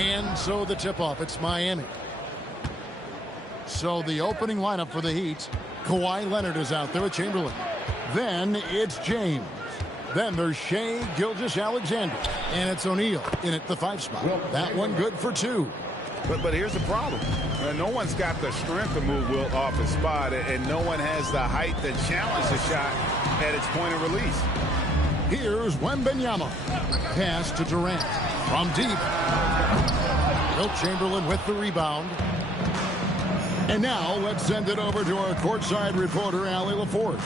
And so the tip-off, it's Miami. So the opening lineup for the Heat, Kawhi Leonard is out there with Chamberlain. Then it's James. Then there's Shai Gilgeous-Alexander. And it's O'Neal in at the 5 spot. That one good for 2. But here's the problem. No one's got the strength to move Wilt off his spot, and no one has the height to challenge the shot at its point of release. Here's Wembanyama. Pass to Durant. From deep. Wilt Chamberlain with the rebound. And now let's send it over to our courtside reporter, Allie LaForce.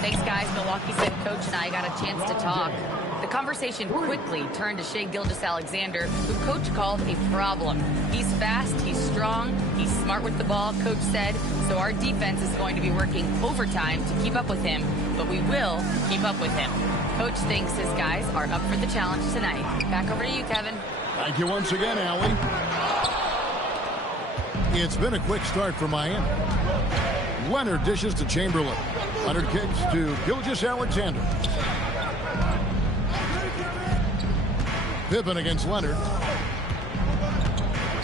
Thanks, guys. Milwaukee's head coach and I got a chance to talk. The conversation quickly turned to Shai Gilgeous-Alexander, who coach called a problem. He's fast, he's strong, he's smart with the ball, coach said, so our defense is going to be working overtime to keep up with him, but we will keep up with him. Coach thinks his guys are up for the challenge tonight. Back over to you, Kevin. Thank you once again, Allie. It's been a quick start for Miami. Leonard dishes to Chamberlain. Leonard kicks to Gilgeous-Alexander. Pippen against Leonard.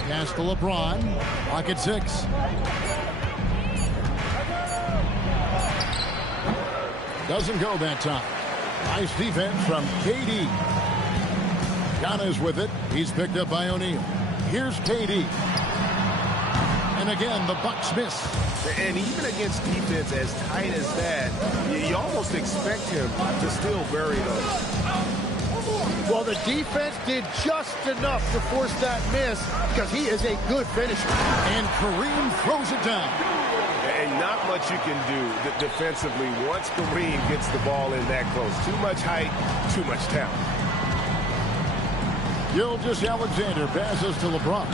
Pass to LeBron. Clock at 6. Doesn't go that time. Nice defense from KD. Giannis with it. He's picked up by O'Neal. Here's KD. And again, the Bucks miss. And even against defense as tight as that, you almost expect him to still bury those. Well, the defense did just enough to force that miss because he is a good finisher. And Kareem throws it down. And not much you can do defensively once Kareem gets the ball in that close. Too much height, too much talent. Gilgeous-Alexander passes to LeBron.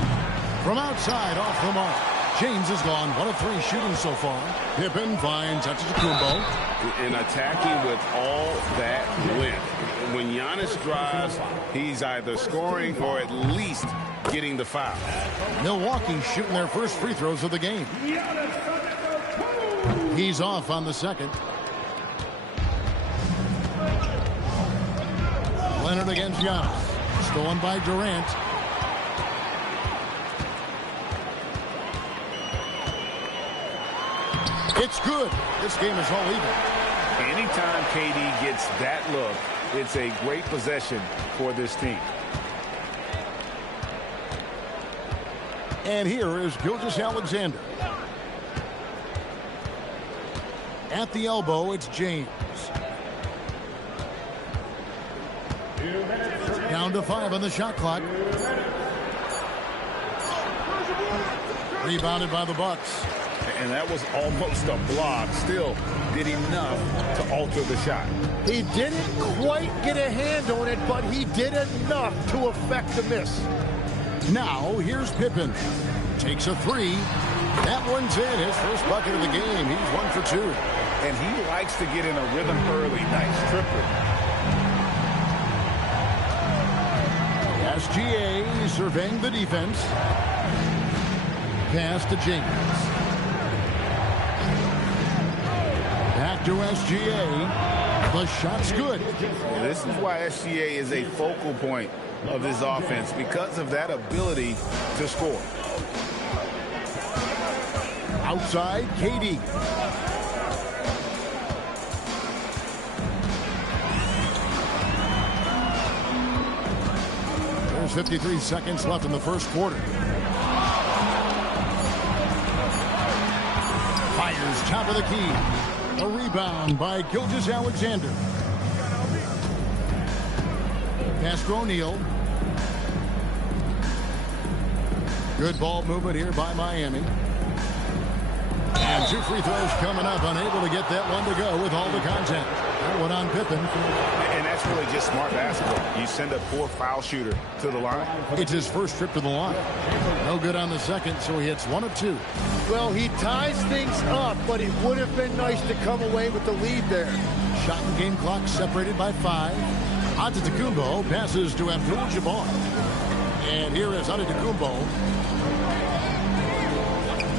From outside, off the mark. James is gone. 1 of 3 shooting so far. Pippen finds Antetokounmpo. And attacking with all that length. When Giannis drives, he's either scoring or at least getting the foul. Milwaukee shooting their first free throws of the game. He's off on the second. Leonard against Giannis. Stolen by Durant. It's good. This game is all even. Anytime KD gets that look, it's a great possession for this team. And here is Gilgeous-Alexander. At the elbow, it's James. Down to 5 on the shot clock. Rebounded by the Bucks. And that was almost a block. Still did enough to alter the shot. He didn't quite get a hand on it, but he did enough to affect the miss. Now, here's Pippen. Takes a 3. That one's in. His first bucket of the game. He's 1 for 2. And he likes to get in a rhythm early. Nice triplet. SGA surveying the defense. Pass to James. Back to SGA. The shot's good. This is why SGA is a focal point of this offense, because of that ability to score. Outside, KD. There's 53 seconds left in the first quarter. Fires top of the key. A rebound by Gilgeous-Alexander. Pass to O'Neal. Good ball movement here by Miami. And 2 free throws coming up. Unable to get that one to go with all the contact. That one on Pippen. And that's really just smart basketball. You send a poor foul shooter to the line. It's his first trip to the line. No good on the second, so he hits 1 of 2. Well, he ties things up, but it would have been nice to come away with the lead there. Shot and game clock separated by 5. Antetokounmpo passes to Abdul-Jabbar. And here is Antetokounmpo.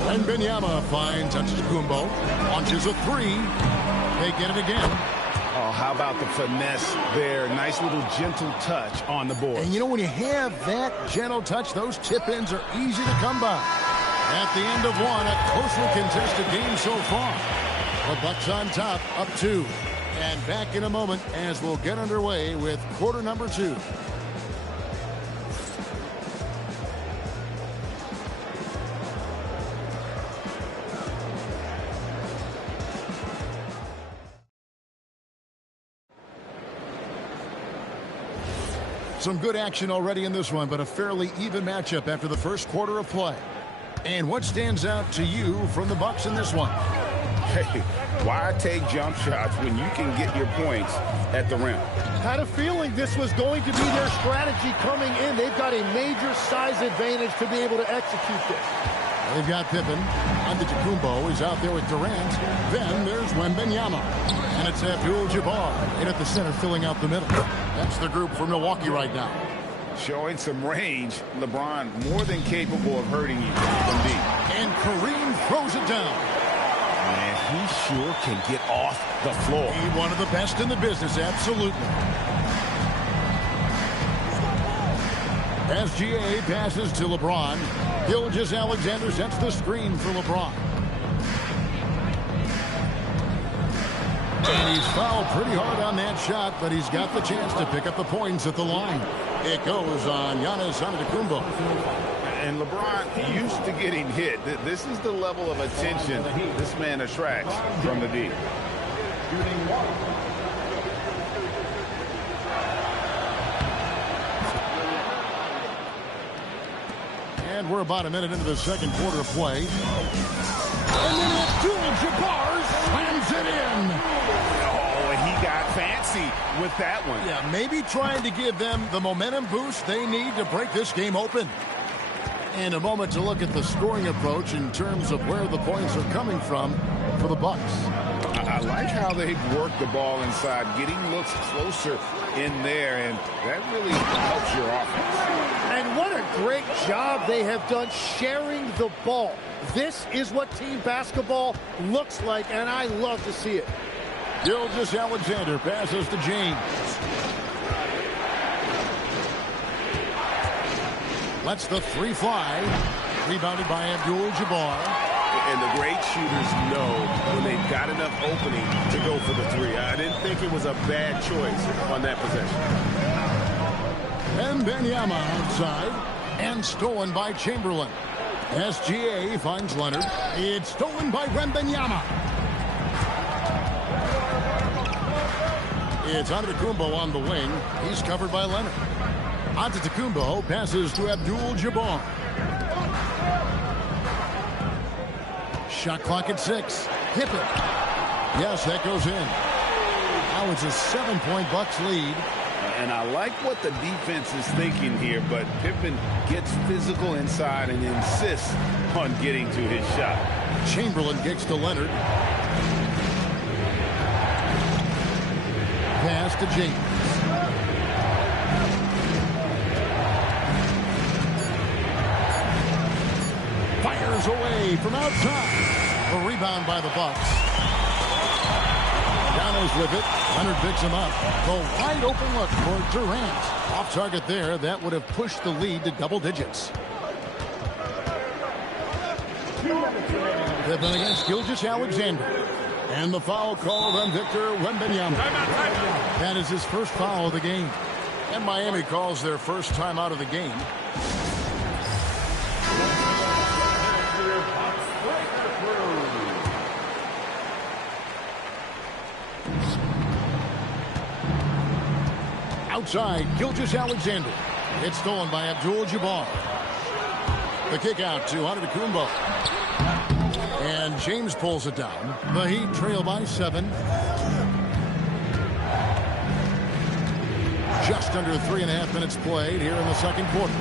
Wembanyama finds Antetokounmpo. Launches a 3. They get it again. Oh, how about the finesse there? Nice little gentle touch on the board. And you know, when you have that gentle touch, those tip-ins are easy to come by. At the end of one, a closely contested game so far. The Bucks on top, up 2. And back in a moment as we'll get underway with quarter number 2. Some good action already in this one, but a fairly even matchup after the first quarter of play. And what stands out to you from the Bucks in this one? Hey, why take jump shots when you can get your points at the rim? Had a feeling this was going to be their strategy coming in. They've got a major size advantage to be able to execute this. They've got Pippen. Antetokounmpo is out there with Durant. Then there's Wembanyama. And it's Abdul-Jabbar in at the center, filling out the middle. That's the group for Milwaukee right now. Showing some range. LeBron more than capable of hurting you from deep. And Kareem throws it down. Man, he sure can get off the floor. He's one of the best in the business, absolutely. SGA passes to LeBron. Gilgeous-Alexander sets the screen for LeBron. And he's fouled pretty hard on that shot, but he's got the chance to pick up the points at the line. It goes on Giannis Antetokounmpo. And LeBron used to getting hit. This is the level of attention this man attracts from the deep. And we're about a minute into the second quarter of play. And then Abdul-Jabbar slams it in. Oh, and he got fancy with that one. Yeah, maybe trying to give them the momentum boost they need to break this game open. And a moment to look at the scoring approach in terms of where the points are coming from for the Bucks. I like how they've worked the ball inside, getting looks closer in there, and that really helps your offense. And what a great job they have done sharing the ball. This is what team basketball looks like, and I love to see it. Gilgeous-Alexander passes to James. Lets the three fly. Rebounded by Abdul-Jabbar. And the great shooters know when they've got enough opening to go for the three. I didn't think it was a bad choice on that possession. And Wembanyama outside. And stolen by Chamberlain. SGA finds Leonard. It's stolen by Wembanyama. It's Antetokounmpo on the wing. He's covered by Leonard. Antetokounmpo passes to Abdul-Jabbar. Shot clock at 6. Pippen. Yes, that goes in. Now it's a 7-point Bucks lead. And I like what the defense is thinking here, but Pippen gets physical inside and insists on getting to his shot. Chamberlain gets to Leonard. Pass to James. Fires away from outside. A rebound by the Bucks. Giannis with it. Leonard picks him up. The wide open look for Durant. Off target there. That would have pushed the lead to double digits. Pippen against Gilgeous-Alexander. And the foul called on Victor Wembanyama. That is his first foul of the game. And Miami calls their first time out of the game. Outside, Gilgeous-Alexander. It's stolen by Abdul-Jabbar. The kick out to Antetokounmpo. And James pulls it down. The Heat trail by 7. Just under 3.5 minutes played here in the second quarter.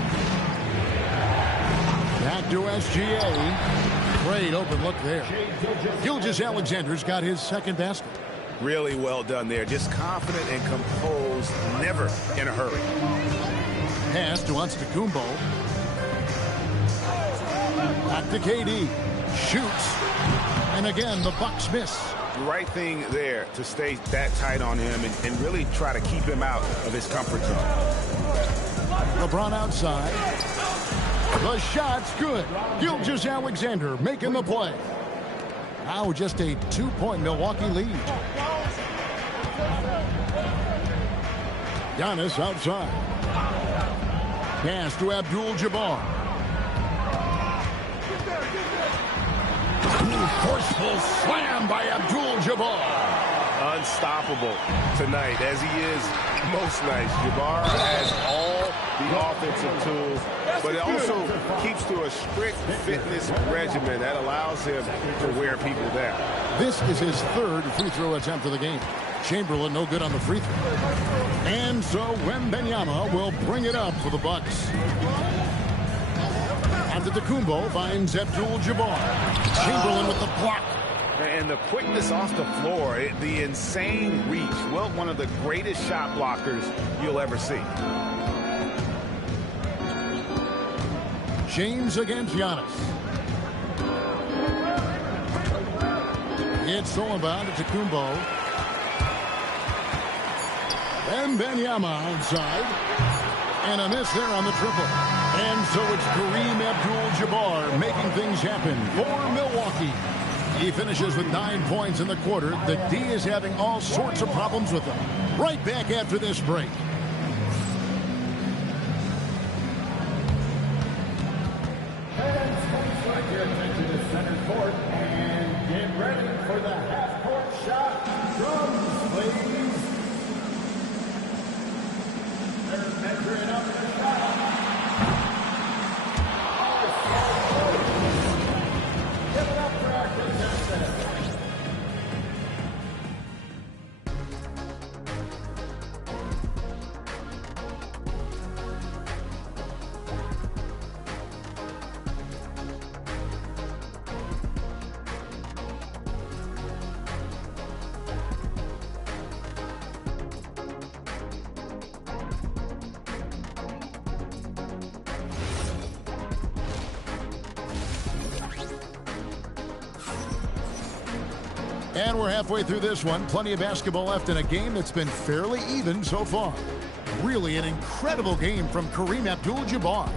Back to SGA. Great open look there. Gilgeous-Alexander's got his second basket. Really well done there. Just confident and composed, never in a hurry. Pass to Antetokounmpo. Back to KD. Shoots. And again, the Bucks miss. the right thing there to stay that tight on him and really try to keep him out of his comfort zone. LeBron outside. The shot's good. Gilgeous-Alexander making the play. Now just a 2-point Milwaukee lead. Giannis outside. Pass to Abdul-Jabbar. Forceful slam by Abdul-Jabbar. Unstoppable tonight, as he is most nights. Jabbar has all the offensive tools, but it also keeps to a strict fitness regimen that allows him to wear people down. This is his third free throw attempt of the game. Chamberlain no good on the free throw. And so Wembanyama will bring it up for the Bucks. Antetokounmpo finds Abdul-Jabbar. Chamberlain with the block. And the quickness off the floor, the insane reach. Well, one of the greatest shot blockers you'll ever see. James against Giannis. It's all about Antetokounmpo. Wembanyama outside. And a miss there on the triple. And so it's Kareem Abdul-Jabbar making things happen for Milwaukee. He finishes with 9 points in the quarter. The D is having all sorts of problems with him. Right back after this break. Your attention to center court and get ready for the half-court shot. Drums, please. They're measuring up the shot. Give it up for our contestants. And we're halfway through this one. Plenty of basketball left in a game that's been fairly even so far. Really an incredible game from Kareem Abdul-Jabbar.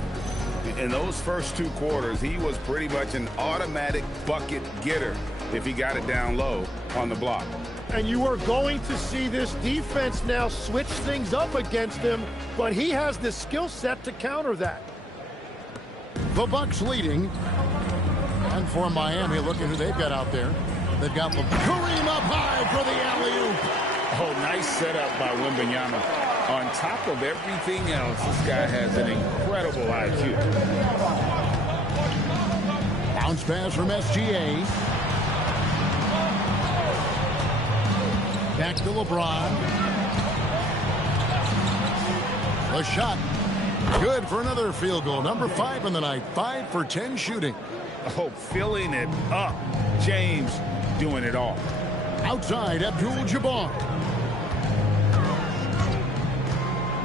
In those first 2 quarters, he was pretty much an automatic bucket getter if he got it down low on the block. And you are going to see this defense now switch things up against him, but he has the skill set to counter that. The Bucks leading. And for Miami, look at who they've got out there. They've got Kareem up high for the alley-oop. Oh, nice setup by Wembanyama. On top of everything else, this guy has an incredible IQ. Bounce pass from SGA. Back to LeBron. The shot. Good for another field goal. Number 5 in the night. 5 for 10 shooting. Oh, filling it up. James doing it all. Outside, Abdul-Jabbar.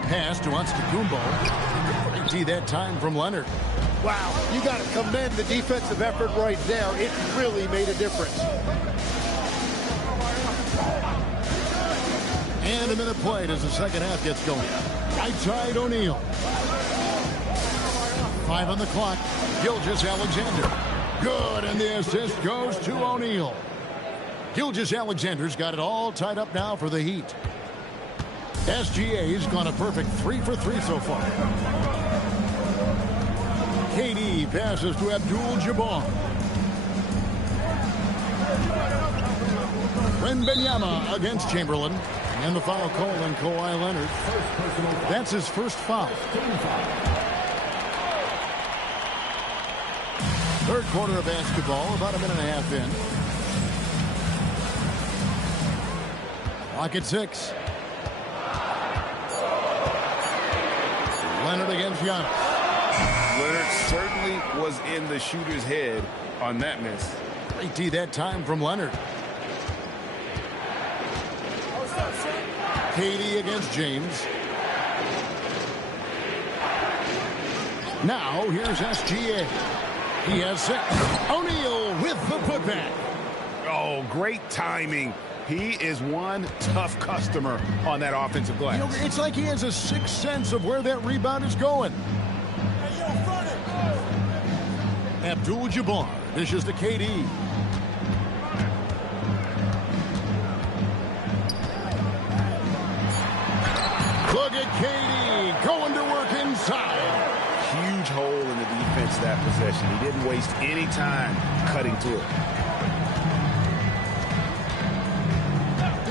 Pass to Antetokounmpo. Great D that time from Leonard. Wow, you got to commend the defensive effort right there. It really made a difference. And a minute played as the second half gets going. Right side, O'Neal. 5 on the clock. Gilgeous-Alexander. Good, and the assist goes to O'Neal. Gilgeous-Alexander's got it all tied up now for the Heat. SGA's gone a perfect 3 for 3 so far. KD passes to Abdul-Jabbar. Wembanyama against Chamberlain. And the foul call on Kawhi Leonard. That's his first foul. Third quarter of basketball, about a minute and a half in. Clock at 6. Leonard against Giannis. Leonard certainly was in the shooter's head on that miss. Great D that time from Leonard. KD against James. Now here's SGA. He has 6. O'Neal with the putback. Oh, great timing. He is one tough customer on that offensive glass. You know, it's like he has a sixth sense of where that rebound is going. Abdul-Jabbar dishes to KD. Look at KD going to work inside. Huge hole in the defense that possession. He didn't waste any time cutting to it.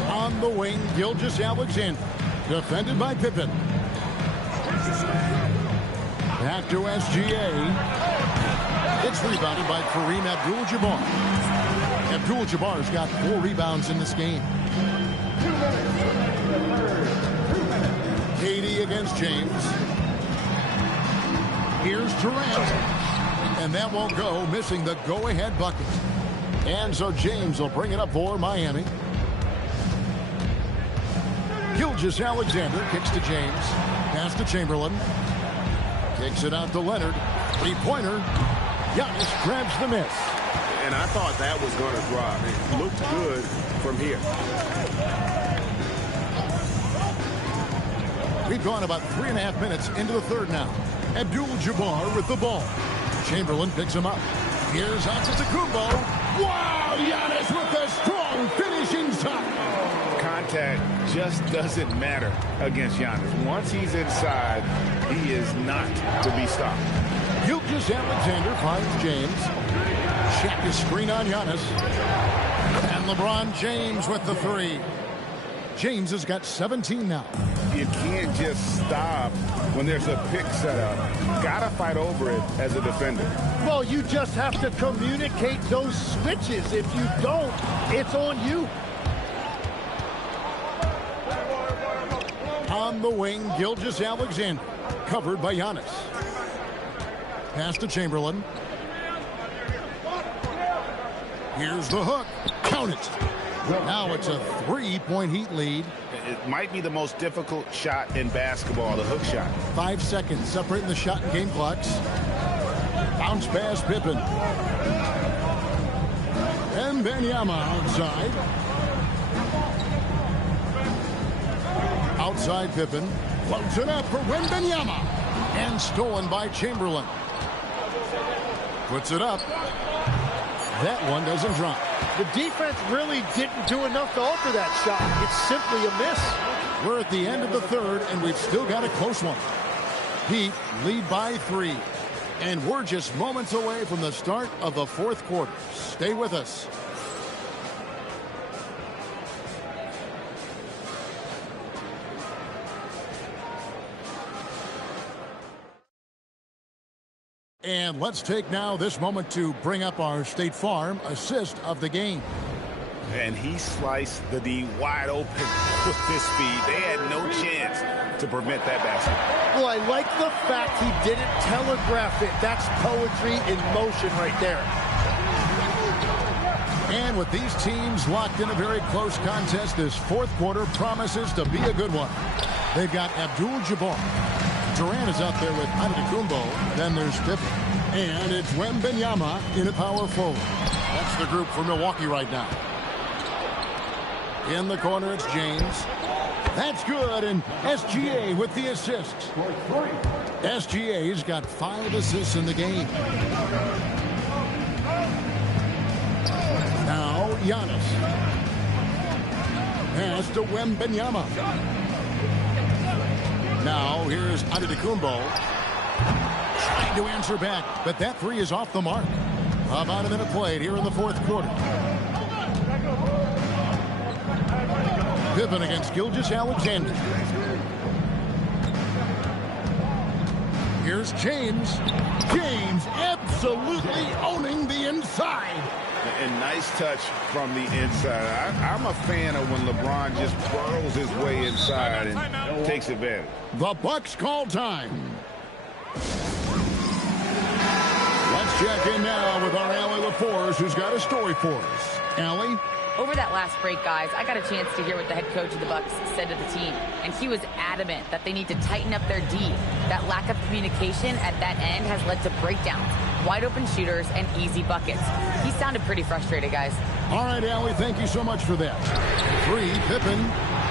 On the wing, Gilgeous-Alexander, defended by Pippen. Back to SGA. It's rebounded by Kareem Abdul-Jabbar. Abdul-Jabbar's got 4 rebounds in this game. KD against James. Here's Durant. And that won't go, missing the go-ahead bucket. And so James will bring it up for Miami. Gilgeous-Alexander kicks to James. Pass to Chamberlain. Kicks it out to Leonard. Three-pointer. Giannis grabs the miss. And I thought that was going to drop. It looked good from here. We've gone about 3.5 minutes into the third now. Abdul-Jabbar with the ball. Chamberlain picks him up. Here's Antetokounmpo. Wow, Giannis with a strong finish inside. Contact just doesn't matter against Giannis. Once he's inside, he is not to be stopped. Gilgeous-Alexander finds James. Check his screen on Giannis. And LeBron James with the 3. James has got 17 now. You can't just stop when there's a pick set up. Gotta fight over it as a defender. Well, you just have to communicate those switches. If you don't, it's on you. On the wing, Gilgeous-Alexander, covered by Giannis. Pass to Chamberlain. Here's the hook. Count it. Now it's a 3-point Heat lead. It might be the most difficult shot in basketball, the hook shot. 5 seconds separating the shot and game clocks. Bounce pass Pippen. And Wembanyama outside. Outside Pippen. Floats it up for Wembanyama. And stolen by Chamberlain. Puts it up. That one doesn't drop. The defense really didn't do enough to alter that shot. It's simply a miss. We're at the end of the third, and we've still got a close one. Heat lead by 3. And we're just moments away from the start of the fourth quarter. Stay with us. And let's take now this moment to bring up our State Farm assist of the game. And he sliced the D wide open with this speed. They had no chance to prevent that basket. Well, I like the fact he didn't telegraph it. That's poetry in motion right there. And with these teams locked in a very close contest, this fourth quarter promises to be a good one. They've got Abdul-Jabbar. Durant is out there with Antetokounmpo. Then there's Pippen. And it's Wembanyama in a power forward. That's the group for Milwaukee right now. In the corner, it's James. That's good, and SGA with the assist. SGA's got 5 assists in the game. Now, Giannis. Pass to Wembanyama. Now, here's Antetokounmpo. Trying to answer back, but that 3 is off the mark. About a minute played here in the fourth quarter. Pippen against Gilgeous-Alexander. Here's James. James absolutely owning the inside. And nice touch from the inside. I'm a fan of when LeBron just burrows his way inside and takes advantage. The Bucks call time. Let's check in now with our Allie LaForce, who's got a story for us. Allie? Over that last break, guys, I got a chance to hear what the head coach of the Bucks said to the team, and he was adamant that they need to tighten up their D. That lack of communication at that end has led to breakdowns, wide open shooters, and easy buckets. He sounded pretty frustrated, guys. All right, Allie, thank you so much for that. 3, Pippen.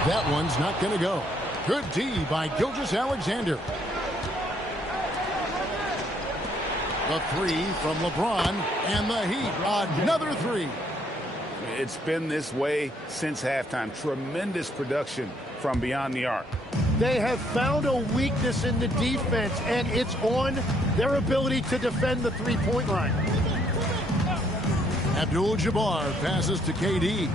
That one's not going to go. Good D by Gilgeous-Alexander. The 3 from LeBron, and the Heat, another 3. It's been this way since halftime. Tremendous production from beyond the arc. They have found a weakness in the defense, and it's on their ability to defend the three-point line. Abdul-Jabbar passes to KD.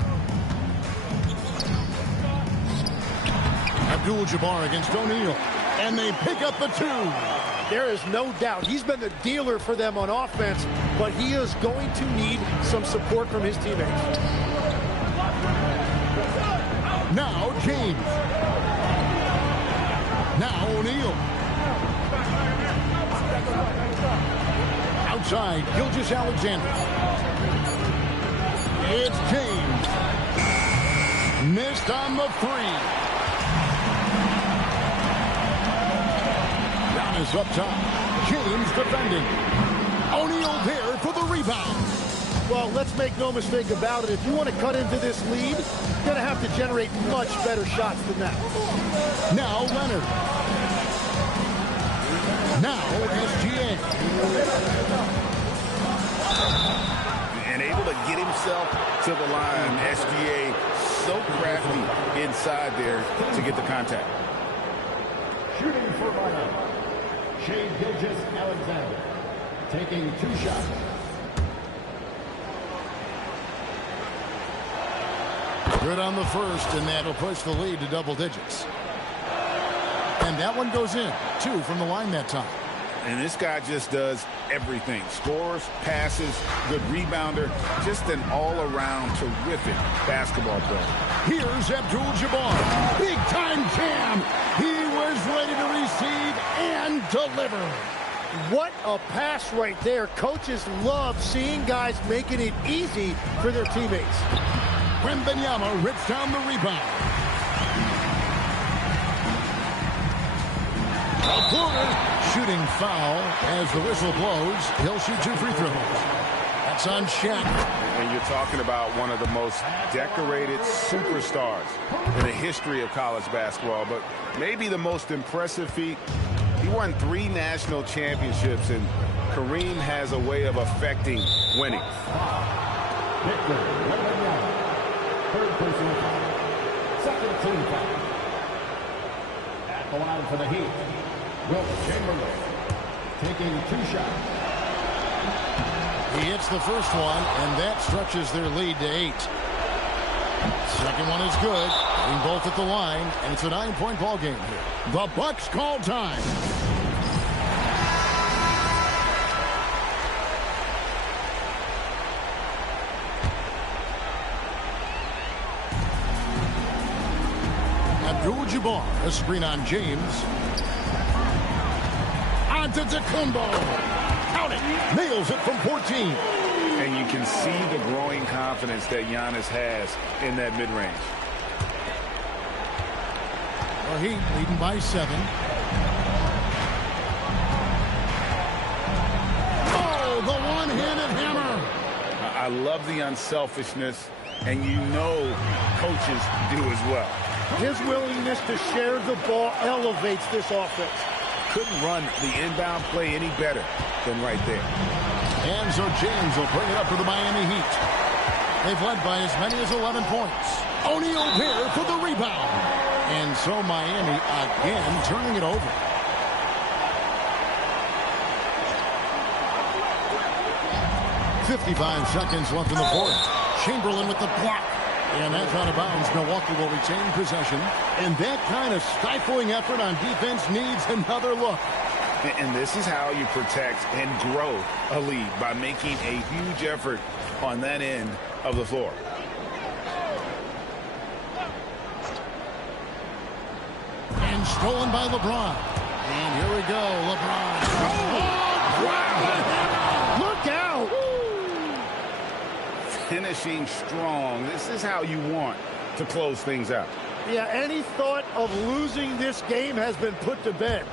Abdul-Jabbar against O'Neal, and they pick up the 2. There is no doubt he's been the dealer for them on offense, but he is going to need some support from his teammates. Now James. Now O'Neal. Outside, Gilgeous-Alexander. It's James. Missed on the 3. Giannis up top. James defending. O'Neal there for the rebound. Well, let's make no mistake about it. If you want to cut into this lead, you're going to have to generate much better shots than that. Now Leonard. Now SGA. And able to get himself to the line. SGA so crafty inside there to get the contact. Shooting for Miami, Shai Gilgeous-Alexander, taking 2 shots. Good on the first, and that'll push the lead to double digits. And that one goes in. 2 from the line that time. And this guy just does everything. Scores, passes, good rebounder. Just an all-around terrific basketball player. Here's Abdul-Jabbar. Big-time jam. He was ready to receive and deliver. What a pass right there. Coaches love seeing guys making it easy for their teammates. Wembanyama rips down the rebound. A floater. Shooting foul as the whistle blows. He'll shoot 2 free throws. That's on Shaq. And you're talking about one of the most decorated superstars in the history of college basketball, but maybe the most impressive feat. He won 3 national championships, and Kareem has a way of affecting winning. Victor Wembanyama, 3rd personal foul, 2nd team foul. At the line for the Heat, Wilt Chamberlain, taking 2 shots. He hits the first one, and that stretches their lead to 8. Second one is good. Hitting both at the line, and it's a 9-point ball game here. The Bucks call time. Abdul-Jabbar, a screen on James. On to Tacumbo. Count it. Nails it from 14. And you can see the growing confidence that Giannis has in that mid-range. The Heat leading by 7. Oh, the one-handed hammer. I love the unselfishness, and you know coaches do as well. His willingness to share the ball elevates this offense. Couldn't run the inbound play any better than right there. And so James will bring it up for the Miami Heat. They've led by as many as 11 points. O'Neal there for the rebound. And so Miami again turning it over. .55 seconds left in the fourth. Chamberlain with the block. And that's out of bounds. Milwaukee will retain possession. And that kind of stifling effort on defense needs another look. And this is how you protect and grow a lead, by making a huge effort on that end of the floor. And stolen by LeBron. And here we go, LeBron. Oh, wow. Look out! finishing strong. This is how you want to close things out. Yeah, any thought of losing this game has been put to bed.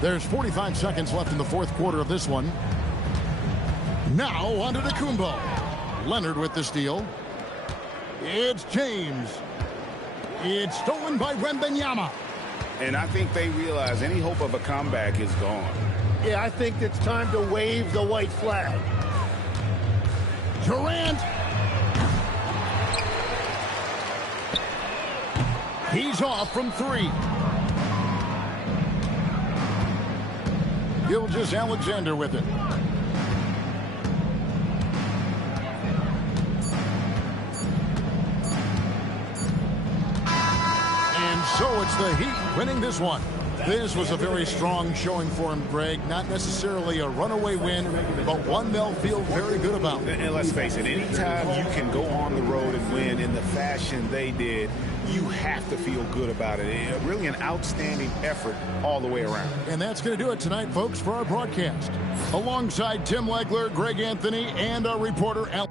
There's 45 seconds left in the fourth quarter of this one. Now onto Kumbo. Leonard with the steal. It's James. It's stolen by Wembanyama. And I think they realize any hope of a comeback is gone. Yeah, I think it's time to wave the white flag. Durant. He's off from three. Gilgeous-Alexander with it. And so it's the Heat winning this one. This was a very strong showing for him, Greg. Not necessarily a runaway win, but one they'll feel very good about. And let's face it, anytime you can go on the road and win in the fashion they did, you have to feel good about it. Really an outstanding effort all the way around. And that's going to do it tonight, folks, for our broadcast. Alongside Tim Legler, Greg Anthony, and our reporter, Al.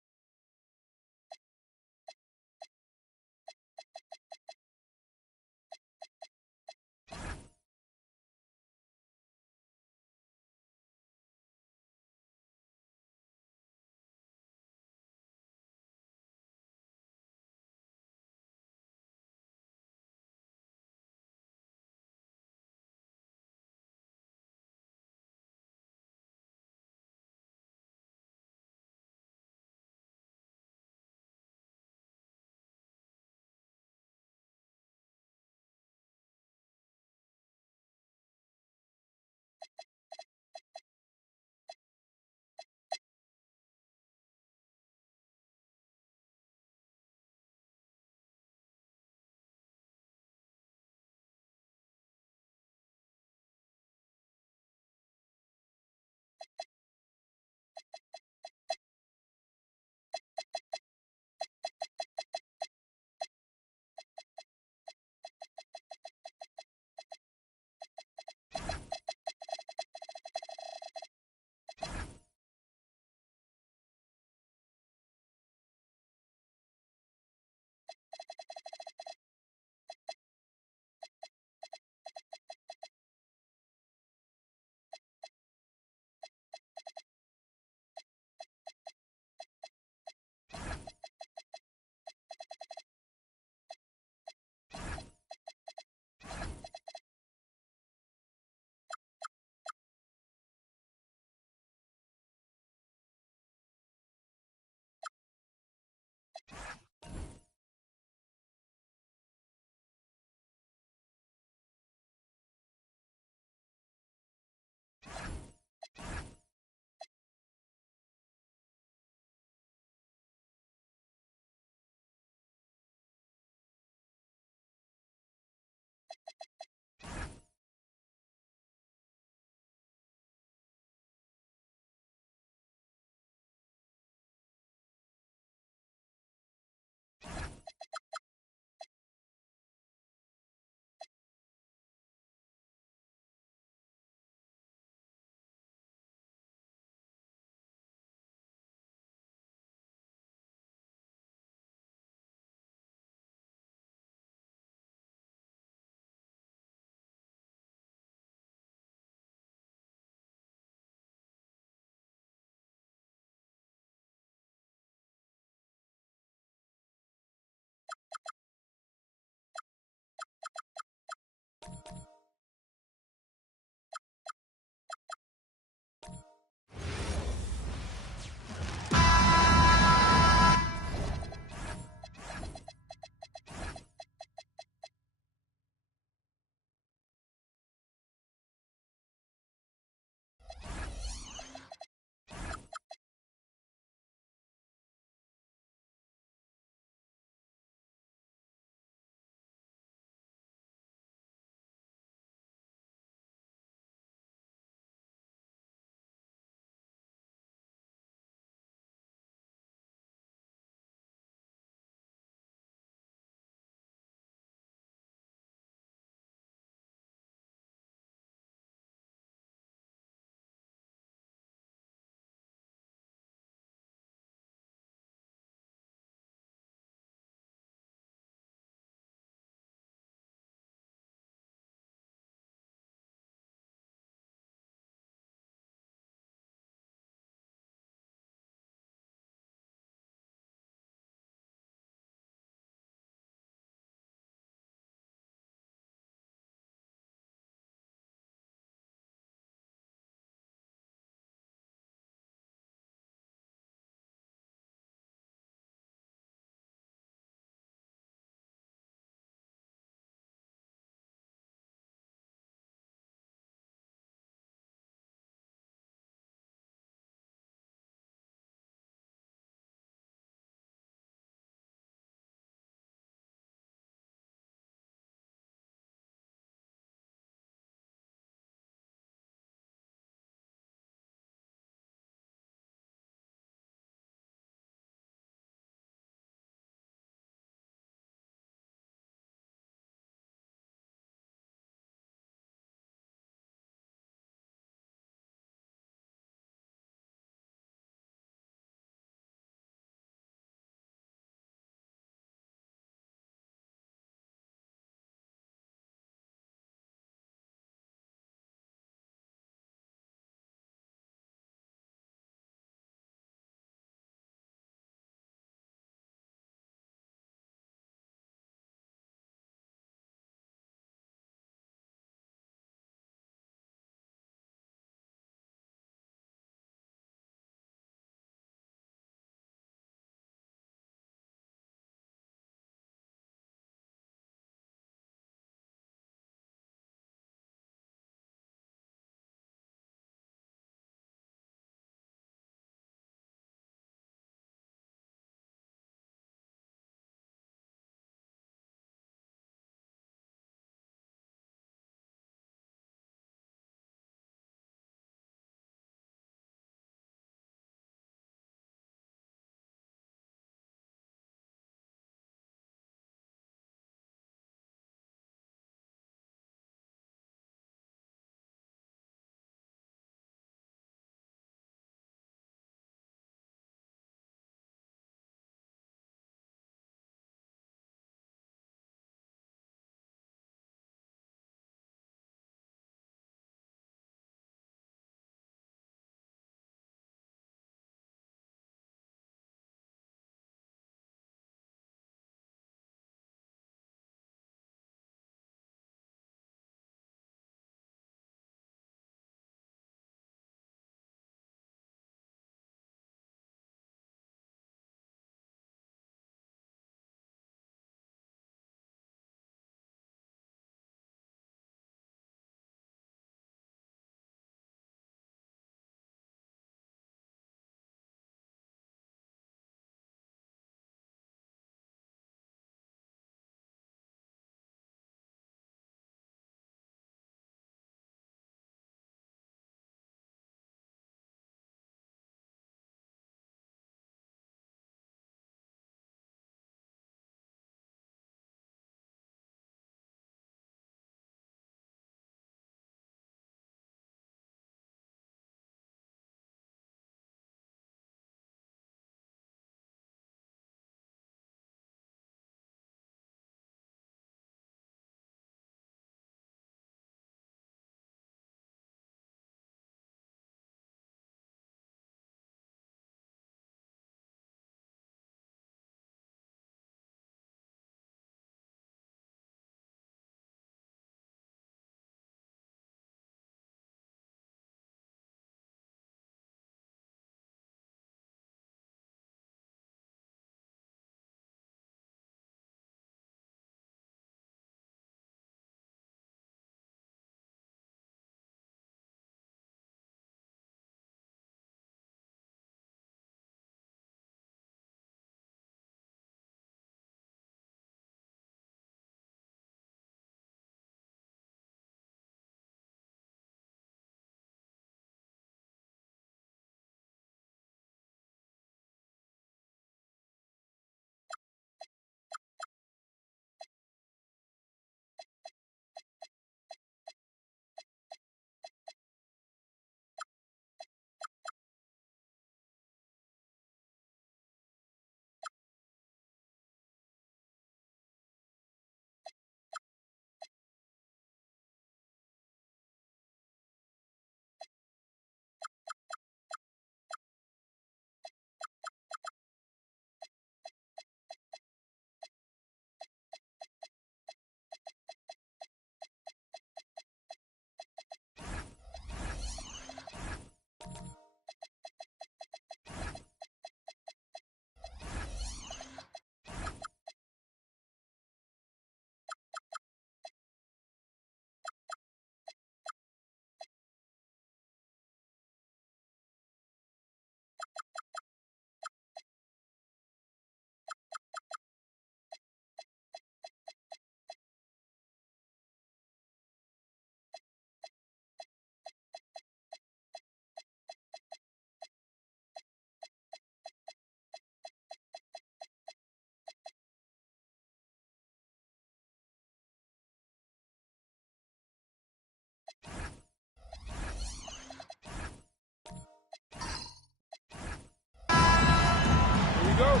go.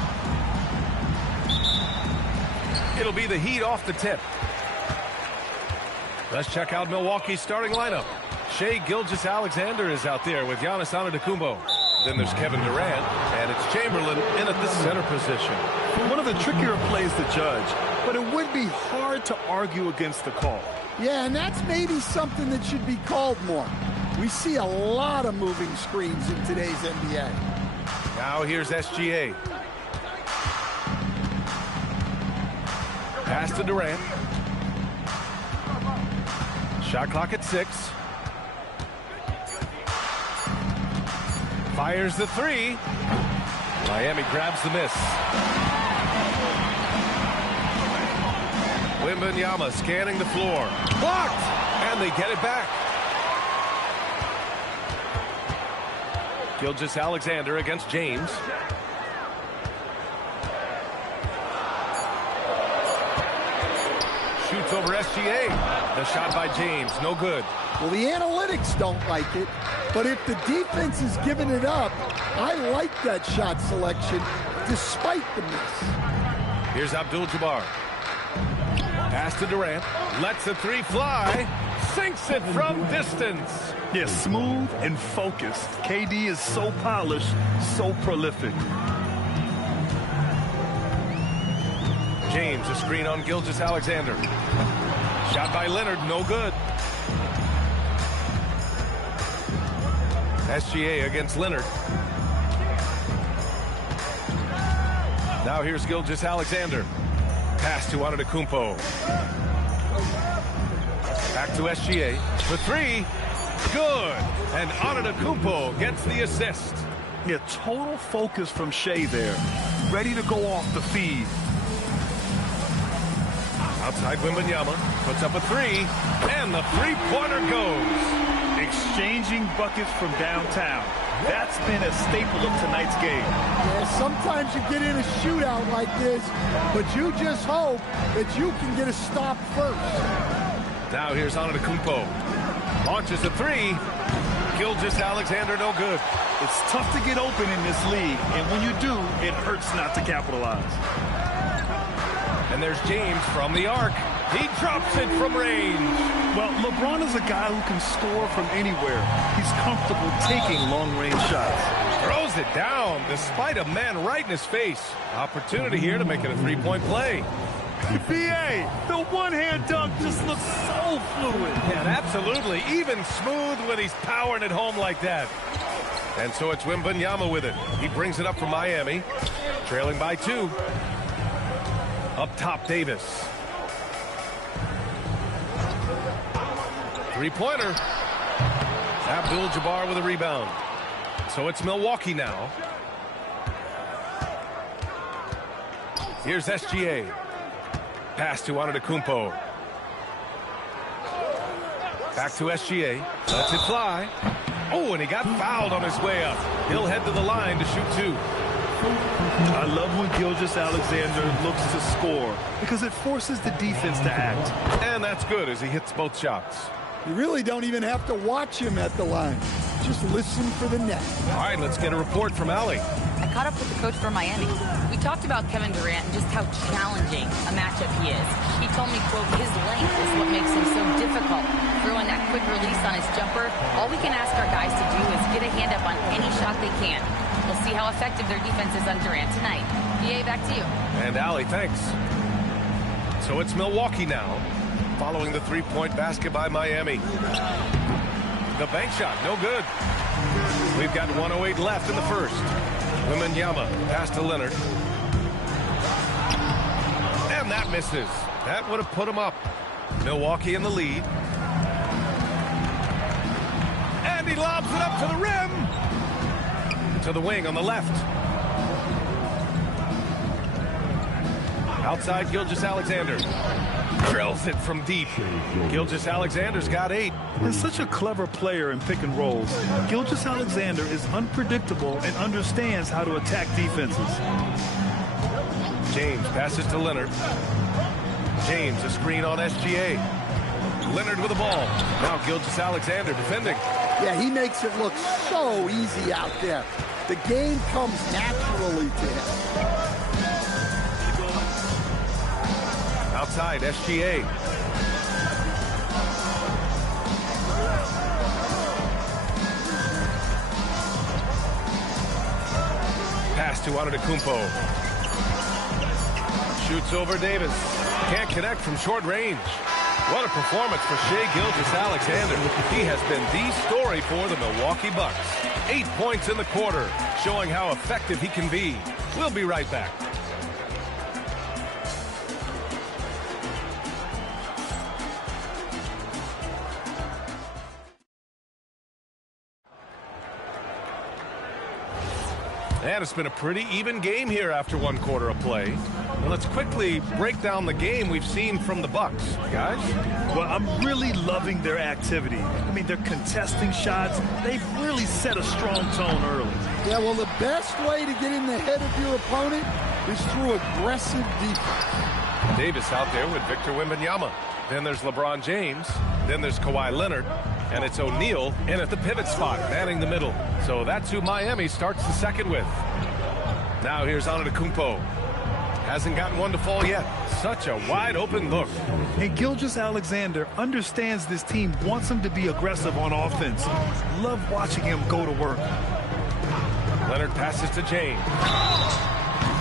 It'll be the Heat off the tip. Let's check out Milwaukee's starting lineup. Shai Gilgeous-Alexander is out there with Giannis Antetokounmpo. Then there's Kevin Durant, and it's Chamberlain in at the center position. One of the trickier plays to judge, but it would be hard to argue against the call. Yeah, and that's maybe something that should be called more. We see a lot of moving screens in today's NBA. Now here's SGA. Pass to Durant. Shot clock at 6. Fires the 3. Miami grabs the miss. Wembanyama scanning the floor. Blocked! And they get it back. Gilgeous-Alexander against James. Shoots over SGA. The shot by James, no good. Well, the analytics don't like it, but if the defense is giving it up, I like that shot selection despite the miss. Here's Abdul-Jabbar. Pass to Durant. Lets the 3 fly. Sinks it from distance. Yeah, smooth and focused. KD is so polished, so prolific. James, a screen on Gilgeous-Alexander. Shot by Leonard, no good. SGA against Leonard. Now here's Gilgeous-Alexander. Pass to Antetokounmpo. Back to SGA. The 3. Good. And Antetokounmpo gets the assist. Yeah, total focus from Shai there. Ready to go off the feed. Outside Wembanyama. Puts up a 3. And the three-pointer goes. Exchanging buckets from downtown. That's been a staple of tonight's game. Yeah, sometimes you get in a shootout like this, but you just hope that you can get a stop first. Now here's Antetokounmpo. Launches a 3. Gilgeous-Alexander, no good. It's tough to get open in this league, and when you do, it hurts not to capitalize. And there's James from the arc. He drops it from range. Well, LeBron is a guy who can score from anywhere. He's comfortable taking long-range shots. Throws it down despite a man right in his face. Opportunity here to make it a three-point play. BA, the one-hand dunk just looks so fluid. Yeah, absolutely. Even smooth when he's powering it home like that. And so it's Wembanyama with it. He brings it up for Miami. Trailing by 2. Up top, Davis. Three-pointer. Abdul-Jabbar with a rebound. So it's Milwaukee now. Here's SGA. Pass to Antetokounmpo. Back to SGA. Lets it fly. Oh, and he got fouled on his way up. He'll head to the line to shoot 2. I love when Gilgeous-Alexander looks to score because it forces the defense to act. And that's good as he hits both shots. You really don't even have to watch him at the line. Just listen for the net. All right, let's get a report from Allie. I caught up with the coach for Miami. We talked about Kevin Durant and just how challenging a matchup he is. He told me, quote, his length is what makes him so difficult. Throwing that quick release on his jumper, all we can ask our guys to do is get a hand up on any shot they can. We'll see how effective their defense is on Durant tonight. BA, back to you. And Allie, thanks. So it's Milwaukee now, following the three-point basket by Miami. The bank shot, no good. We've got 1:08 left in the first. Wembanyama, pass to Leonard. And that misses. That would have put him up. Milwaukee in the lead. And he lobs it up to the rim. To the wing on the left. Outside Gilgeous-Alexander. Drills it from deep. Gilgeous-Alexander's got 8. He's such a clever player in pick and rolls. Gilgeous-Alexander is unpredictable and understands how to attack defenses. James passes to Leonard. James, a screen on SGA. Leonard with the ball. Now Gilgeous-Alexander defending. Yeah, he makes it look so easy out there. The game comes naturally to him. outside SGA. Pass to Antetokounmpo. Shoots over Davis. Can't connect from short range. What a performance for Shai Gilgeous-Alexander. He has been the story for the Milwaukee Bucks. 8 points in the quarter, showing how effective he can be. We'll be right back. And it's been a pretty even game here after 1 quarter of play. Well, let's quickly break down the game we've seen from the Bucks, guys. Well, I'm really loving their activity. I mean, they're contesting shots. They've really set a strong tone early. Yeah, well, the best way to get in the head of your opponent is through aggressive defense. Davis out there with Victor Wembanyama. Then there's LeBron James. Then there's Kawhi Leonard. And it's O'Neal in at the pivot spot, manning the middle. So that's who Miami starts the second with. Now here's Antetokounmpo. Hasn't gotten one to fall yet. Such a wide open look. And Gilgeous-Alexander understands this team wants him to be aggressive on offense. Love watching him go to work. Leonard passes to James.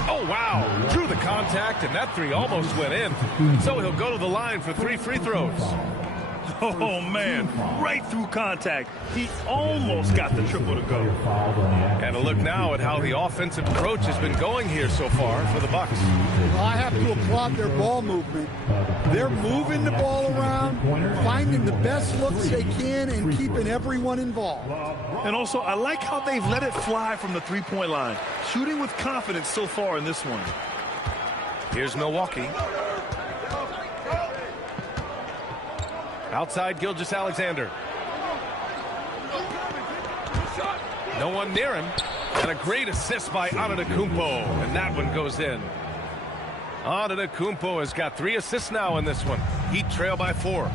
Oh, wow. Through the contact, and that three almost went in. So he'll go to the line for 3 free throws. Oh, man, right through contact. He almost got the triple to go. And a look now at how the offensive approach has been going here so far for the Bucks. Well, I have to applaud their ball movement. They're moving the ball around, finding the best looks they can, and keeping everyone involved. And also, I like how they've let it fly from the three-point line, shooting with confidence so far in this one. Here's Milwaukee. Outside Gilgeous-Alexander. No one near him. And a great assist by Antetokounmpo. And that one goes in. Antetokounmpo has got 3 assists now in this one. Heat trail by 4.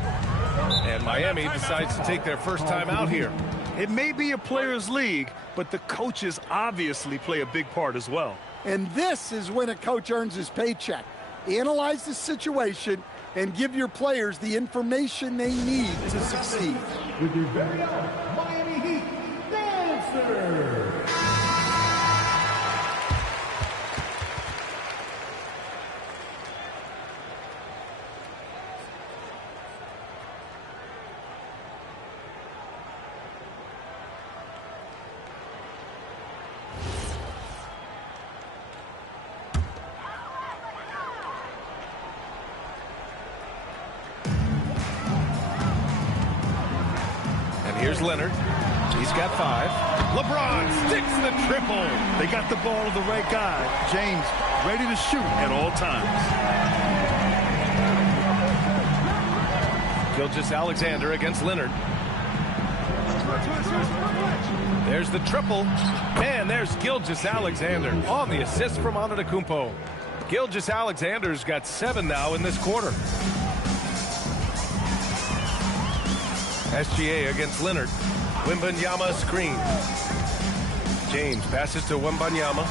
And Miami decides to take their first time out here. It may be a players' league, but the coaches obviously play a big part as well. And this is when a coach earns his paycheck. Analyze the situation and give your players the information they need to succeed. With your very own Miami Heat dancer. Here's Leonard. He's got 5. LeBron sticks the triple. They got the ball to the right guy. James ready to shoot at all times. Gilgeous-Alexander against Leonard. There's the triple. And there's Gilgeous-Alexander on the assist from Antetokounmpo. Gilgeous-Alexander's got 7 now in this quarter. SGA against Leonard. Wembanyama screen. James passes to Wembanyama.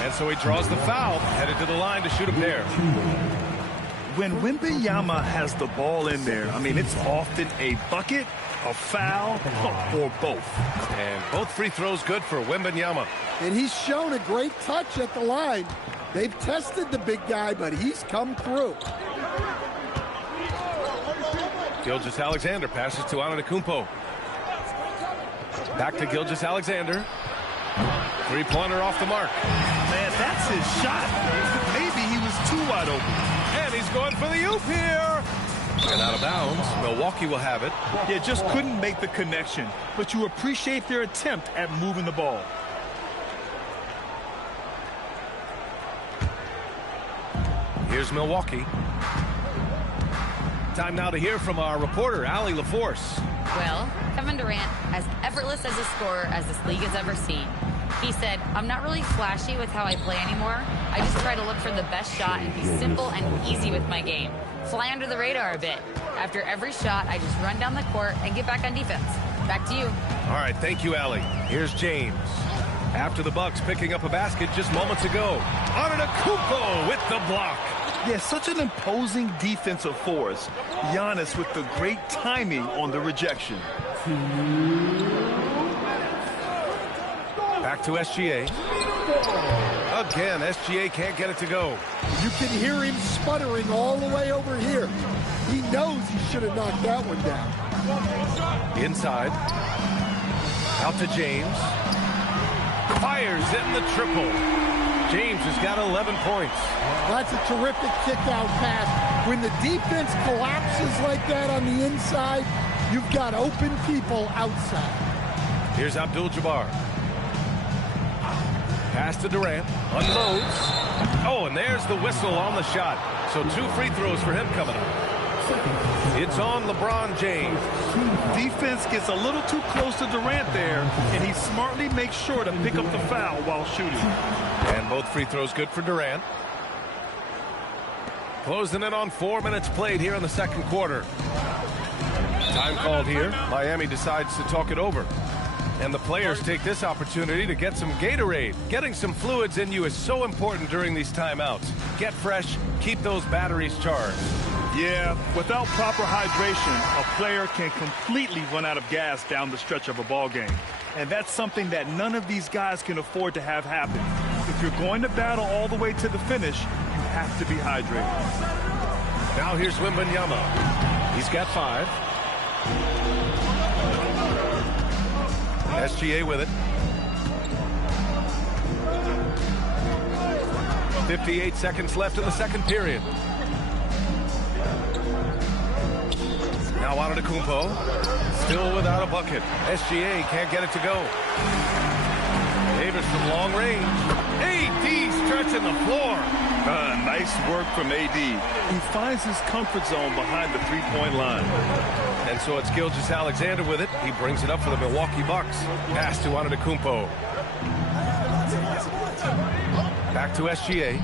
And so he draws the foul, headed to the line to shoot a pair. When Wembanyama has the ball in there, I mean, it's often a bucket, a foul, or both. And both free throws good for Wembanyama. And he's shown a great touch at the line. They've tested the big guy, but he's come through. Gilgeous-Alexander passes to Antetokounmpo. Back to Gilgeous-Alexander. 3-pointer off the mark. Man, that's his shot. Maybe he was too wide open. And he's going for the oop here. And out of bounds. Milwaukee will have it. Yeah, just couldn't make the connection. But you appreciate their attempt at moving the ball. Here's Milwaukee. Time now to hear from our reporter, Allie LaForce. Well, Kevin Durant, as effortless as a scorer as this league has ever seen. He said, I'm not really flashy with how I play anymore. I just try to look for the best shot and be simple and easy with my game. Fly under the radar a bit. After every shot, I just run down the court and get back on defense. Back to you. All right, thank you, Allie. Here's James. After the Bucks picking up a basket just moments ago. Antetokounmpo with the block. Yeah, such an imposing defensive force. Giannis with the great timing on the rejection. Back to SGA. Again, SGA can't get it to go. You can hear him sputtering all the way over here. He knows he should have knocked that one down. Inside. Out to James. Fires in the triple. James has got 11 points. That's a terrific kick-out pass. When the defense collapses like that on the inside, you've got open people outside. Here's Abdul-Jabbar. Pass to Durant. Unloads. Oh, and there's the whistle on the shot. So 2 free throws for him coming up. It's on LeBron James. Defense gets a little too close to Durant there, and he smartly makes sure to pick up the foul while shooting. And both free throws good for Durant. Closing in on 4 minutes played here in the second quarter. Time called here. Miami decides to talk it over. And the players take this opportunity to get some Gatorade. Getting some fluids in you is so important during these timeouts. Get fresh, keep those batteries charged. Yeah, without proper hydration, a player can completely run out of gas down the stretch of a ball game. And that's something that none of these guys can afford to have happen. If you're going to battle all the way to the finish, you have to be hydrated. Now here's Wembanyama. He's got 5. SGA with it. 58 seconds left in the second period. Now Antetokounmpo, still without a bucket. SGA can't get it to go. Davis from long range. AD stretching the floor. Nice work from AD. He finds his comfort zone behind the three-point line. And so it's Gilgeous-Alexander with it. He brings it up for the Milwaukee Bucks. Pass to Antetokounmpo. Back to SGA.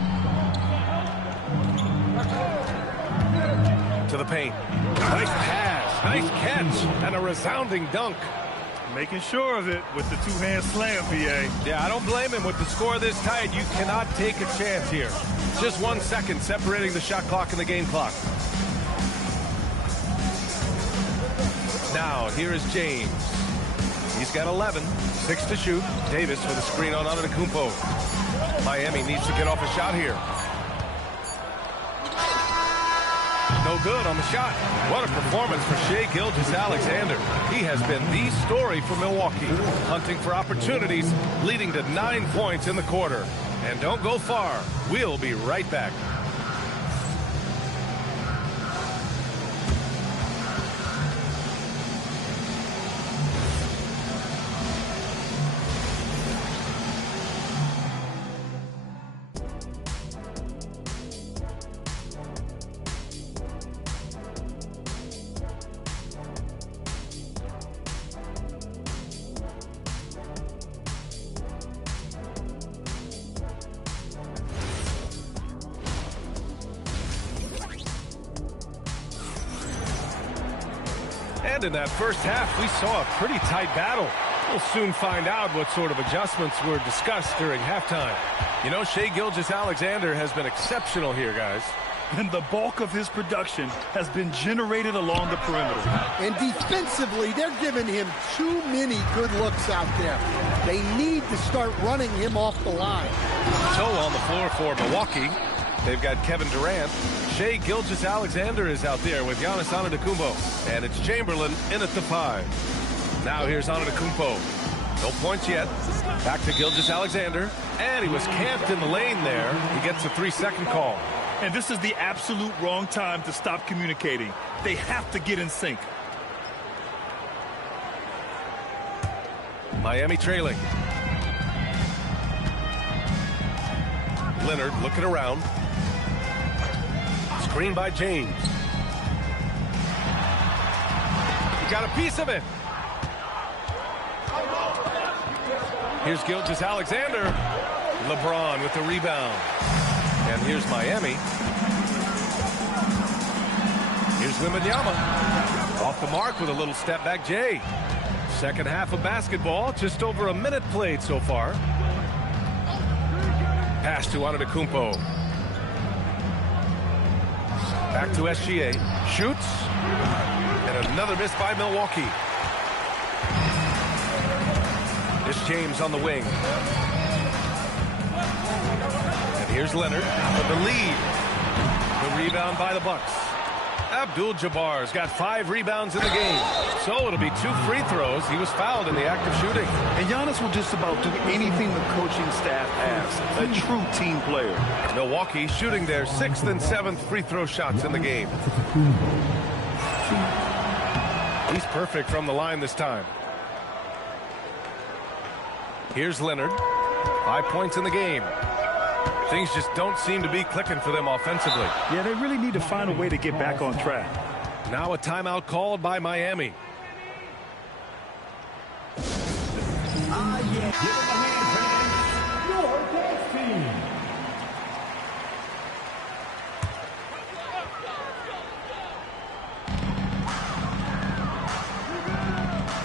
To the paint. Nice pass, nice catch, and a resounding dunk. Making sure of it with the two-hand slam, PA. Yeah, I don't blame him with the score this tight. You cannot take a chance here. Just 1 second separating the shot clock and the game clock. Now, here is James. He's got 11, 6 to shoot. Davis with a screen on Antetokounmpo. Miami needs to get off a shot here. No good on the shot. What a performance for Shai Gilgeous-Alexander. He has been the story for Milwaukee, hunting for opportunities, leading to 9 points in the quarter. And don't go far. We'll be right back. And in that first half, we saw a pretty tight battle. We'll soon find out what sort of adjustments were discussed during halftime. You know, Shai Gilgeous-Alexander has been exceptional here, guys. And the bulk of his production has been generated along the perimeter. And defensively, they're giving him too many good looks out there. They need to start running him off the line. So on the floor for Milwaukee, they've got Kevin Durant. Shai Gilgeous-Alexander is out there with Giannis Antetokounmpo. And it's Chamberlain in at the 5. Now here's Antetokounmpo. No points yet. Back to Gilgeous-Alexander. And he was camped in the lane there. He gets a 3-second call. And this is the absolute wrong time to stop communicating. They have to get in sync. Miami trailing. Leonard looking around. Screen by James. He got a piece of it. Here's Gilgeous-Alexander. LeBron with the rebound. And here's Miami. Here's Wembanyama. Off the mark with a little step back Jay. Second half of basketball, just over a minute played so far. Pass to Antetokounmpo. Back to SGA. Shoots. And another miss by Milwaukee. This James on the wing. And here's Leonard for the lead. The rebound by the Bucks. Abdul-Jabbar's got 5 rebounds in the game. So it'll be 2 free throws. He was fouled in the act of shooting. And Giannis will just about do anything the coaching staff asks. A true team player. Milwaukee shooting their 6th and 7th free throw shots in the game. He's perfect from the line this time. Here's Leonard. 5 points in the game. Things just don't seem to be clicking for them offensively. Yeah, they really need to find a way to get back on track. Now a timeout called by Miami.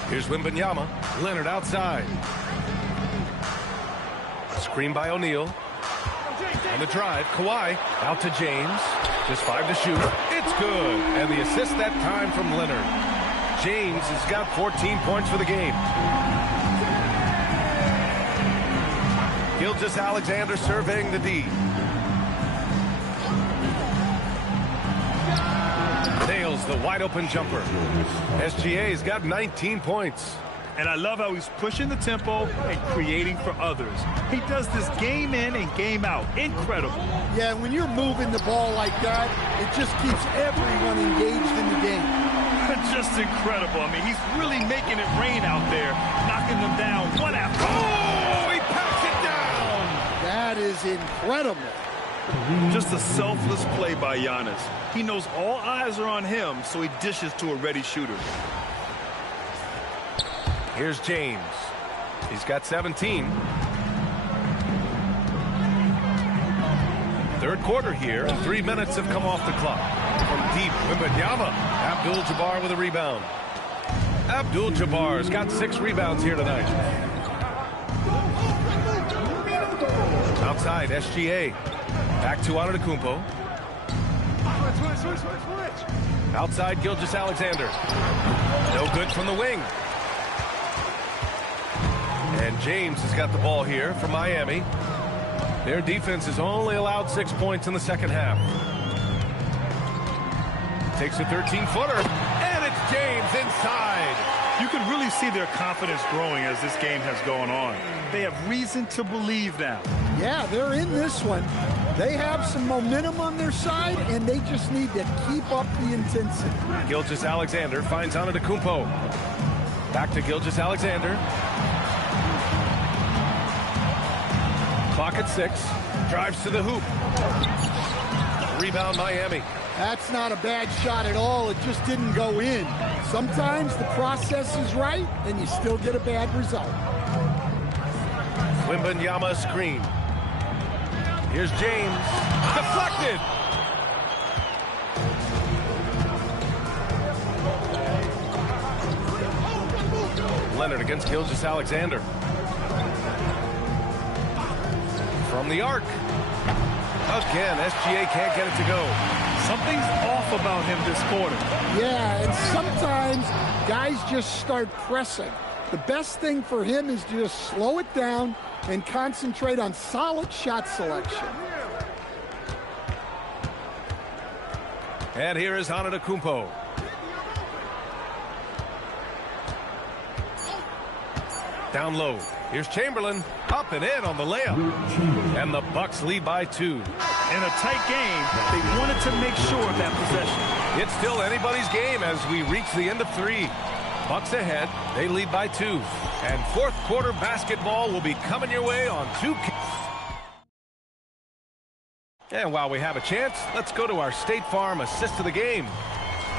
Here's Wembanyama. Leonard outside. Screen by O'Neal. On the drive, Kawhi out to James. Just 5 to shoot. It's good. And the assist that time from Leonard. James has got 14 points for the game. Gilgeous-Alexander surveying the D. Nails the wide open jumper. SGA's got 19 points. And I love how he's pushing the tempo and creating for others. He does this game in and game out. Incredible. Yeah, when you're moving the ball like that, it just keeps everyone engaged in the game. Just incredible. I mean, he's really making it rain out there, knocking them down one after. Oh, he packs it down. That is incredible. Just a selfless play by Giannis. He knows all eyes are on him, so he dishes to a ready shooter. Here's James. He's got 17. Third quarter here, and 3 minutes have come off the clock. From deep, Wembanyama. Abdul-Jabbar with a rebound. Abdul-Jabbar's got 6 rebounds here tonight. Outside, SGA. Back to Antetokounmpo. Outside, Gilgeous-Alexander. No good from the wing. And James has got the ball here for Miami. Their defense has only allowed 6 points in the second half. Takes a 13-footer, and it's James inside. You can really see their confidence growing as this game has gone on. They have reason to believe now. Yeah, they're in this one. They have some momentum on their side, and they just need to keep up the intensity. Gilgeous-Alexander finds Antetokounmpo. Back to Gilgeous-Alexander. Clock at 6. Drives to the hoop. Rebound Miami. That's not a bad shot at all. It just didn't go in. Sometimes the process is right, and you still get a bad result. Wembanyama screen. Here's James. Deflected. Leonard against Gilgeous-Alexander. From the arc. Again, SGA can't get it to go. Something's off about him this quarter. Yeah, and sometimes guys just start pressing. The best thing for him is to just slow it down and concentrate on solid shot selection. And here is Antetokounmpo. Down low. Here's Chamberlain. Up and in on the layup. And the Bucks lead by 2. In a tight game, they wanted to make sure of that possession. It's still anybody's game as we reach the end of 3. Bucks ahead. They lead by 2. And fourth quarter basketball will be coming your way on 2. And while we have a chance, let's go to our State Farm assist of the game.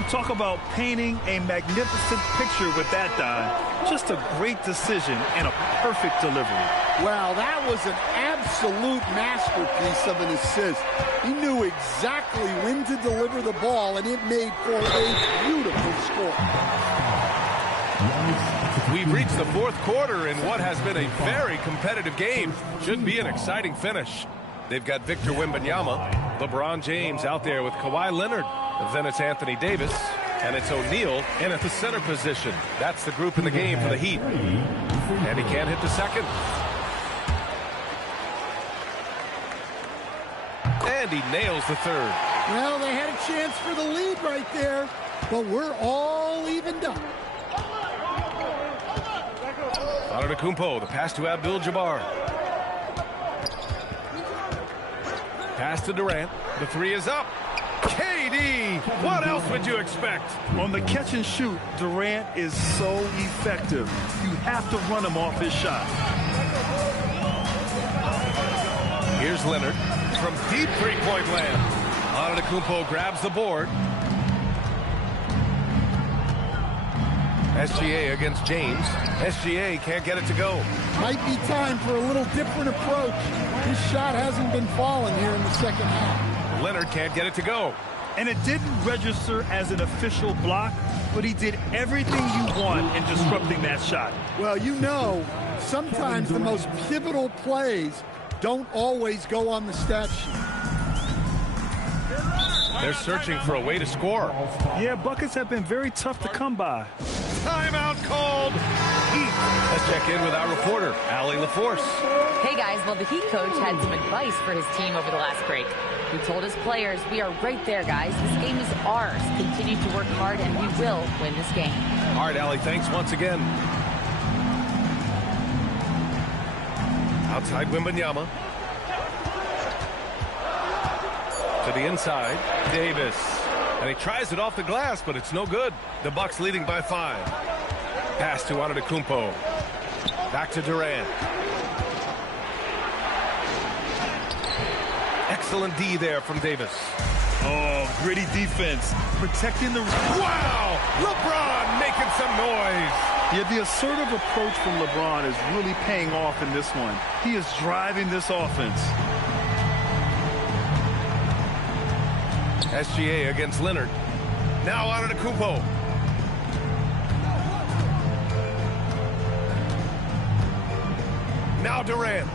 Talk about painting a magnificent picture with that, Don. Just a great decision and a perfect delivery. Well, that was an absolute masterpiece of an assist. He knew exactly when to deliver the ball, and it made for a beautiful score. We've reached the fourth quarter in what has been a very competitive game. Should be an exciting finish. They've got Victor Wembanyama, LeBron James out there with Kawhi Leonard. Then it's Anthony Davis, and it's O'Neal in at the center position. That's the group in the game for the Heat. And he can't hit the second. And he nails the third. Well, they had a chance for the lead right there, but we're all evened up. Antetokounmpo, the pass to Abdul-Jabbar. Pass to Durant. The three is up. KD, what else would you expect? On the catch and shoot, Durant is so effective. You have to run him off his shot. Here's Leonard from deep three-point land. Antetokounmpo grabs the board. SGA against James. SGA can't get it to go. Might be time for a little different approach. His shot hasn't been falling here in the second half. Leonard can't get it to go. And it didn't register as an official block, but he did everything you want in disrupting that shot. Well, you know, sometimes the most pivotal plays don't always go on the stat sheet. They're searching for a way to score. Yeah, buckets have been very tough to come by. Timeout called. Heat. Let's check in with our reporter, Allie LaForce. Hey guys, well the Heat coach had some advice for his team over the last break. He told his players, we are right there guys. This game is ours. Continue to work hard and we will win this game. All right, Allie, thanks once again. Outside Wembanyama. To the inside, Davis. And he tries it off the glass, but it's no good. The Bucks leading by 5. Pass to Antetokounmpo. Back to Durant. Excellent D there from Davis. Oh, gritty defense. Protecting the... Wow! LeBron making some noise. Yeah, the assertive approach from LeBron is really paying off in this one. He is driving this offense. SGA against Leonard. Now Antetokounmpo. Now Durant.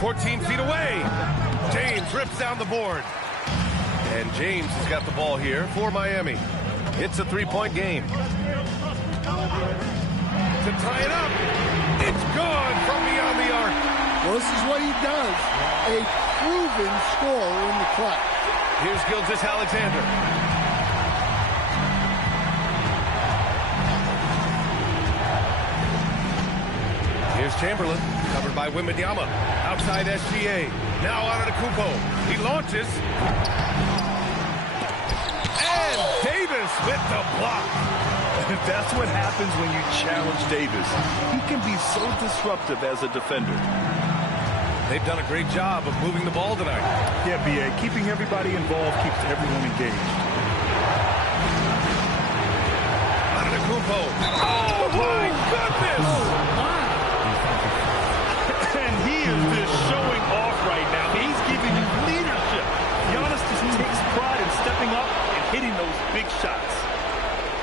"14 feet away. James rips down the board. And James has got the ball here for Miami. It's a three-point game. To tie it up. It's gone from beyond the arc. Well, this is what he does. A proven scorer in the clutch. Here's Gilgeous-Alexander. Here's Chamberlain, covered by Wembanyama. Outside SGA. Now Antetokounmpo. He launches. And Davis with the block. That's what happens when you challenge Davis. He can be so disruptive as a defender. They've done a great job of moving the ball tonight. Yeah, B.A. Keeping everybody involved keeps everyone engaged. Antetokounmpo. Oh, my goodness! And he is just showing off right now. He's giving you leadership. Giannis just takes pride in stepping up and hitting those big shots.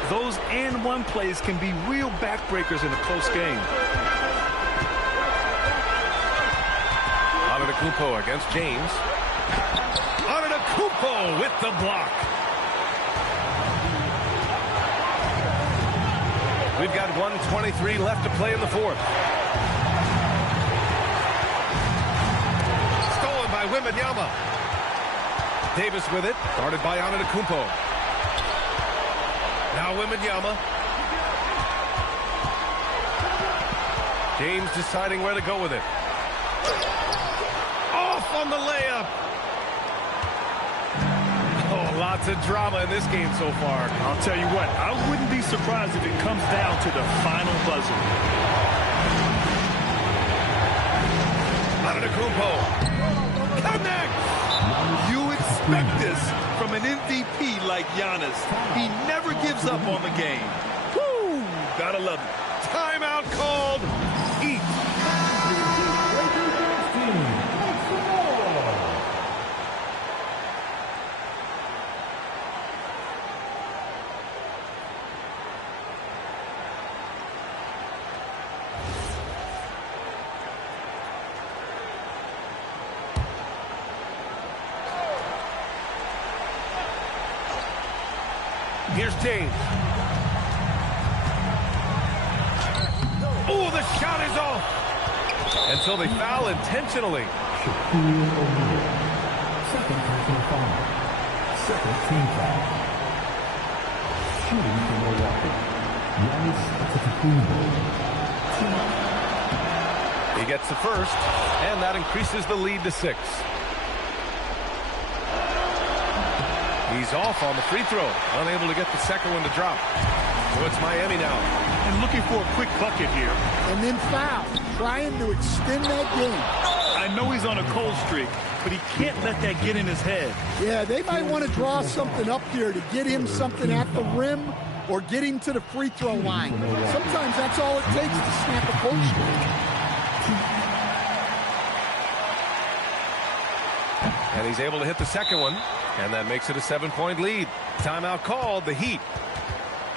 Those and-one plays can be real backbreakers in a close game. Antetokounmpo against James. Antetokounmpo with the block. We've got 1:23 left to play in the fourth. Stolen by Wembanyama. Davis with it, guarded by Antetokounmpo. Now Wembanyama. James deciding where to go with it. Off on the layup. Oh, lots of drama in this game so far. I'll tell you what, I wouldn't be surprised if it comes down to the final buzzer. Antetokounmpo. Connect! You expect this from an MVP like Giannis. He never gives up on the game. Woo! Gotta love it. Timeout called. Heat. Here's James. Oh, the shot is off. And so they foul intentionally. Shaquille O'Neal. Second personal foul. Second team foul. Shooting for Milwaukee. Giannis Antetokounmpo. He gets the first, and that increases the lead to 6. He's off on the free throw, unable to get the second one to drop. So it's Miami now. And looking for a quick bucket here. And then foul, trying to extend that game. I know he's on a cold streak, but he can't let that get in his head. Yeah, they might want to draw something up here to get him something at the rim or get him to the free throw line. Sometimes that's all it takes to snap a cold streak. And he's able to hit the second one, and that makes it a 7-point lead. Timeout called, the Heat.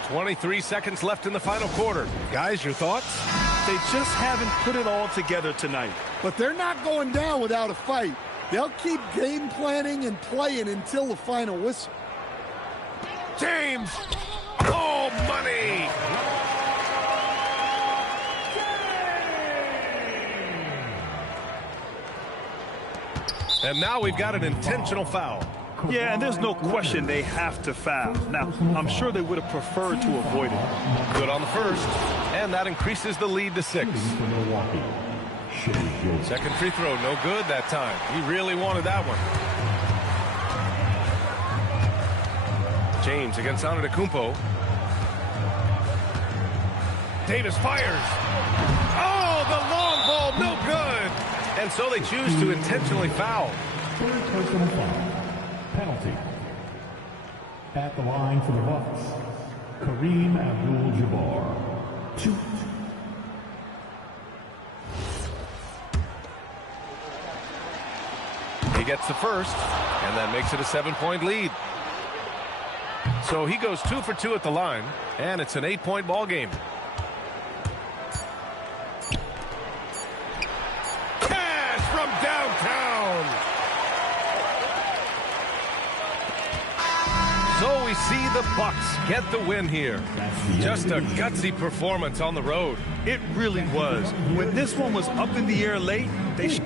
23 seconds left in the final quarter. Guys, your thoughts? They just haven't put it all together tonight. But they're not going down without a fight. They'll keep game planning and playing until the final whistle. James! Oh, money! And now we've got an intentional foul. Yeah, and there's no question they have to foul. Now, I'm sure they would have preferred to avoid it. Good on the first, and that increases the lead to 6. Second free throw, no good that time. He really wanted that one. James against Antetokounmpo. Davis fires. Oh, the long ball, no good. And so they choose to intentionally foul. Third personal foul. Penalty. At the line for the Bucks, Kareem Abdul-Jabbar. 2. He gets the first, and that makes it a 7-point lead. So he goes 2 for 2 at the line, and it's an 8-point ball game. Cash from downtown. So we see the Bucks get the win here. Just a gutsy performance on the road. It really was. When this one was up in the air late, they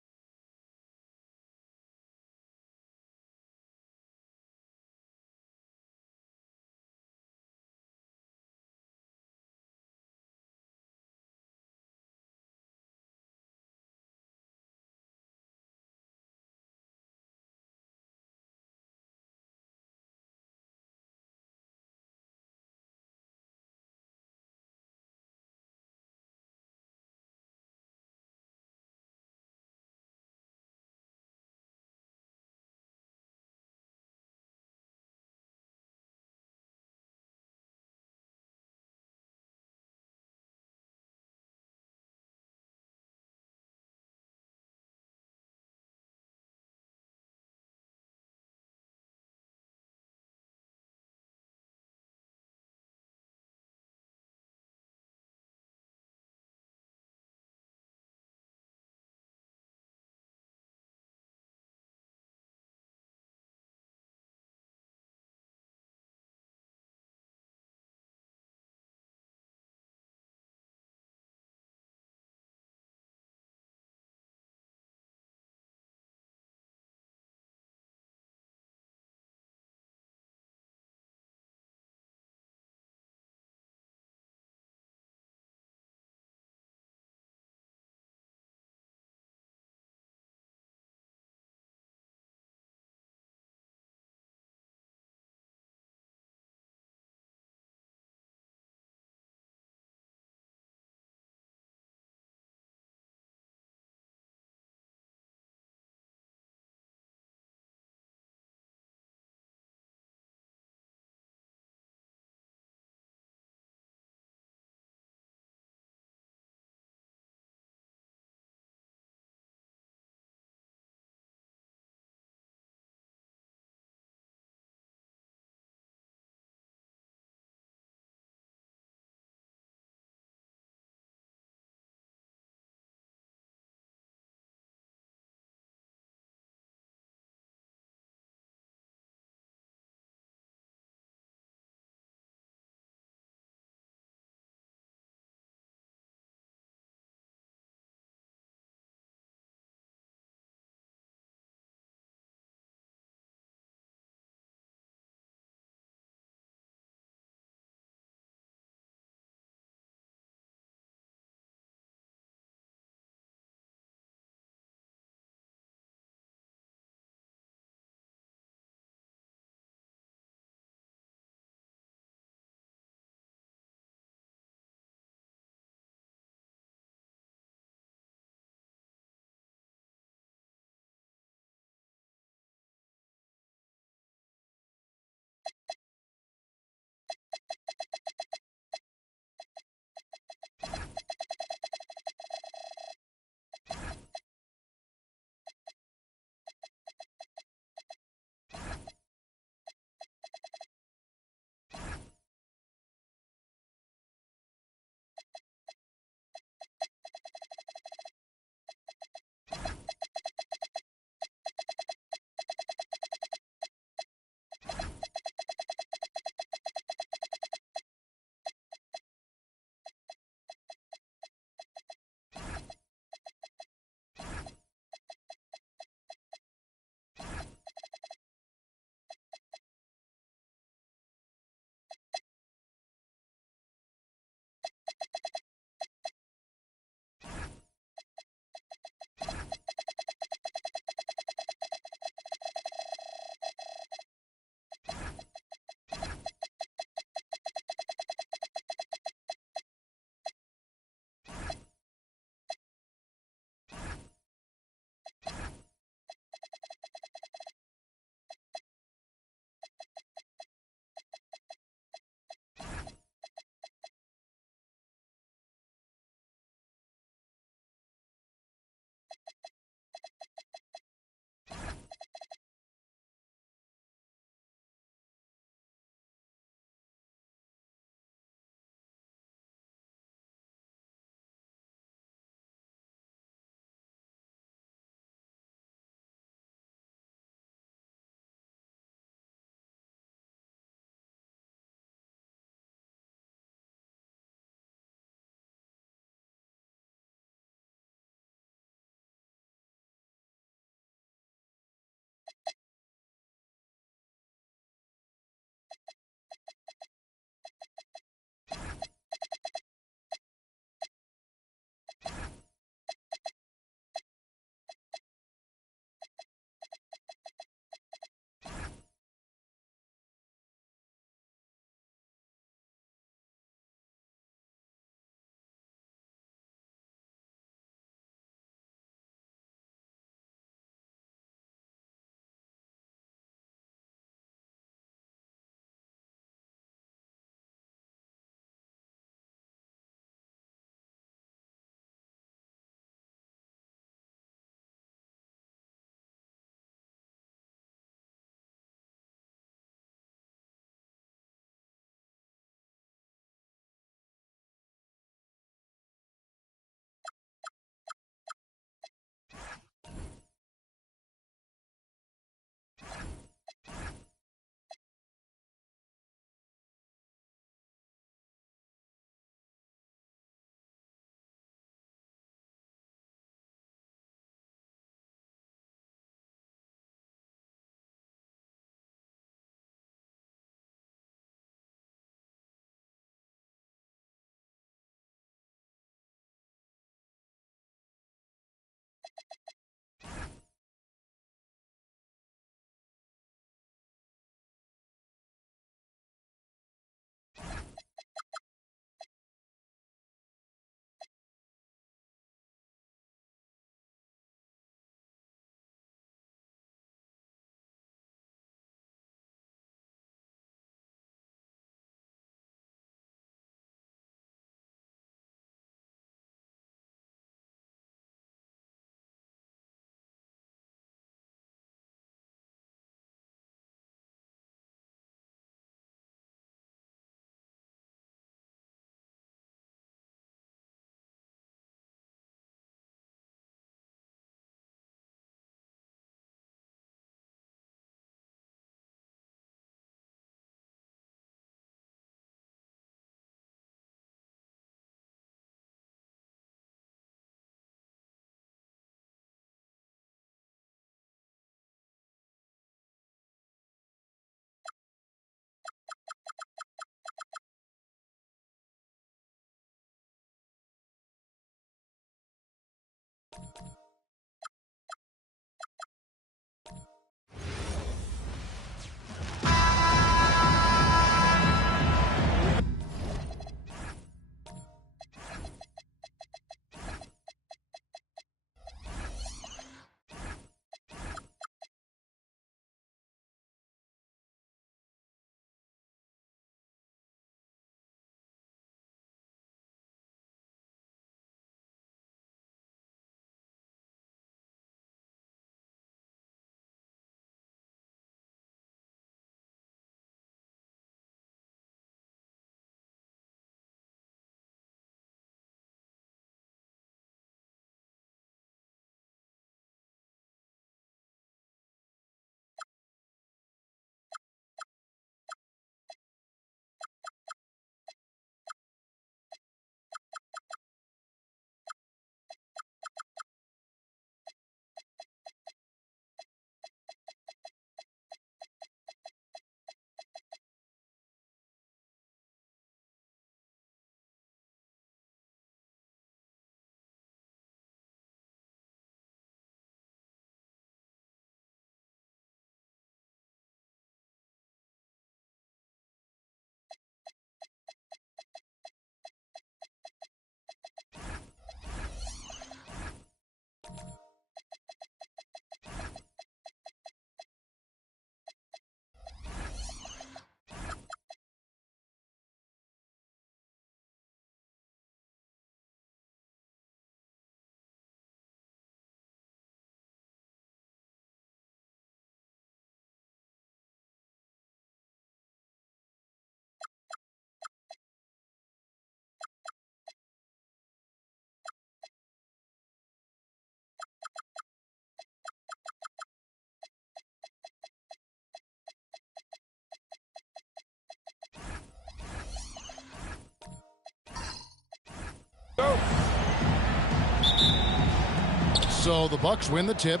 So the Bucks win the tip.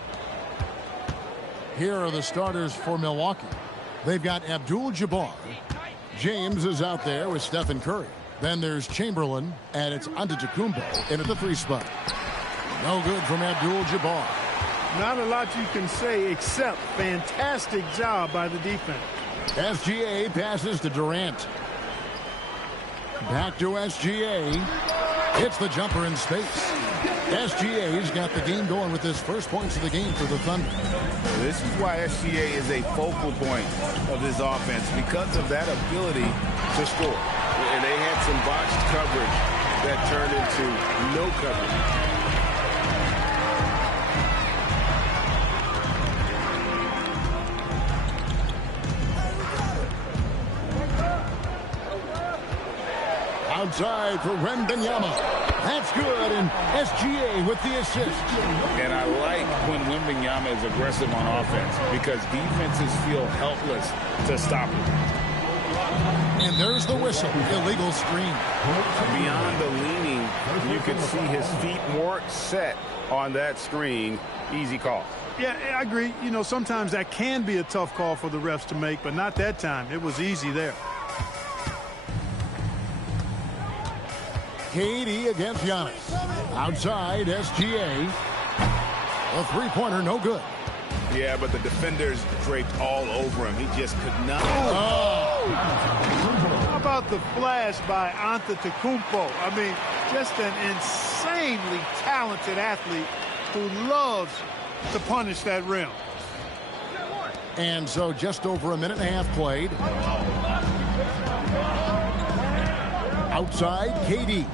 Here are the starters for Milwaukee. They've got Abdul-Jabbar. James is out there with Stephen Curry. Then there's Chamberlain, and it's Antetokounmpo in at the 3 spot. No good from Abdul-Jabbar. Not a lot you can say except fantastic job by the defense. SGA passes to Durant. Back to SGA. Hits the jumper in space. SGA's got the game going with his first points of the game for the Thunder. This is why SGA is a focal point of this offense, because of that ability to score. And they had some botched coverage that turned into no coverage. Outside for Wembanyama. That's good, and SGA with the assist. And I like when Wembanyama is aggressive on offense, because defenses feel helpless to stop him. And there's the whistle. Illegal screen. Beyond the leaning, you can see his feet more set on that screen. Easy call. Yeah, I agree. You know, sometimes that can be a tough call for the refs to make, but not that time. It was easy there. KD against Giannis. Outside, SGA. A three-pointer, no good. Yeah, but the defenders draped all over him. He just could not. How about the flash by Antetokounmpo? I mean, just an insanely talented athlete who loves to punish that rim. And so just over a minute and a half played. Outside, KD.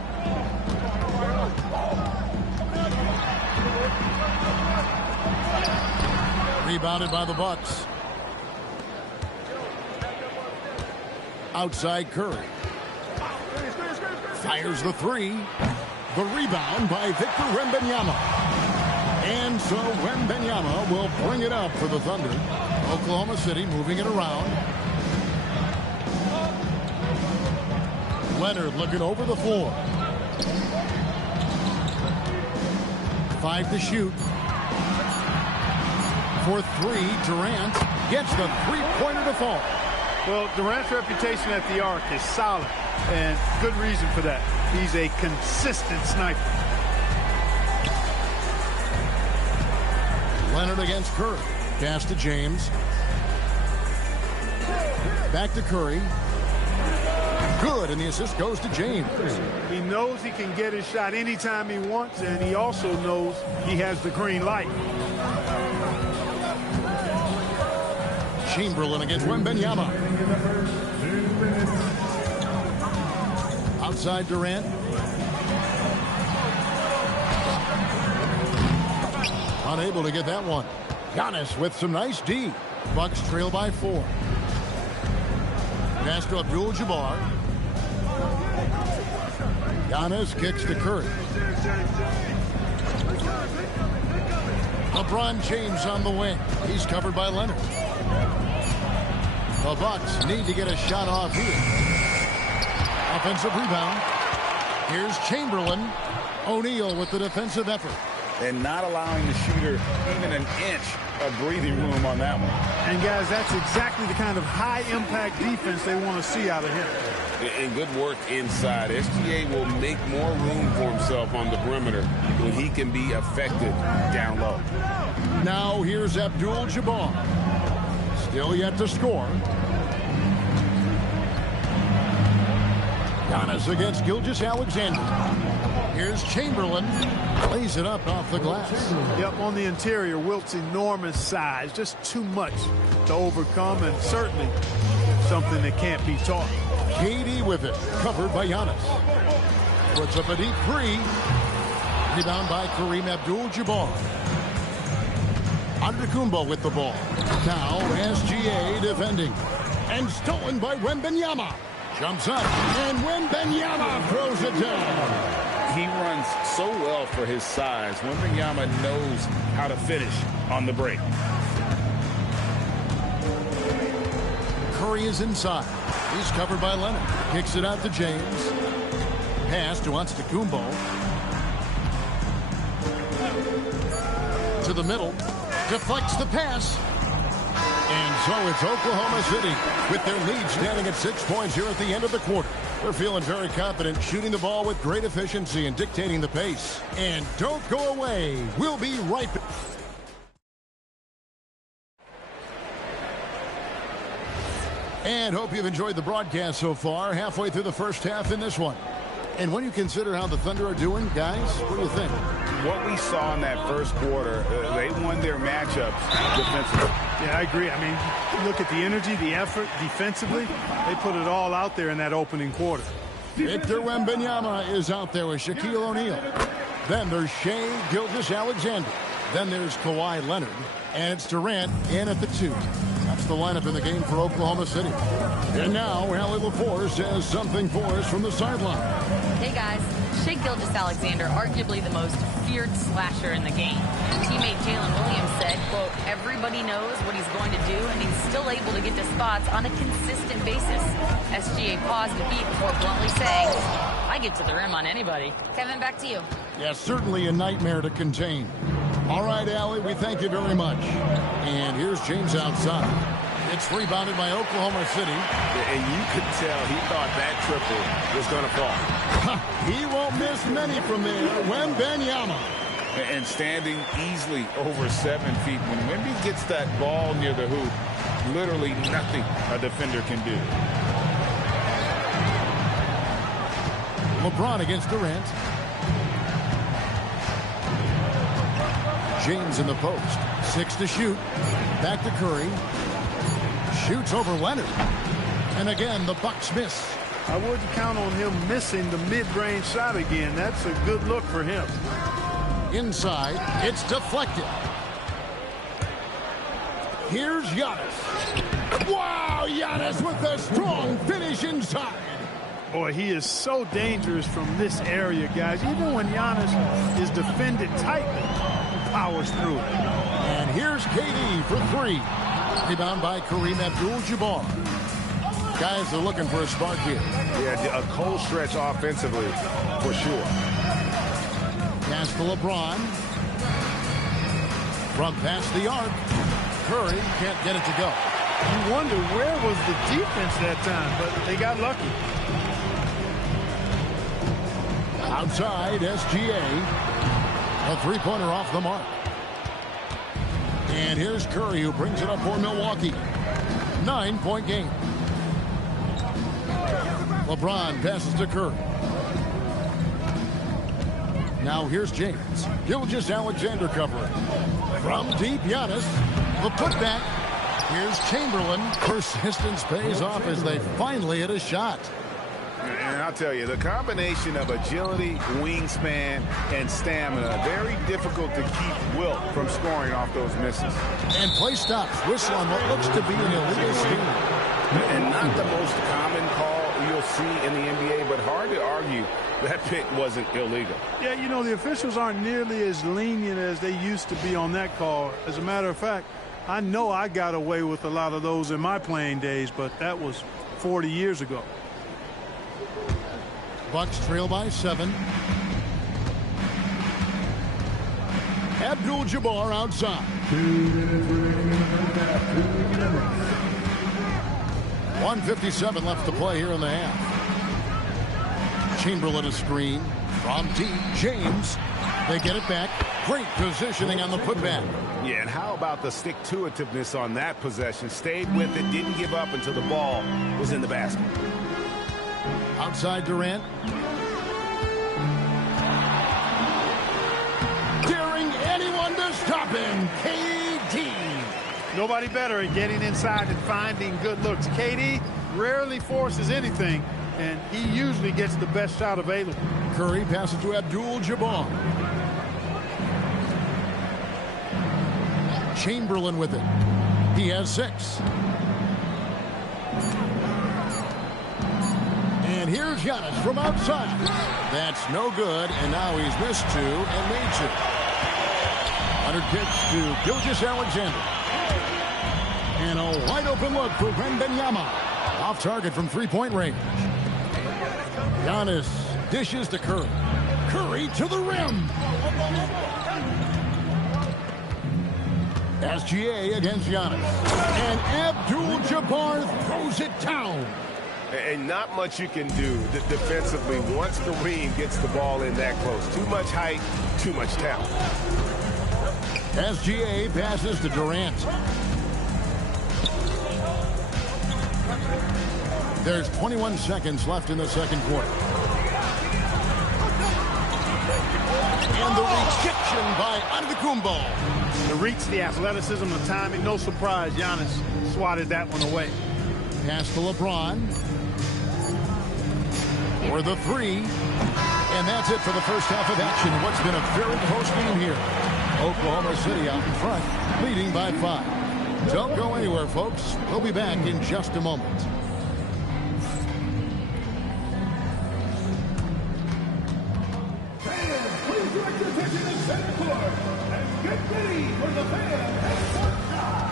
Rebounded by the Bucks. Outside, Curry. Fires the three. The rebound by Victor Wembanyama. And so Wembanyama will bring it up for the Thunder. Oklahoma City moving it around. Leonard looking over the floor. 5 to shoot. For 3, Durant gets the three-pointer to fall. Well, Durant's reputation at the arc is solid, and good reason for that. He's a consistent sniper. Leonard against Curry. Pass to James. Back to Curry. Good, and the assist goes to James. He knows he can get his shot anytime he wants, and he also knows he has the green light. Chamberlain against Wembanyama. Outside Durant. Unable to get that one. Giannis with some nice D. Bucks trail by 4. Pass to Abdul-Jabbar. Giannis kicks to Curry. LeBron James on the wing. He's covered by Leonard. The Bucks need to get a shot off here. Offensive rebound. Here's Chamberlain. O'Neal with the defensive effort. And not allowing the shooter even an inch of breathing room on that one. And, guys, that's exactly the kind of high-impact defense they want to see out of him. And good work inside. SGA will make more room for himself on the perimeter when he can be effective down low. Now here's Abdul-Jabbar. Still yet to score. Giannis against Gilgeous-Alexander. Here's Chamberlain. Lays it up off the glass. Yep, on the interior, Wilt's enormous size. Just too much to overcome, and certainly something that can't be taught. KD with it. Covered by Giannis. Puts up a deep 3. Rebound by Kareem Abdul-Jabbar. Antetokounmpo with the ball. Now SGA defending. And stolen by Wembanyama. Jumps up, and Wembanyama throws it down. He runs so well for his size. Wembanyama knows how to finish on the break. Curry is inside. He's covered by Leonard. Kicks it out to James. Pass to Antetokounmpo. to the middle. Deflects the pass. And so it's Oklahoma City with their lead standing at 6 points here at the end of the quarter. They're feeling very confident, shooting the ball with great efficiency and dictating the pace. And don't go away. We'll be right back. And hope you've enjoyed the broadcast so far. Halfway through the first half in this one. And when you consider how the Thunder are doing, guys, what do you think? What we saw in that first quarter, they won their matchups defensively. Yeah, I agree. I mean, look at the energy, the effort defensively. They put it all out there in that opening quarter. Victor Wembanyama is out there with Shaquille O'Neal. Then there's Shai Gilgeous-Alexander. Then there's Kawhi Leonard. And it's Durant in at the 2. That's the lineup in the game for Oklahoma City. And now, Allie LaForce has something for us from the sideline. Hey, guys. Shai Gilgeous-Alexander, arguably the most feared slasher in the game. Teammate Jalen Williams said, quote, everybody knows what he's going to do, and he's still able to get to spots on a consistent basis. SGA paused a beat before bluntly saying, I get to the rim on anybody. Kevin, back to you. Yeah, certainly a nightmare to contain. All right, Allie, we thank you very much. And here's James outside. It's rebounded by Oklahoma City. And you could tell he thought that triple was going to fall. He won't miss many from there. Wembanyama. And standing easily over 7 feet. When Wemby gets that ball near the hoop, literally nothing a defender can do. LeBron against Durant. James in the post. 6 to shoot. Back to Curry. Shoots over Leonard. And again, the Bucks miss. I wouldn't count on him missing the mid-range shot again. That's a good look for him. Inside, it's deflected. Here's Giannis. Wow, Giannis with a strong finish inside. Boy, he is so dangerous from this area, guys. Even when Giannis is defended tightly, he powers through it. And here's KD for 3. Rebound by Kareem Abdul-Jabbar. Guys are looking for a spark here. Yeah, a cold stretch offensively, for sure. Pass to LeBron. From past the arc. Curry can't get it to go. You wonder where was the defense that time, but they got lucky. Outside, SGA. A three-pointer off the mark. And here's Curry, who brings it up for Milwaukee. 9-point game. LeBron passes to Curry. Now here's James. Gilgeous-Alexander covering. From deep, Giannis. The putback. Here's Chamberlain. Persistence pays off as they finally hit a shot. And I'll tell you, the combination of agility, wingspan, and stamina, very difficult to keep Wilt from scoring off those misses. And play stops. Whistle on what looks to be an illegal steal. And not the most common call you'll see in the NBA, but hard to argue that pick wasn't illegal. Yeah, you know, the officials aren't nearly as lenient as they used to be on that call. As a matter of fact, I know I got away with a lot of those in my playing days, but that was 40 years ago. Bucks trail by 7. Abdul-Jabbar outside. 1:57 left to play here in the half. Chamberlain a screen from deep. James. They get it back. Great positioning on the putback. Yeah, and how about the stick-to-itiveness on that possession? Stayed with it, didn't give up until the ball was in the basket. Outside Durant. Daring anyone to stop him. KD. Nobody better at getting inside and finding good looks. KD rarely forces anything, and he usually gets the best shot available. Curry passes to Abdul-Jabbar. Chamberlain with it. He has 6. And here's Giannis from outside. That's no good, and now he's missed 2 and made 2. Leonard kicks to Gilgeous-Alexander. And a wide-open look for Wembanyama. Off target from three-point range. Giannis dishes to Curry. Curry to the rim. SGA against Giannis. And Abdul-Jabbar throws it down. And not much you can do defensively once Kareem gets the ball in that close. Too much height, too much talent. SGA passes to Durant. There's 21 seconds left in the second quarter. And the rejection by Antetokounmpo. The reach, the athleticism, the timing, no surprise. Giannis swatted that one away. Pass to LeBron. For the three. And that's it for the first half of action. What's been a very close game here. Oklahoma City out in front, leading by 5. Don't go anywhere, folks. We'll be back in just a moment. Fans, please direct your attention to center court and get ready for the fan headset time.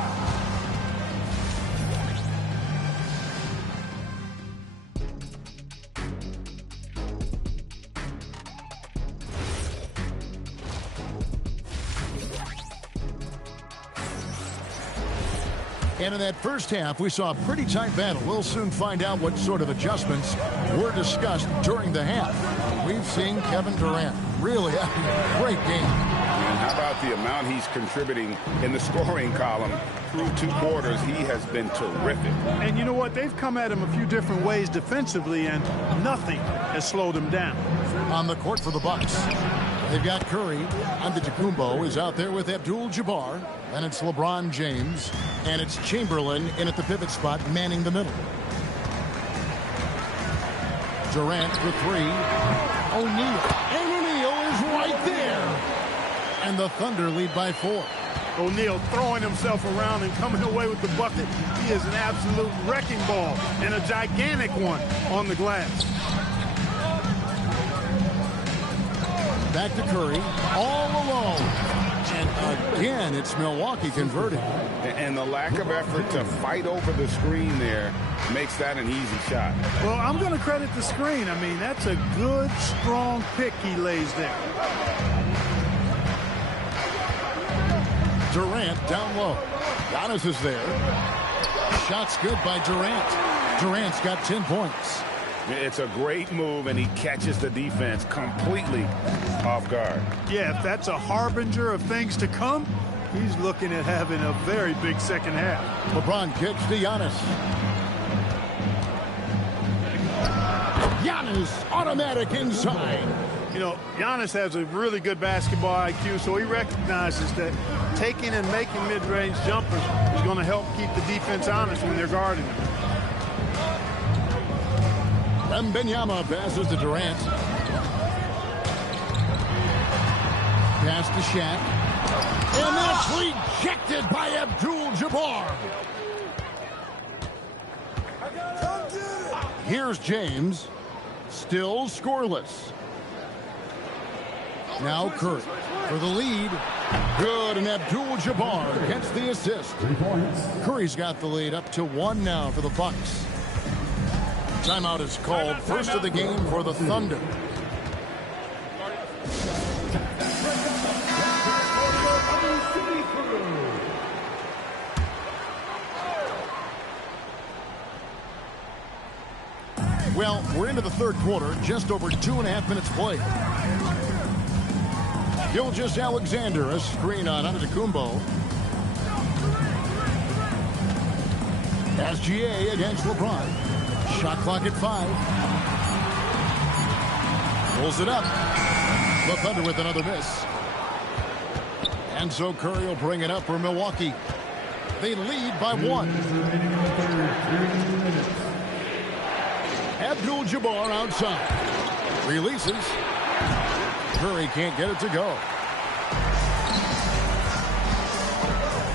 And in that first half, we saw a pretty tight battle. We'll soon find out what sort of adjustments were discussed during the half. We've seen Kevin Durant really having a great game. And how about the amount he's contributing in the scoring column through 2 quarters? He has been terrific. And you know what? They've come at him a few different ways defensively, and nothing has slowed him down. On the court for the Bucks, they've got Curry. Antetokounmpo is out there with Abdul-Jabbar. And it's LeBron James. And it's Chamberlain in at the pivot spot, manning the middle. Durant for 3. O'Neal. And O'Neal is right there. And the Thunder lead by 4. O'Neal throwing himself around and coming away with the bucket. He is an absolute wrecking ball and a gigantic one on the glass. Back to Curry, all alone. And again, it's Milwaukee converting. And the lack of effort to fight over the screen there makes that an easy shot. Well, I'm going to credit the screen. I mean, that's a good, strong pick he lays there. Durant down low. Giannis is there. Shot's good by Durant. Durant's got 10 points. It's a great move, and he catches the defense completely off guard. Yeah, if that's a harbinger of things to come, he's looking at having a very big second half. LeBron kicks to Giannis. Giannis, automatic inside. You know, Giannis has a really good basketball IQ, so he recognizes that taking and making mid-range jumpers is going to help keep the defense honest when they're guarding him. Wembanyama passes to Durant. Pass to Shaq. And that's rejected by Abdul-Jabbar. Here's James. Still scoreless. Now Curry for the lead. Good, and Abdul-Jabbar gets the assist. 3 points. Curry's got the lead up to 1 now for the Bucks. Timeout is called. First of the game for the Thunder. Well, we're into the third quarter, just over 2.5 minutes played. Gilgeous-Alexander, a screen on Antetokounmpo. SGA against LeBron. Shot clock at 5. Pulls it up. The Thunder with another miss. And so Curry will bring it up for Milwaukee. They lead by 1. Abdul-Jabbar outside. Releases. Curry can't get it to go.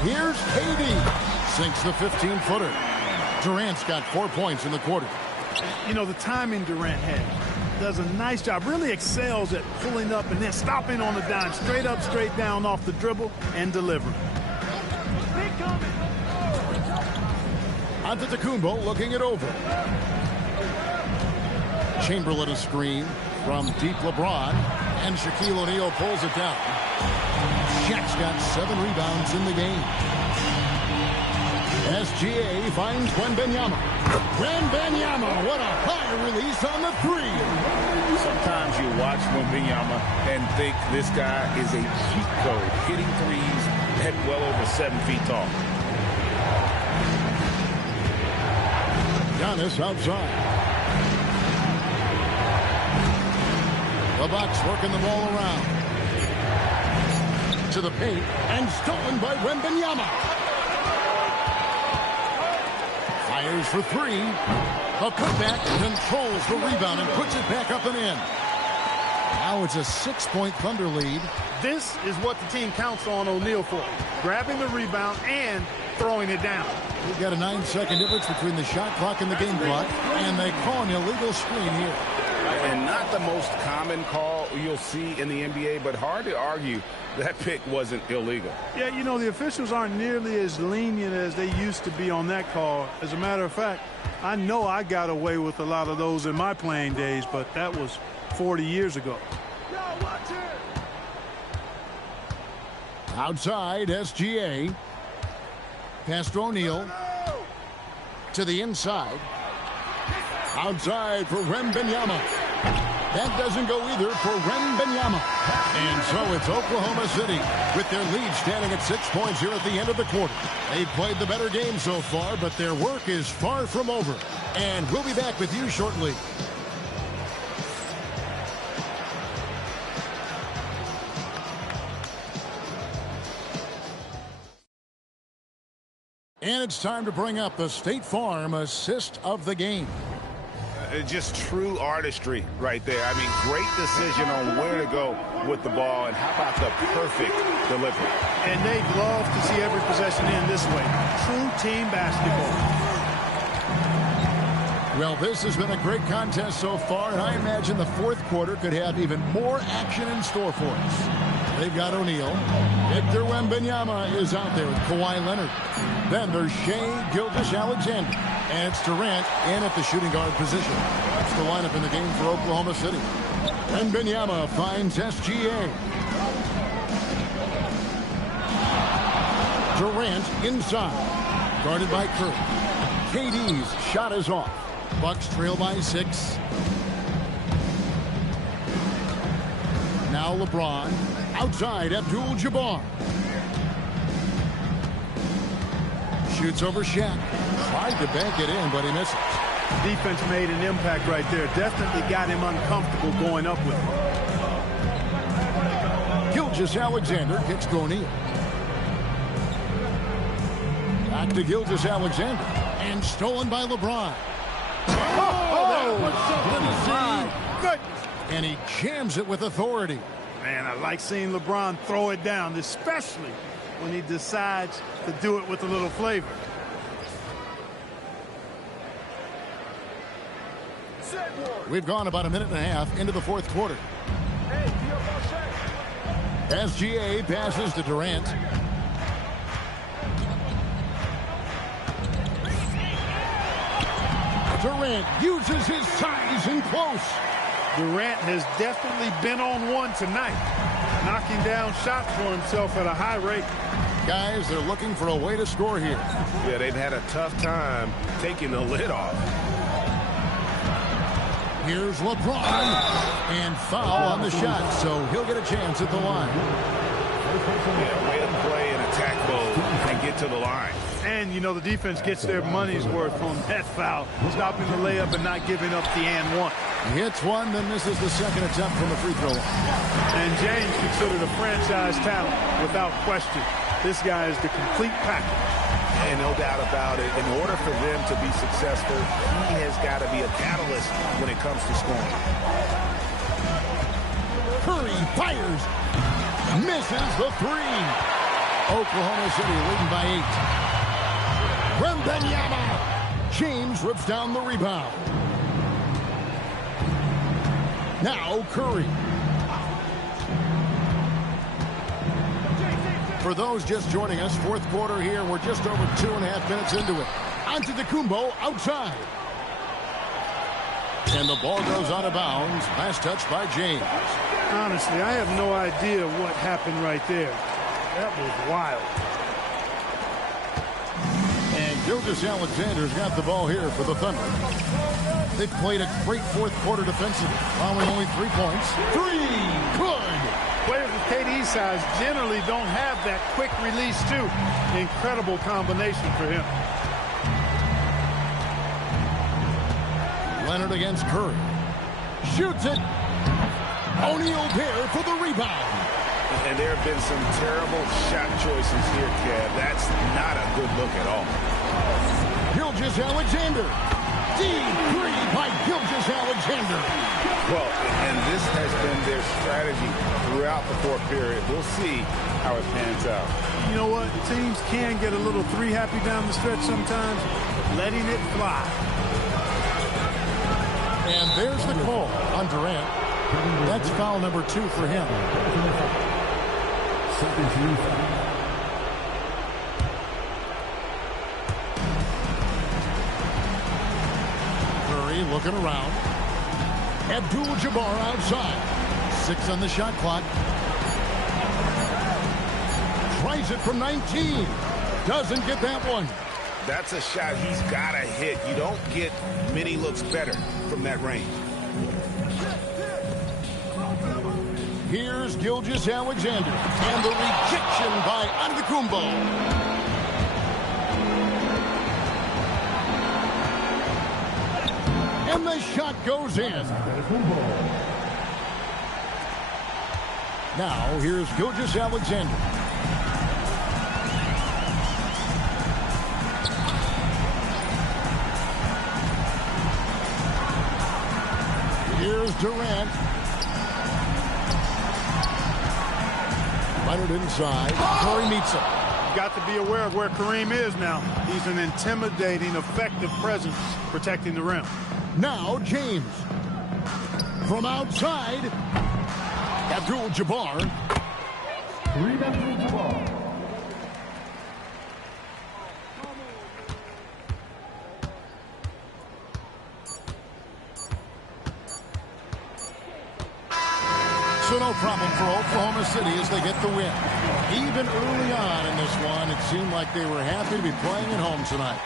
Here's KD. Sinks the 15-footer. Durant's got 4 points in the quarter. You know, the timing Durant has does a nice job, really excels at pulling up and then stopping on the dime, straight up, straight down off the dribble and delivering. Antetokounmpo looking it over. Chamberlain a screen from deep LeBron, and Shaquille O'Neal pulls it down. Shaq's got 7 rebounds in the game. SGA finds Wembanyama. Wembanyama, what a high release on the 3. Sometimes you watch Wembanyama and think this guy is a cheat code, hitting threes at well over 7 feet tall. Giannis outside. The Bucks working the ball around. To the paint and stolen by Wembanyama. Fires for 3. A putback controls the rebound and puts it back up and in. Now it's a 6-point Thunder lead. This is what the team counts on O'Neal for. Grabbing the rebound and throwing it down. We've got a 9-second difference between the shot clock and the game clock. And they call an illegal screen here. And not the most common call you'll see in the NBA, but hard to argue that pick wasn't illegal. Yeah, you know, the officials aren't nearly as lenient as they used to be on that call. As a matter of fact, I know I got away with a lot of those in my playing days, but that was 40 years ago. Outside, SGA. Pass to O'Neal. To the inside. Outside for Wembanyama. That doesn't go either for Wembanyama. And so it's Oklahoma City with their lead standing at 6 points here at the end of the quarter. They've played the better game so far, but their work is far from over. And we'll be back with you shortly. And it's time to bring up the State Farm assist of the game. Just true artistry right there. I mean, great decision on where to go with the ball, and how about the perfect delivery. And they'd love to see every possession in this way. True team basketball. Well, this has been a great contest so far, and I imagine the fourth quarter could have even more action in store for us. They've got O'Neal. Victor Wembanyama is out there with Kawhi Leonard. Then there's Shai Gilgeous-Alexander. And it's Durant in at the shooting guard position. That's the lineup in the game for Oklahoma City. Wembanyama finds SGA. Durant inside. Guarded by Curry. KD's shot is off. Bucks trail by 6. Now LeBron. Outside, Abdul-Jabbar. Shoots over Shaq. Tried to bank it in, but he misses. Defense made an impact right there. Definitely got him uncomfortable going up with him. Gilgeous-Alexander kicks to O'Neal. Back to Gilgeous-Alexander. And stolen by LeBron. That was something to see. Goodness. And he jams it with authority. Man, I like seeing LeBron throw it down, especially when he decides to do it with a little flavor. We've gone about a minute and a half into the fourth quarter. SGA passes to Durant. Durant uses his size in close. Durant has definitely been on one tonight, knocking down shots for himself at a high rate. Guys, they're looking for a way to score here. Yeah, they've had a tough time taking the lid off. Here's LeBron. And foul on the shot, so he'll get a chance at the line. Yeah, way to play in attack mode and get to the line. And, you know, the defense gets their money's worth on that foul, stopping the layup and not giving up the and one. He hits one, then misses the second attempt from the free throw line. And James considered a franchise talent, without question. This guy is the complete package. And no doubt about it, in order for them to be successful, he has got to be a catalyst when it comes to scoring. Curry fires. Misses the 3. Oklahoma City leading by 8. Wembanyama. James rips down the rebound. Now Curry. For those just joining us, fourth quarter here. We're just over 2.5 minutes into it. Antetokounmpo outside. And the ball goes out of bounds. Last touch by James. Honestly, I have no idea what happened right there. That was wild. And Gilgeous-Alexander's got the ball here for the Thunder. They've played a great fourth quarter defensively, following only 3 points. Good. Players with KD's size generally don't have that quick release, too. Incredible combination for him. Leonard against Curry. Shoots it. O'Neal there for the rebound. And there have been some terrible shot choices here, Kev. That's not a good look at all. Gilgeous-Alexander. Deep three by Gilgeous-Alexander. Well, and this has been their strategy throughout the fourth period. We'll see how it pans out. You know what? Teams can get a little three happy down the stretch sometimes, but letting it fly. And there's the call on Durant. That's foul number 2 for him. Curry looking around. Abdul-Jabbar outside. 6 on the shot clock. Tries it from 19. Doesn't get that one. That's a shot he's got to hit. You don't get many looks better from that range. Here's Gilgeous-Alexander. And the rejection by Antetokounmpo. And the shot goes in. Now, here's Gilgeous-Alexander. Here's Durant. Leonard inside. Curry meets him. You've got to be aware of where Kareem is now. He's an intimidating, effective presence protecting the rim. Now James. From outside. Abdul-Jabbar. So no problem for Oklahoma City as they get the win. Even early on in this one, it seemed like they were happy to be playing at home tonight.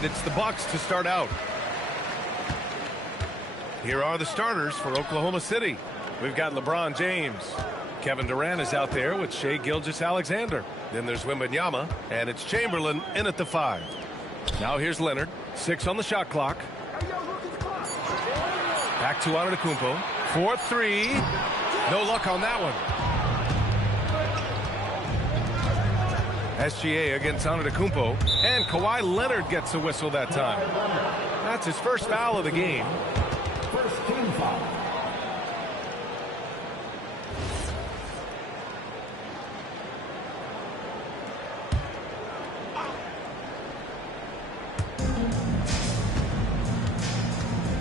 And it's the Bucks to start out. Here are the starters for Oklahoma City. We've got LeBron James. Kevin Durant is out there with Shai Gilgeous-Alexander. Then there's Wembanyama, and it's Chamberlain in at the 5. Now here's Leonard. 6 on the shot clock. Back to Antetokounmpo. 4-3. No luck on that one. SGA against Antetokounmpo, and Kawhi Leonard gets a whistle that time. That's his first foul of the game. First team foul.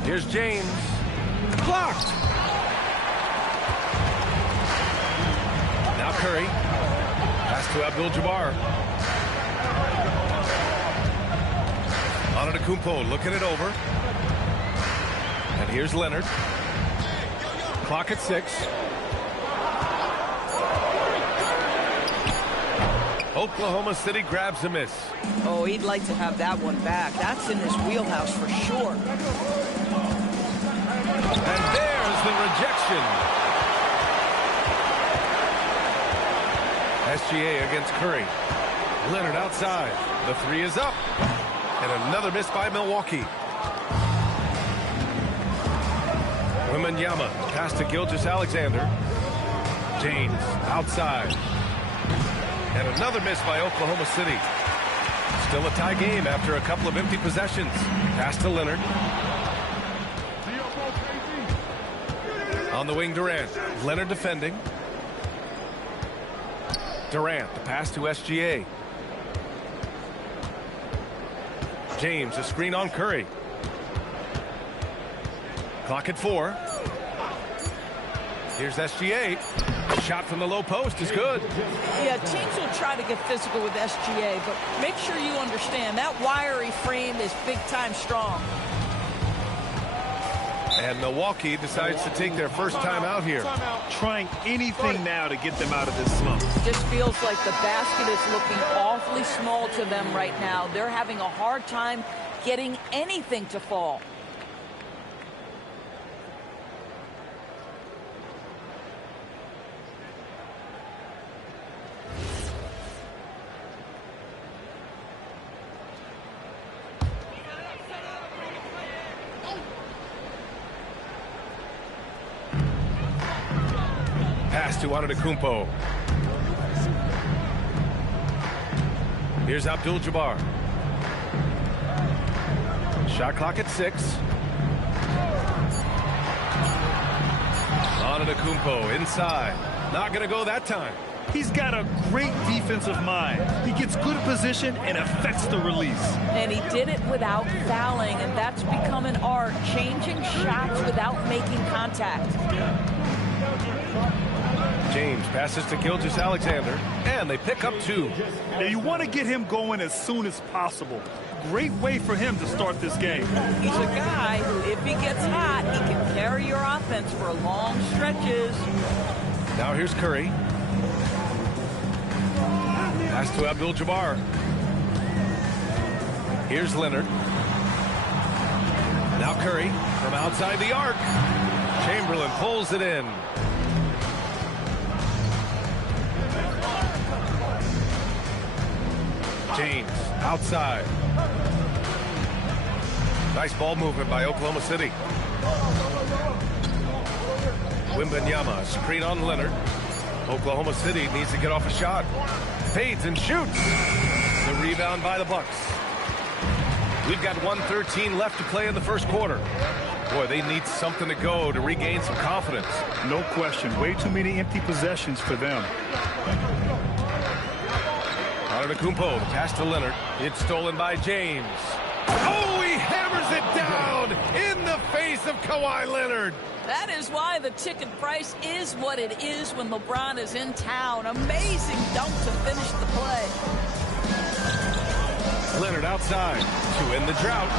Here's James. Blocked. Now Curry. Pass to Abdul-Jabbar. Antetokounmpo looking it over. And here's Leonard. Clock at 6. Oklahoma City grabs a miss. Oh, he'd like to have that one back. That's in his wheelhouse for sure. And there's the rejection. SGA against Curry. Leonard outside. The 3 is up. And another miss by Milwaukee. Wembanyama pass to Gilgeous-Alexander. James outside. And another miss by Oklahoma City. Still a tie game after a couple of empty possessions. Pass to Leonard. On the wing, Durant. Leonard defending. Durant, the pass to SGA. James, a screen on Curry. Clock at 4. Here's SGA. Shot from the low post is good. Yeah, teams will try to get physical with SGA, but make sure you understand that wiry frame is big-time strong. And Milwaukee decides to take their first time out here. Trying anything now to get them out of this slump. Just feels like the basket is looking awfully small to them right now. They're having a hard time getting anything to fall. Pass to Antetokounmpo. Here's Abdul-Jabbar. Shot clock at 6. Antetokounmpo inside. Not going to go that time. He's got a great defensive mind. He gets good position and affects the release. And he did it without fouling, and that's become an art, changing shots without making contact. James passes to Gilgeous-Alexander, and they pick up 2. Now you want to get him going as soon as possible. Great way for him to start this game. He's a guy who, if he gets hot, he can carry your offense for long stretches. Now here's Curry. Pass to Abdul-Jabbar. Here's Leonard. Now Curry from outside the arc. Chamberlain pulls it in. James outside. Nice ball movement by Oklahoma City. Wembanyama, screen on Leonard. Oklahoma City needs to get off a shot. Fades and shoots. The rebound by the Bucks. We've got 1:13 left to play in the first quarter. Boy, they need something to go to regain some confidence. No question. Way too many empty possessions for them. Antetokounmpo, the pass to Leonard. It's stolen by James. Oh, he hammers it down in the face of Kawhi Leonard. That is why the ticket price is what it is when LeBron is in town. Amazing dunk to finish the play. Leonard outside to end the drought.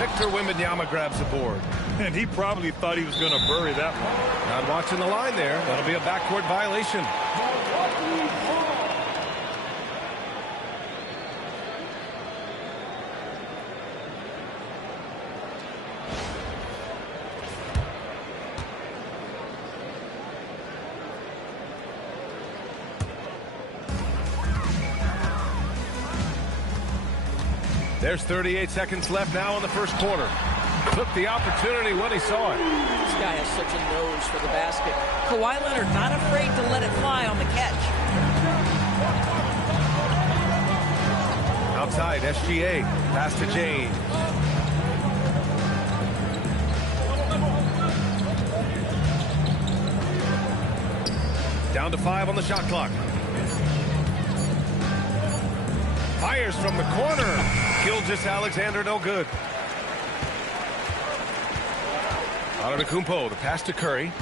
Victor Wembanyama grabs the board. And he probably thought he was going to bury that one. Not watching the line there. That'll be a backcourt violation. There's 38 seconds left now in the first quarter. Took the opportunity when he saw it. This guy has such a nose for the basket. Kawhi Leonard not afraid to let it fly on the catch. Outside, SGA. Pass to James. Down to 5 on the shot clock. Fires from the corner. Gilgeous-Alexander, no good. Antetokounmpo, the pass to Curry.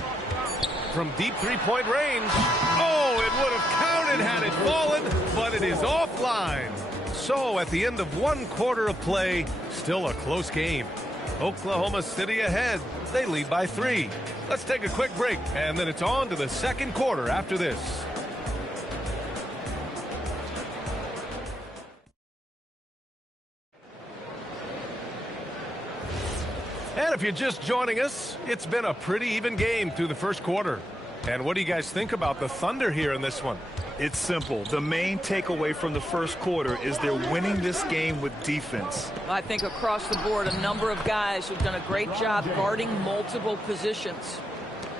From deep three-point range. Oh, it would have counted had it fallen, but it is offline. So at the end of 1 quarter of play, still a close game. Oklahoma City ahead. They lead by 3. Let's take a quick break, and then it's on to the second quarter after this. And if you're just joining us, it's been a pretty even game through the first quarter. And what do you guys think about the Thunder here in this one? It's simple. The main takeaway from the first quarter is they're winning this game with defense. I think across the board, a number of guys who've done a great job guarding multiple positions.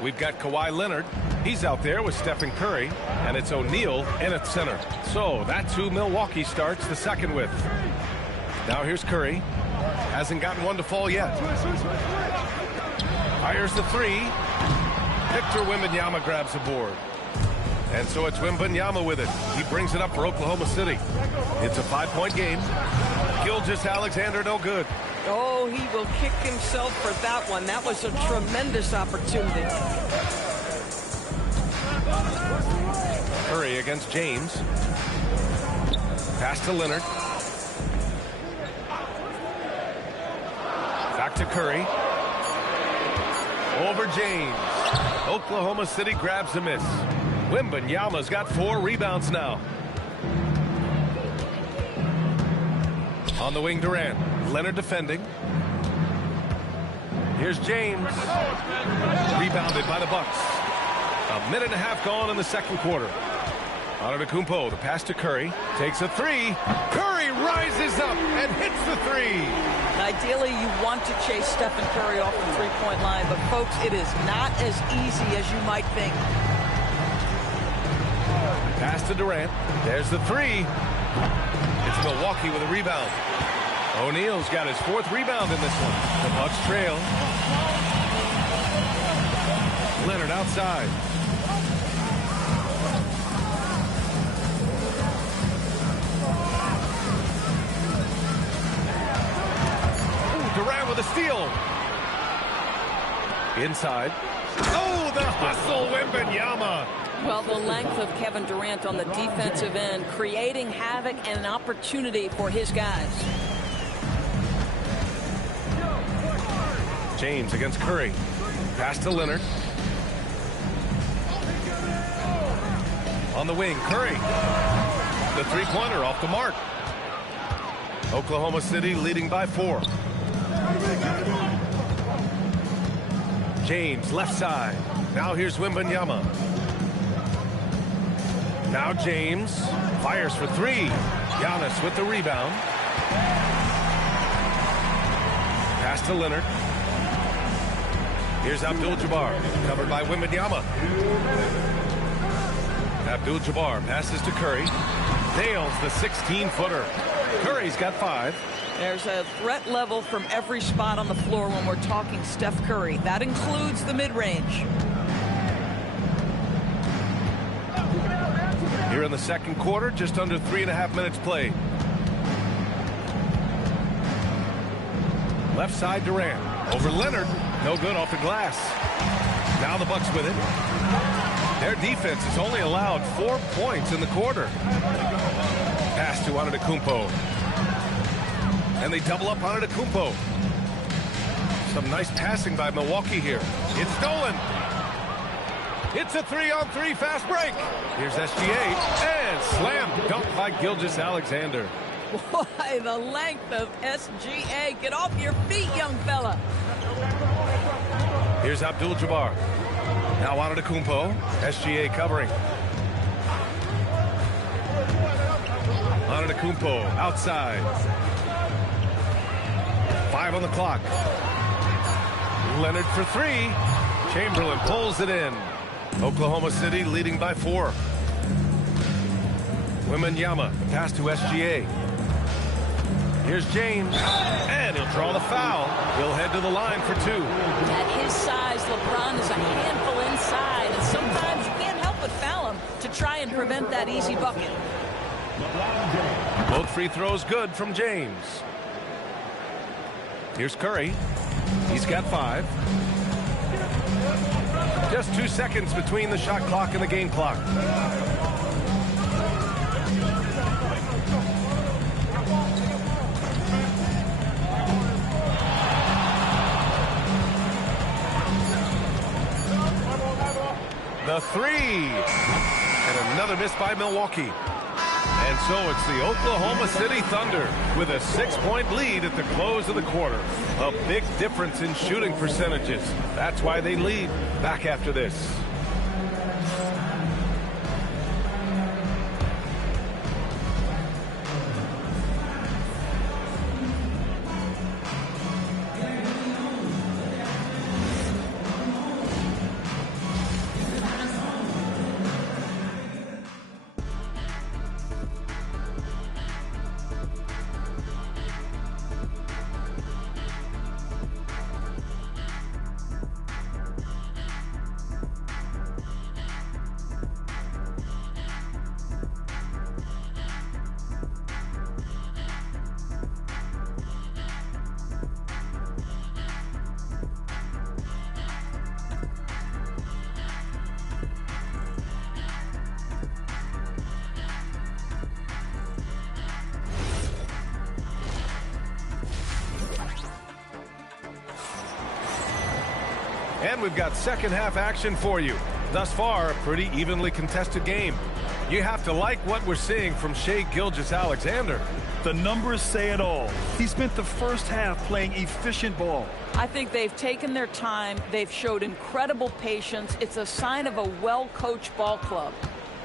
We've got Kawhi Leonard. He's out there with Stephen Curry, and it's O'Neal in at center. So that's who Milwaukee starts the second with. Now here's Curry. Hasn't gotten one to fall yet. Fires the 3. Victor Wembanyama grabs the board. And so it's Wembanyama with it. He brings it up for Oklahoma City. It's a 5-point game. Gilgeous-Alexander, no good. Oh, he will kick himself for that one. That was a tremendous opportunity. Curry against James. Pass to Leonard. Back to Curry. Over James. Oklahoma City grabs a miss. Wembanyama's got 4 rebounds now. On the wing, Durant. Leonard defending. Here's James. Rebounded by the Bucks. 1.5 minutes gone in the second quarter. Antetokounmpo, the pass to Curry. Takes a 3. Curry rises up and hits the 3. Ideally, you want to chase Stephen Curry off the three-point line, but folks, it is not as easy as you might think. Pass to Durant. There's the 3. It's Milwaukee with a rebound. O'Neal's got his 4th rebound in this one. The Bucks trail. Leonard outside. Durant with a steal. Inside. Oh, the hustle, Wembanyama. Well, the length of Kevin Durant on the defensive end, creating havoc and an opportunity for his guys. James against Curry. Pass to Leonard. On the wing, Curry. The three-pointer off the mark. Oklahoma City leading by 4. James, left side. Now here's Wembanyama. Now James fires for 3. Giannis with the rebound. Pass to Leonard. Here's Abdul-Jabbar, covered by Wembanyama. Abdul-Jabbar passes to Curry. Nails the 16-footer. Curry's got 5. There's a threat level from every spot on the floor when we're talking Steph Curry. That includes the mid-range. Here in the second quarter, just under 3.5 minutes played. Left side, Durant. Over Leonard. No good off the glass. Now the Bucks with it. Their defense has only allowed 4 points in the quarter. Pass to Antetokounmpo. And they double up on Antetokounmpo. Some nice passing by Milwaukee here. It's stolen. It's a 3-on-3 fast break. Here's SGA. And slam dunk by Gilgeous-Alexander. Boy, the length of SGA. Get off your feet, young fella. Here's Abdul-Jabbar. Now Antetokounmpo. SGA covering. Antetokounmpo outside. 2:45 on the clock. Leonard for three. Chamberlain pulls it in. Oklahoma City leading by 4. Wembanyama, the pass to SGA. Here's James, and he'll draw the foul. He'll head to the line for 2. At his size, LeBron is a handful inside, and sometimes you can't help but foul him to try and prevent that easy bucket. Both free throws good from James. Here's Curry. He's got 5. Just 2 seconds between the shot clock and the game clock. The 3. And another miss by Milwaukee. And so it's the Oklahoma City Thunder with a 6-point lead at the close of the quarter. A big difference in shooting percentages. That's why they lead. Back after this. And we've got second half action for you. Thus far, a pretty evenly contested game. You have to like what we're seeing from Shai Gilgeous-Alexander. The numbers say it all. He spent the first half playing efficient ball. I think they've taken their time. They've showed incredible patience. It's a sign of a well-coached ball club.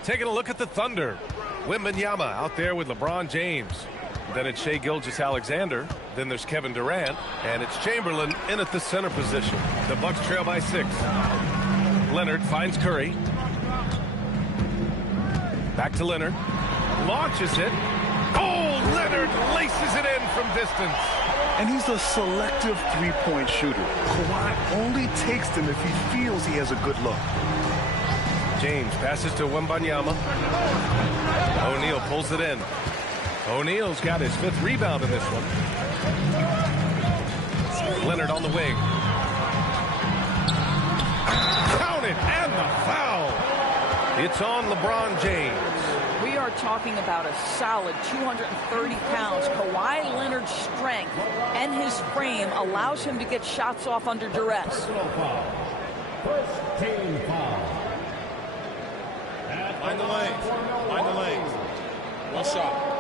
Taking a look at the Thunder. Wembanyama out there with LeBron James. Then it's Shai Gilgeous-Alexander. Then there's Kevin Durant. And it's Chamberlain in at the center position. The Bucks trail by 6. Leonard finds Curry. Back to Leonard. Launches it. Oh, Leonard laces it in from distance. And he's a selective three-point shooter. Kawhi only takes them if he feels he has a good look. James passes to Wembanyama. O'Neal pulls it in. O'Neal's got his 5th rebound in this one. Leonard on the wing. Count it, and the foul. It's on LeBron James. We are talking about a solid 230 pounds. Kawhi Leonard's strength and his frame allows him to get shots off under duress. First team foul. Find the lane. Find the lane. One shot.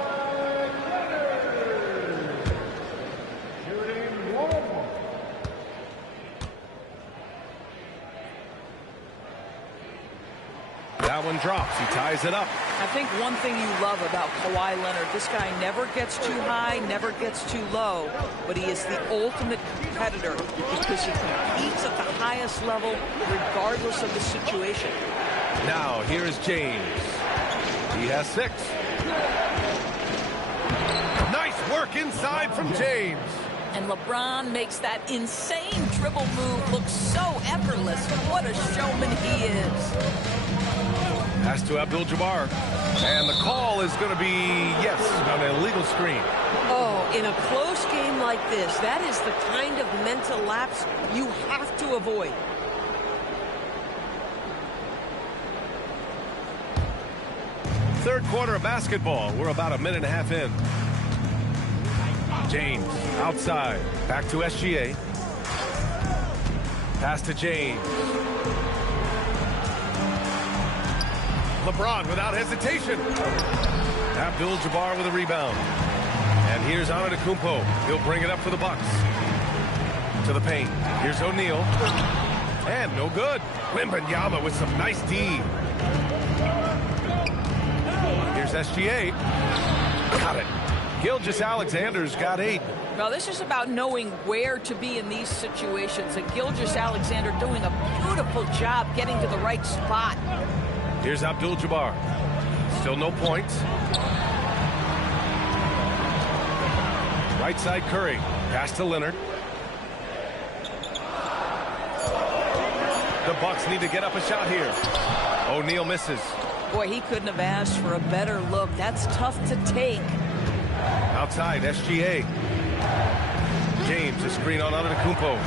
That one drops. He ties it up. I think one thing you love about Kawhi Leonard, this guy never gets too high, never gets too low, but he is the ultimate competitor because he competes at the highest level regardless of the situation. Now, here is James. He has 6. Nice work inside from James. And LeBron makes that insane dribble move look so effortless. What a showman he is. Pass to Abdul-Jabbar. And the call is going to be, yes, on an illegal screen. Oh, in a close game like this, that is the kind of mental lapse you have to avoid. Third quarter of basketball. We're about a minute and a half in. James outside. Back to SGA. Pass to James. LeBron without hesitation. Abdul-Jabbar with a rebound. And here's Antetokounmpo. He'll bring it up for the Bucks. To the paint. Here's O'Neal. And no good. Wembanyama with some nice D. Here's SGA. Got it. Gilgeous-Alexander's got 8. Well, this is about knowing where to be in these situations. And Gilgeous-Alexander doing a beautiful job getting to the right spot. Here's Abdul-Jabbar. Still no points. Right side Curry. Pass to Leonard. The Bucks need to get up a shot here. O'Neal misses. Boy, he couldn't have asked for a better look. That's tough to take. Outside, SGA. James, a screen on Antetokounmpo.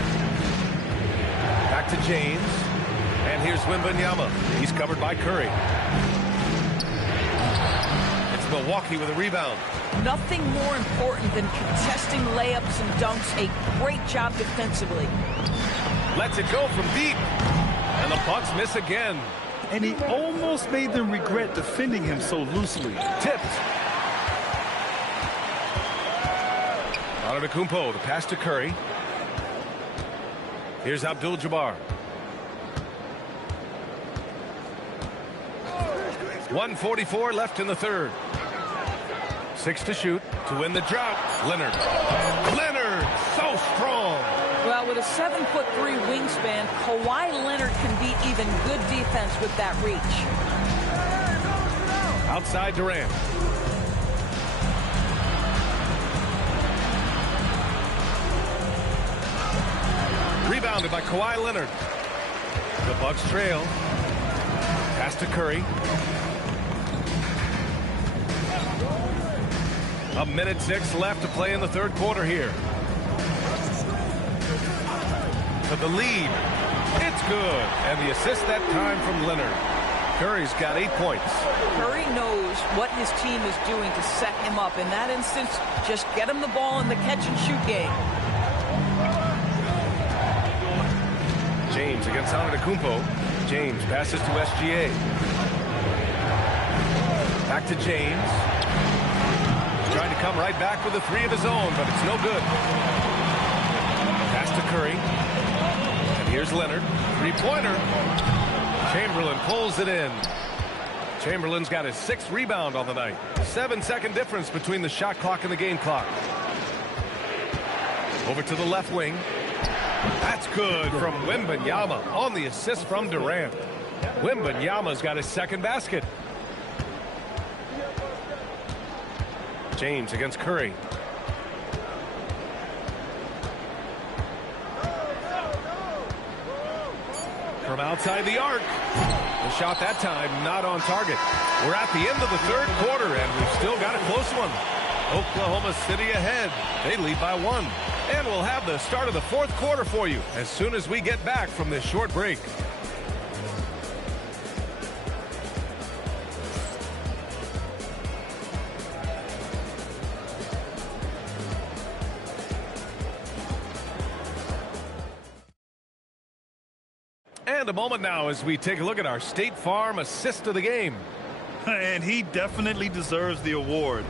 Back to James. And here's Wembanyama. He's covered by Curry. It's Milwaukee with a rebound. Nothing more important than contesting layups and dunks. A great job defensively. Lets it go from deep. And the Bucks miss again. And he almost made them regret defending him so loosely. Tipped. Antetokounmpo, the pass to Curry. Here's Abdul-Jabbar. 1:44 left in the third. 6 to shoot to win the drought. Leonard. Leonard, so strong. Well, with a 7'3" wingspan, Kawhi Leonard can beat even good defense with that reach. Outside Durant. Rebounded by Kawhi Leonard. The Bucks trail. Pass to Curry. 1:06 left to play in the third quarter here. To the lead. It's good. And the assist that time from Leonard. Curry's got 8 points. Curry knows what his team is doing to set him up. In that instance, just get him the ball in the catch-and-shoot game. James against Antetokounmpo. James passes to SGA. Back to James. Trying to come right back with a 3 of his own, but it's no good. Pass to Curry. And here's Leonard. 3-pointer. Chamberlain pulls it in. Chamberlain's got his 6th rebound on the night. 7-second difference between the shot clock and the game clock. Over to the left wing. That's good from Wembanyama on the assist from Durant. Wembanyama's got his 2nd basket. James against Curry. From outside the arc. The shot that time not on target. We're at the end of the third quarter, and we've still got a close one. Oklahoma City ahead. They lead by 1. And we'll have the start of the fourth quarter for you as soon as we get back from this short break. And a moment now as we take a look at our State Farm assist of the game. And he definitely deserves the award.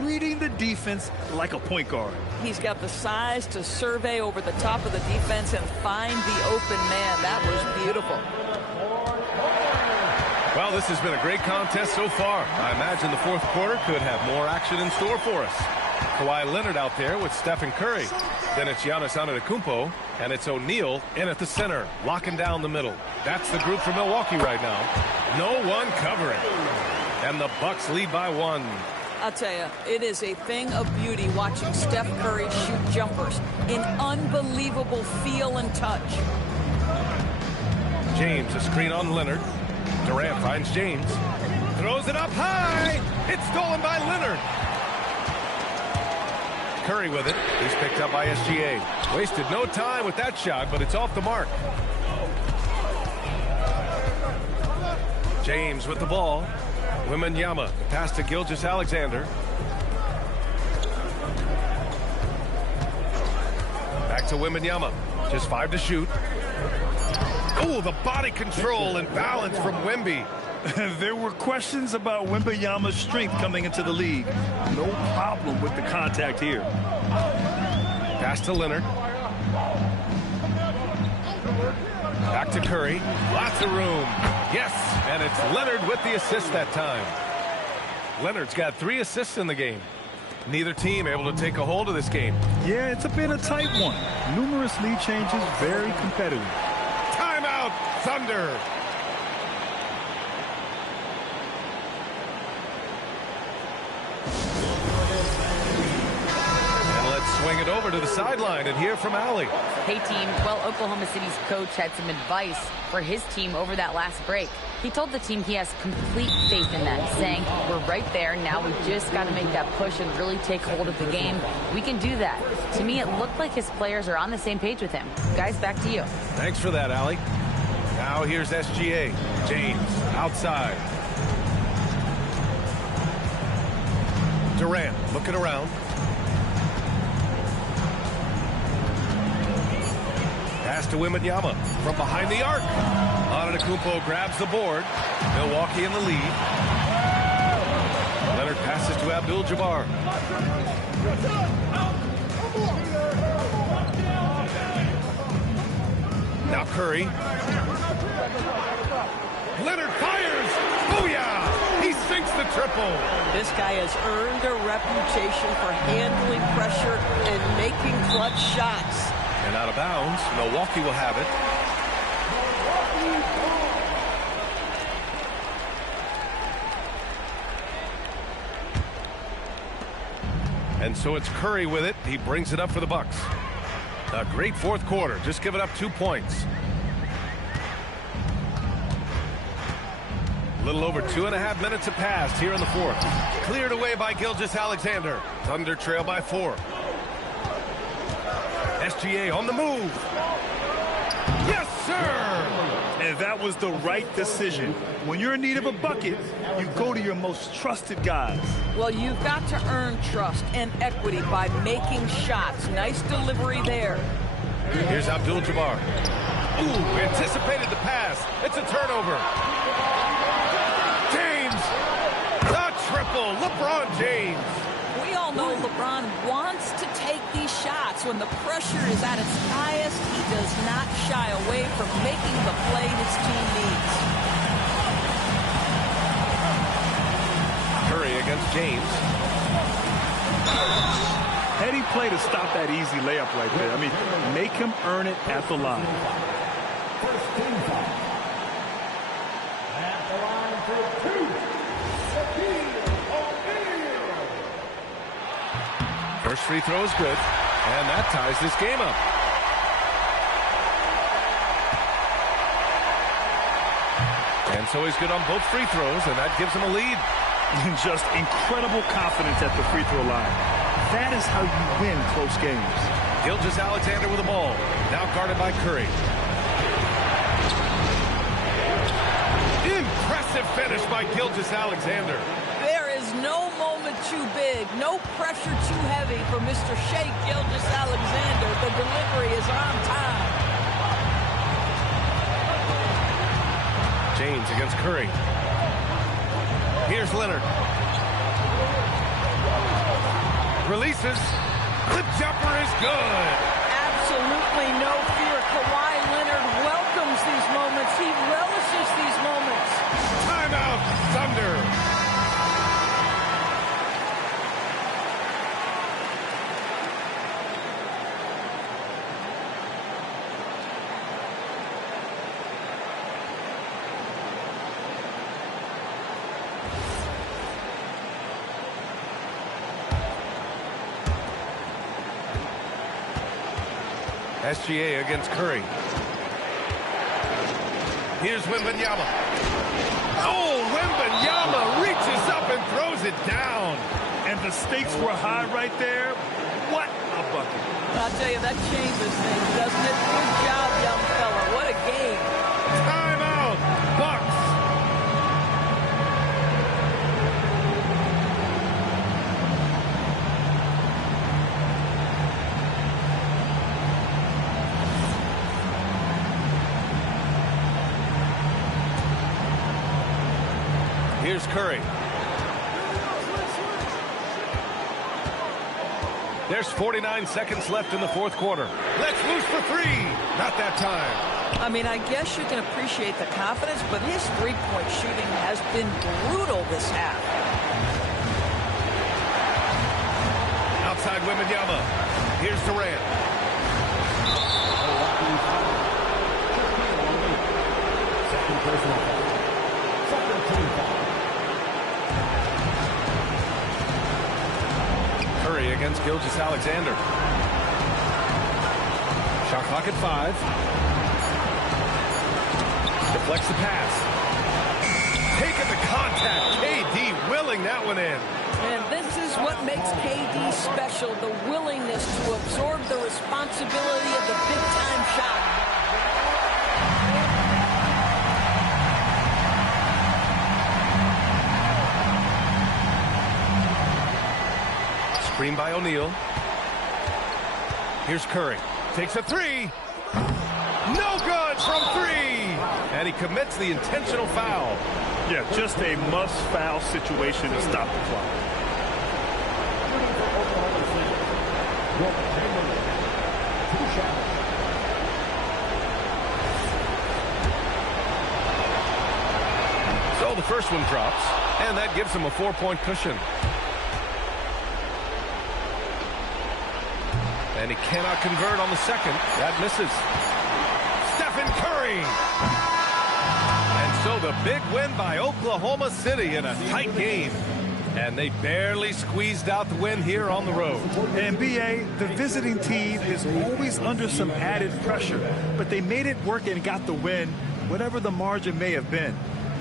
Reading the defense like a point guard. He's got the size to survey over the top of the defense and find the open man. That was beautiful. Well, this has been a great contest so far. I imagine the fourth quarter could have more action in store for us. Kawhi Leonard out there with Stephen Curry. Then it's Giannis Antetokounmpo, and it's O'Neal in at the center, locking down the middle. That's the group for Milwaukee right now. No one covering. And the Bucks lead by 1. I'll tell you, it is a thing of beauty watching Steph Curry shoot jumpers. An unbelievable feel and touch. James, a screen on Leonard. Durant finds James. Throws it up high. It's stolen by Leonard. Curry with it. He's picked up by SGA. Wasted no time with that shot, but it's off the mark. James with the ball. Wembanyama, the pass to Gilgeous-Alexander. Back to Wembanyama. Just 5 to shoot. Oh, the body control and balance from Wemby. There were questions about Wembanyama's strength coming into the league. No problem with the contact here. Pass to Leonard. Back to Curry. Lots of room. Yes, and it's Leonard with the assist that time. Leonard's got 3 assists in the game. Neither team able to take a hold of this game. Yeah, it's been a tight one. Numerous lead changes, very competitive. Timeout, Thunder. And let's swing it over to the sideline and hear from Allie. Hey, team. Well, Oklahoma City's coach had some advice for his team over that last break. He told the team he has complete faith in them, saying, we're right there. Now we just got to make that push and really take hold of the game. We can do that. To me, it looked like his players are on the same page with him. Guys, back to you. Thanks for that, Allie. Now here's SGA. James outside. Durant looking around. Pass to Wembanyama from behind the arc. Antetokounmpo grabs the board. Milwaukee in the lead. Leonard passes to Abdul-Jabbar. Now Curry. Leonard fires. Booyah! He sinks the triple. This guy has earned a reputation for handling pressure and making clutch shots. And out of bounds, Milwaukee will have it. And so it's Curry with it. He brings it up for the Bucks. A great fourth quarter. Just give it up 2 points. A little over 2.5 minutes have passed here in the fourth. Cleared away by Gilgeous-Alexander. Thunder trail by 4. SGA on the move. Yes, sir! And that was the right decision. When you're in need of a bucket, you go to your most trusted guys. Well, you've got to earn trust and equity by making shots. Nice delivery there. Here's Abdul-Jabbar. Ooh, anticipated the pass. It's a turnover. James! The triple! LeBron James! We all know LeBron wants to take these shots. When the pressure is at its highest, he does not shy away from making the play his team needs. Curry against James. Heady play to stop that easy layup right there. I mean, make him earn it at the line. First team foul. At the line for 2. First free throw is good, and that ties this game up. And so he's good on both free throws, and that gives him a lead. Just incredible confidence at the free throw line. That is how you win close games. Gilgeous-Alexander with the ball, now guarded by Curry. Impressive finish by Gilgeous-Alexander. There is no moment too big, no pressure too heavy for Mr. Shai Gilgeous-Alexander. The delivery is on time. James against Curry. Here's Leonard. Releases. The jumper is good. Absolutely no fear. Kawhi Leonard welcomes these moments. He relishes these moments. Timeout, Thunder. SGA against Curry. Here's Wembanyama. Oh, Wembanyama reaches up and throws it down. And the stakes were high right there. What a bucket. I'll tell you, that changes things, doesn't it? Good job, young fella. What a game. Timeout, Bucks. Here's Curry. There's 49 seconds left in the fourth quarter. Let's loose for 3. Not that time. I mean, I guess you can appreciate the confidence, but his three-point shooting has been brutal this half. outside Wembanyama. Here's Durant. Second personal foul. Second team foul. Curry against Gilgeous-Alexander. Shot clock at 5. Deflects the pass. Taking the contact. KD willing that one in. And this is what makes KD special, the willingness to absorb the responsibility of the big-time shot. Screen by O'Neal. Here's Curry. Takes a 3. No good from 3. And he commits the intentional foul. Yeah, just a must-foul situation to stop the clock. So the first one drops, and that gives him a 4-point cushion. And he cannot convert on the second. That misses. Stephen Curry. And so the big win by Oklahoma City in a tight game. And they barely squeezed out the win here on the road. And B.A., the visiting team is always under some added pressure, but they made it work and got the win, whatever the margin may have been.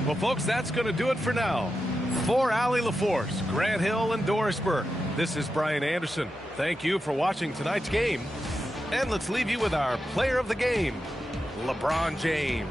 Well, folks, that's going to do it for now. For Allie LaForce, Grant Hill, and Doris Burke, this is Brian Anderson. Thank you for watching tonight's game. And let's leave you with our player of the game, LeBron James.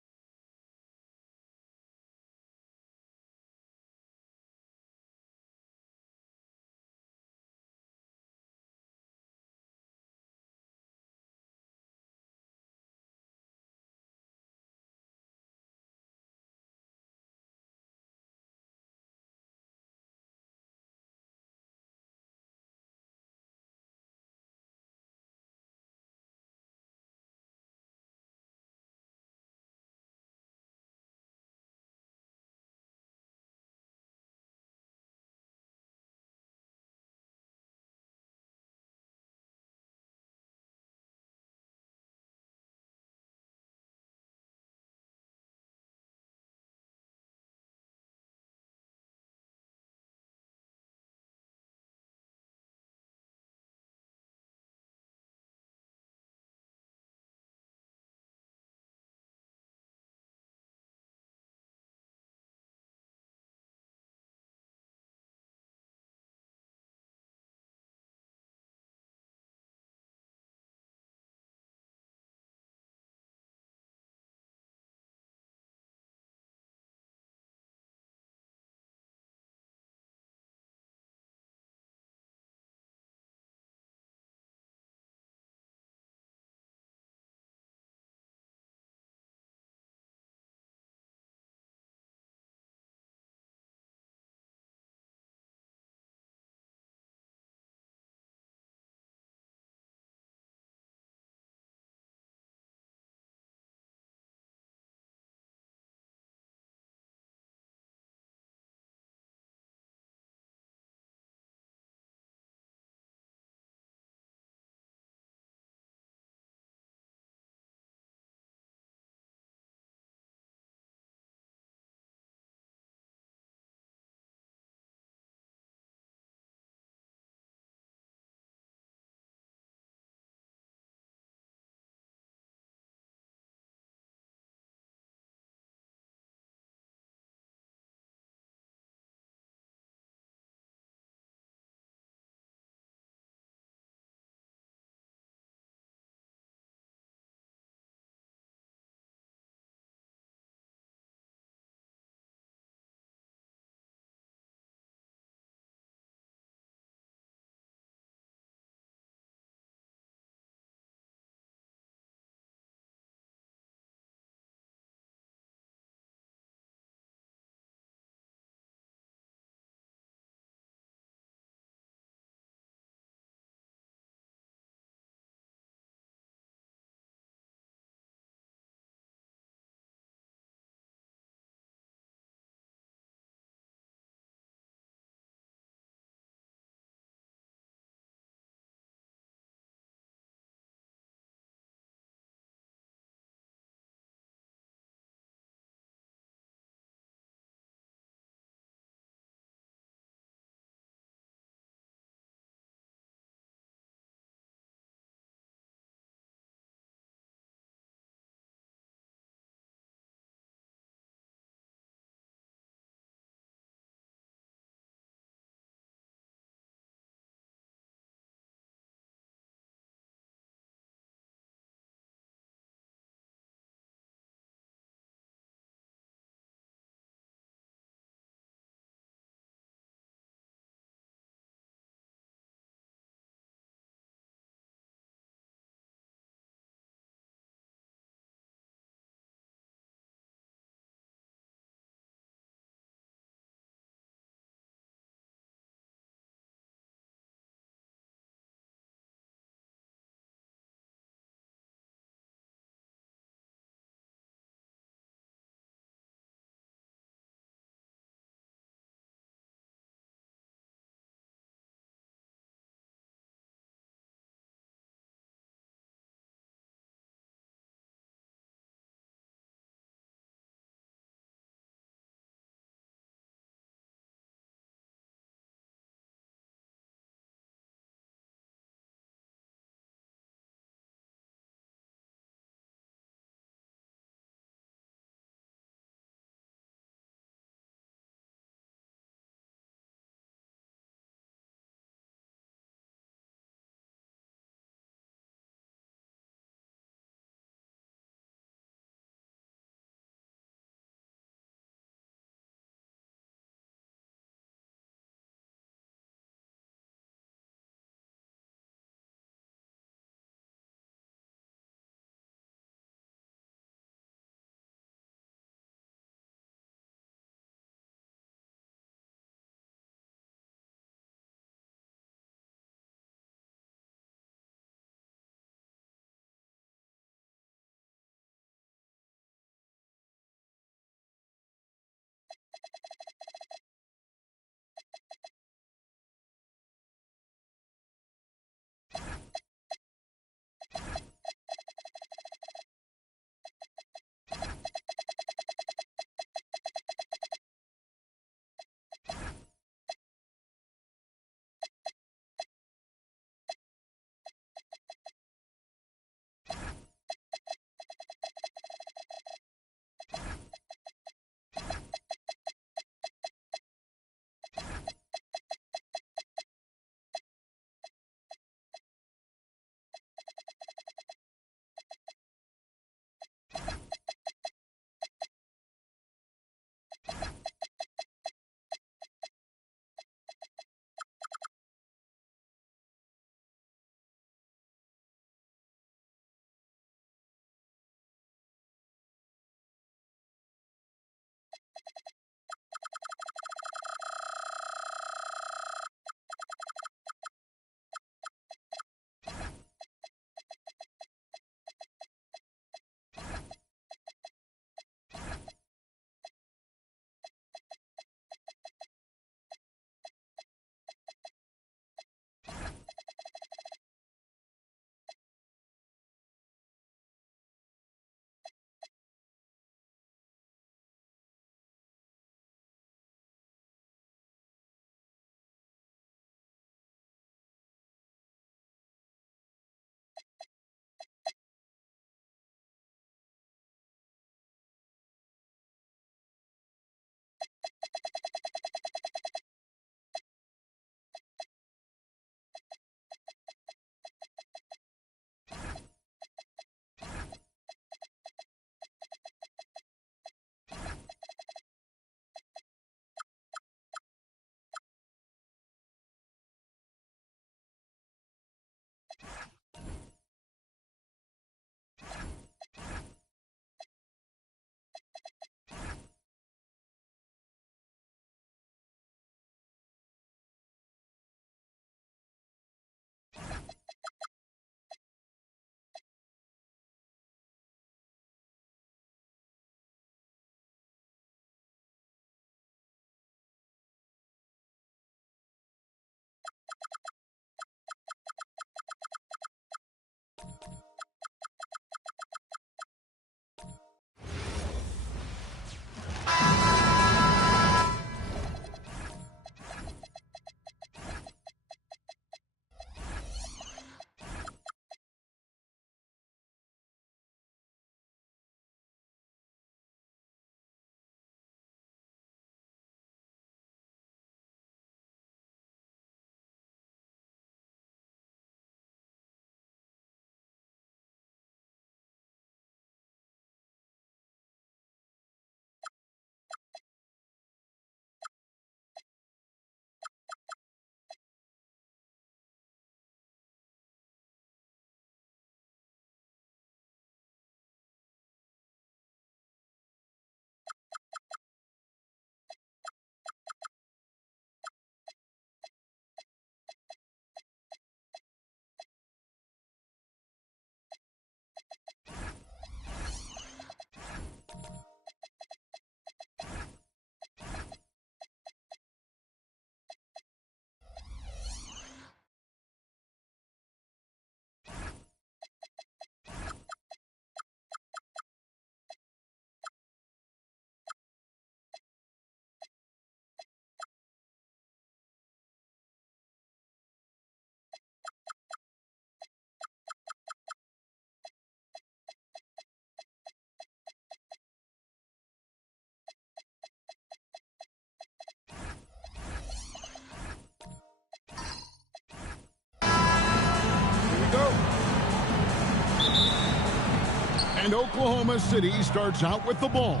And Oklahoma City starts out with the ball.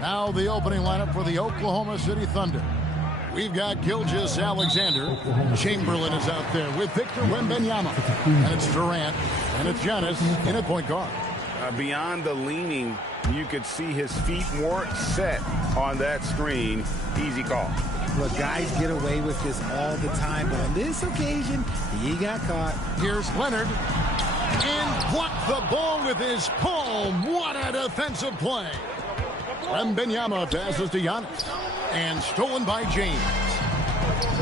Now the opening lineup for the Oklahoma City Thunder. We've got Gilgeous-Alexander. Chamberlain is out there with Victor Wembanyama. And it's Durant. And it's Giannis in at point guard. Beyond the leaning, you could see his feet weren't set on that screen. Easy call. Look, guys get away with this all the time, but on this occasion, he got caught. Here's Leonard. And blocked the ball with his palm. What a defensive play. Wembanyama passes to Giannis. And stolen by James.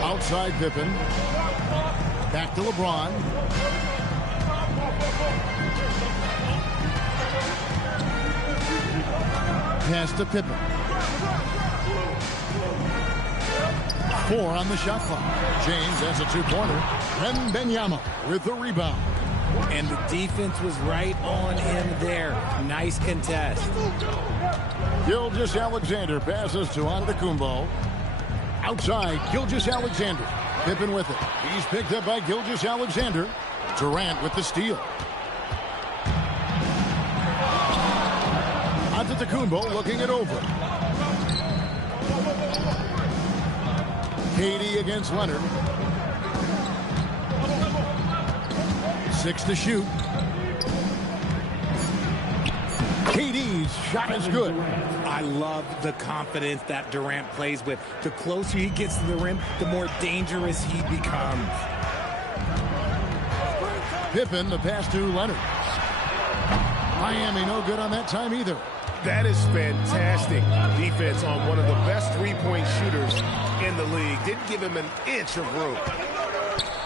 Outside Pippen. Back to LeBron. Pass to Pippen. 4 on the shot clock. James has a 2-pointer. Wembanyama with the rebound. And the defense was right on him there. Nice contest. Gilgeous-Alexander passes to Antetokounmpo. Outside, Gilgeous-Alexander. Pippen with it. He's picked up by Gilgeous-Alexander. Durant with the steal. Antetokounmpo looking it over. KD against Leonard. 6 to shoot. KD's shot is good. I love the confidence that Durant plays with. The closer he gets to the rim, the more dangerous he becomes. Pippen, the pass to Leonard. Miami no good on that time either. That is fantastic defense on one of the best three-point shooters in the league. Didn't give him an inch of room.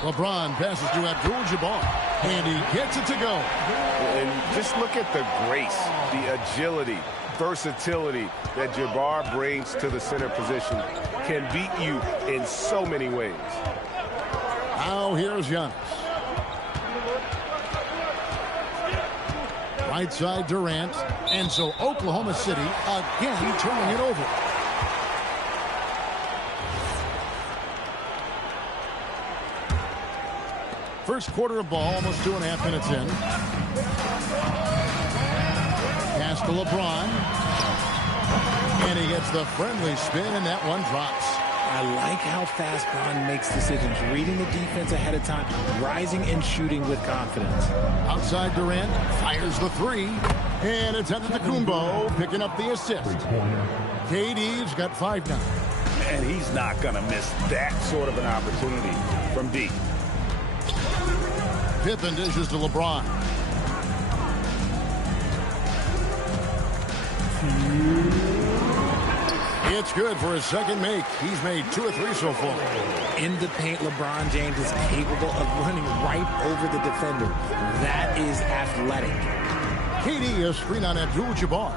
LeBron passes to Abdul-Jabbar, and he gets it to go. And just look at the grace, the agility, versatility that Jabbar brings to the center position. Can beat you in so many ways. Now here's Giannis. Right side Durant, and so Oklahoma City again turning it over. First quarter of ball, almost 2.5 minutes in. Pass to LeBron. And he gets the friendly spin, and that one drops. I like how fast Bron makes decisions, reading the defense ahead of time, rising and shooting with confidence. Outside Durant, fires the 3. And it's Antetokounmpo picking up the assist. KD's got 5 now. And he's not going to miss that sort of an opportunity from deep. Pippen dishes to LeBron. It's good for his second make. He's made 2 or 3 so far. In the paint, LeBron James is capable of running right over the defender. That is athletic. KD a screen on Abdul-Jabbar.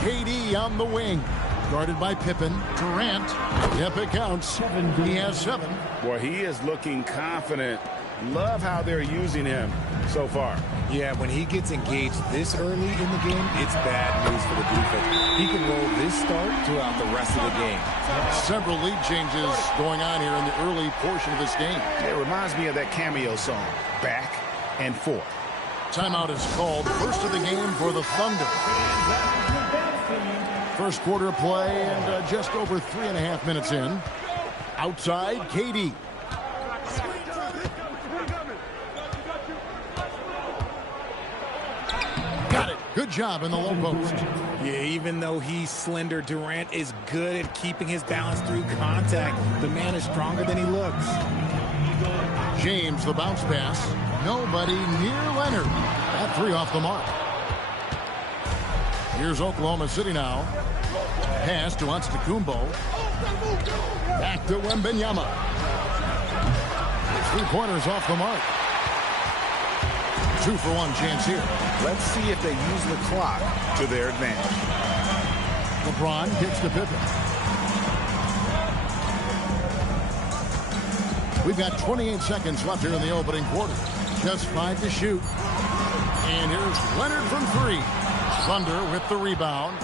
KD on the wing. Guarded by Pippen. Durant. Yep, it counts. He has 7. Boy, he is looking confident. Love how they're using him so far. Yeah, when he gets engaged this early in the game, it's bad news for the defense. He can roll this start throughout the rest of the game. Several lead changes going on here in the early portion of this game. It reminds me of that cameo song, Back and Forth. Timeout is called. First of the game for the Thunder. First quarter of play and just over 3.5 minutes in. Outside, KD. Got it. Good job in the low post. Yeah, even though he's slender, Durant is good at keeping his balance through contact. The man is stronger than he looks. James, the bounce pass. Nobody near Leonard. That 3 off the mark. Here's Oklahoma City now. Pass to Antetokounmpo. Back to Wembanyama. 3-pointers off the mark. 2 for 1 chance here. Let's see if they use the clock to their advantage. LeBron gets to Pippen. We've got 28 seconds left here in the opening quarter. Just 5 to shoot. And here's Leonard from 3. Thunder with the rebound.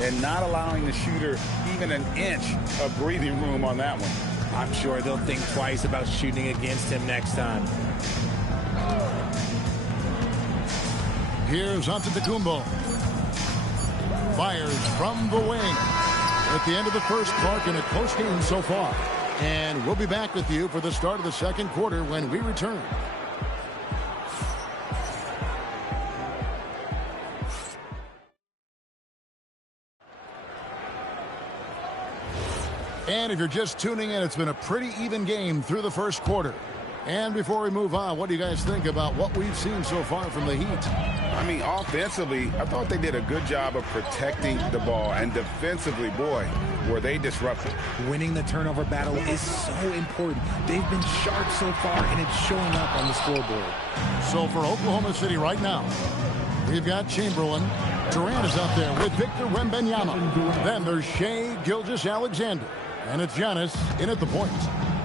And not allowing the shooter even an inch of breathing room on that one. I'm sure they'll think twice about shooting against him next time. Here's Antetokounmpo. Fires from the wing. At the end of the first, Clark, in a close game so far. And we'll be back with you for the start of the second quarter when we return. And if you're just tuning in, it's been a pretty even game through the first quarter. And before we move on, what do you guys think about what we've seen so far from the Heat? I mean, offensively, I thought they did a good job of protecting the ball. And defensively, boy, were they disruptive. Winning the turnover battle is so important. They've been sharp so far, and it's showing up on the scoreboard. So for Oklahoma City right now, we've got Chamberlain. Durant is out there with Victor Wembanyama. Then there's Shai Gilgeous-Alexander. And it's Giannis in at the point.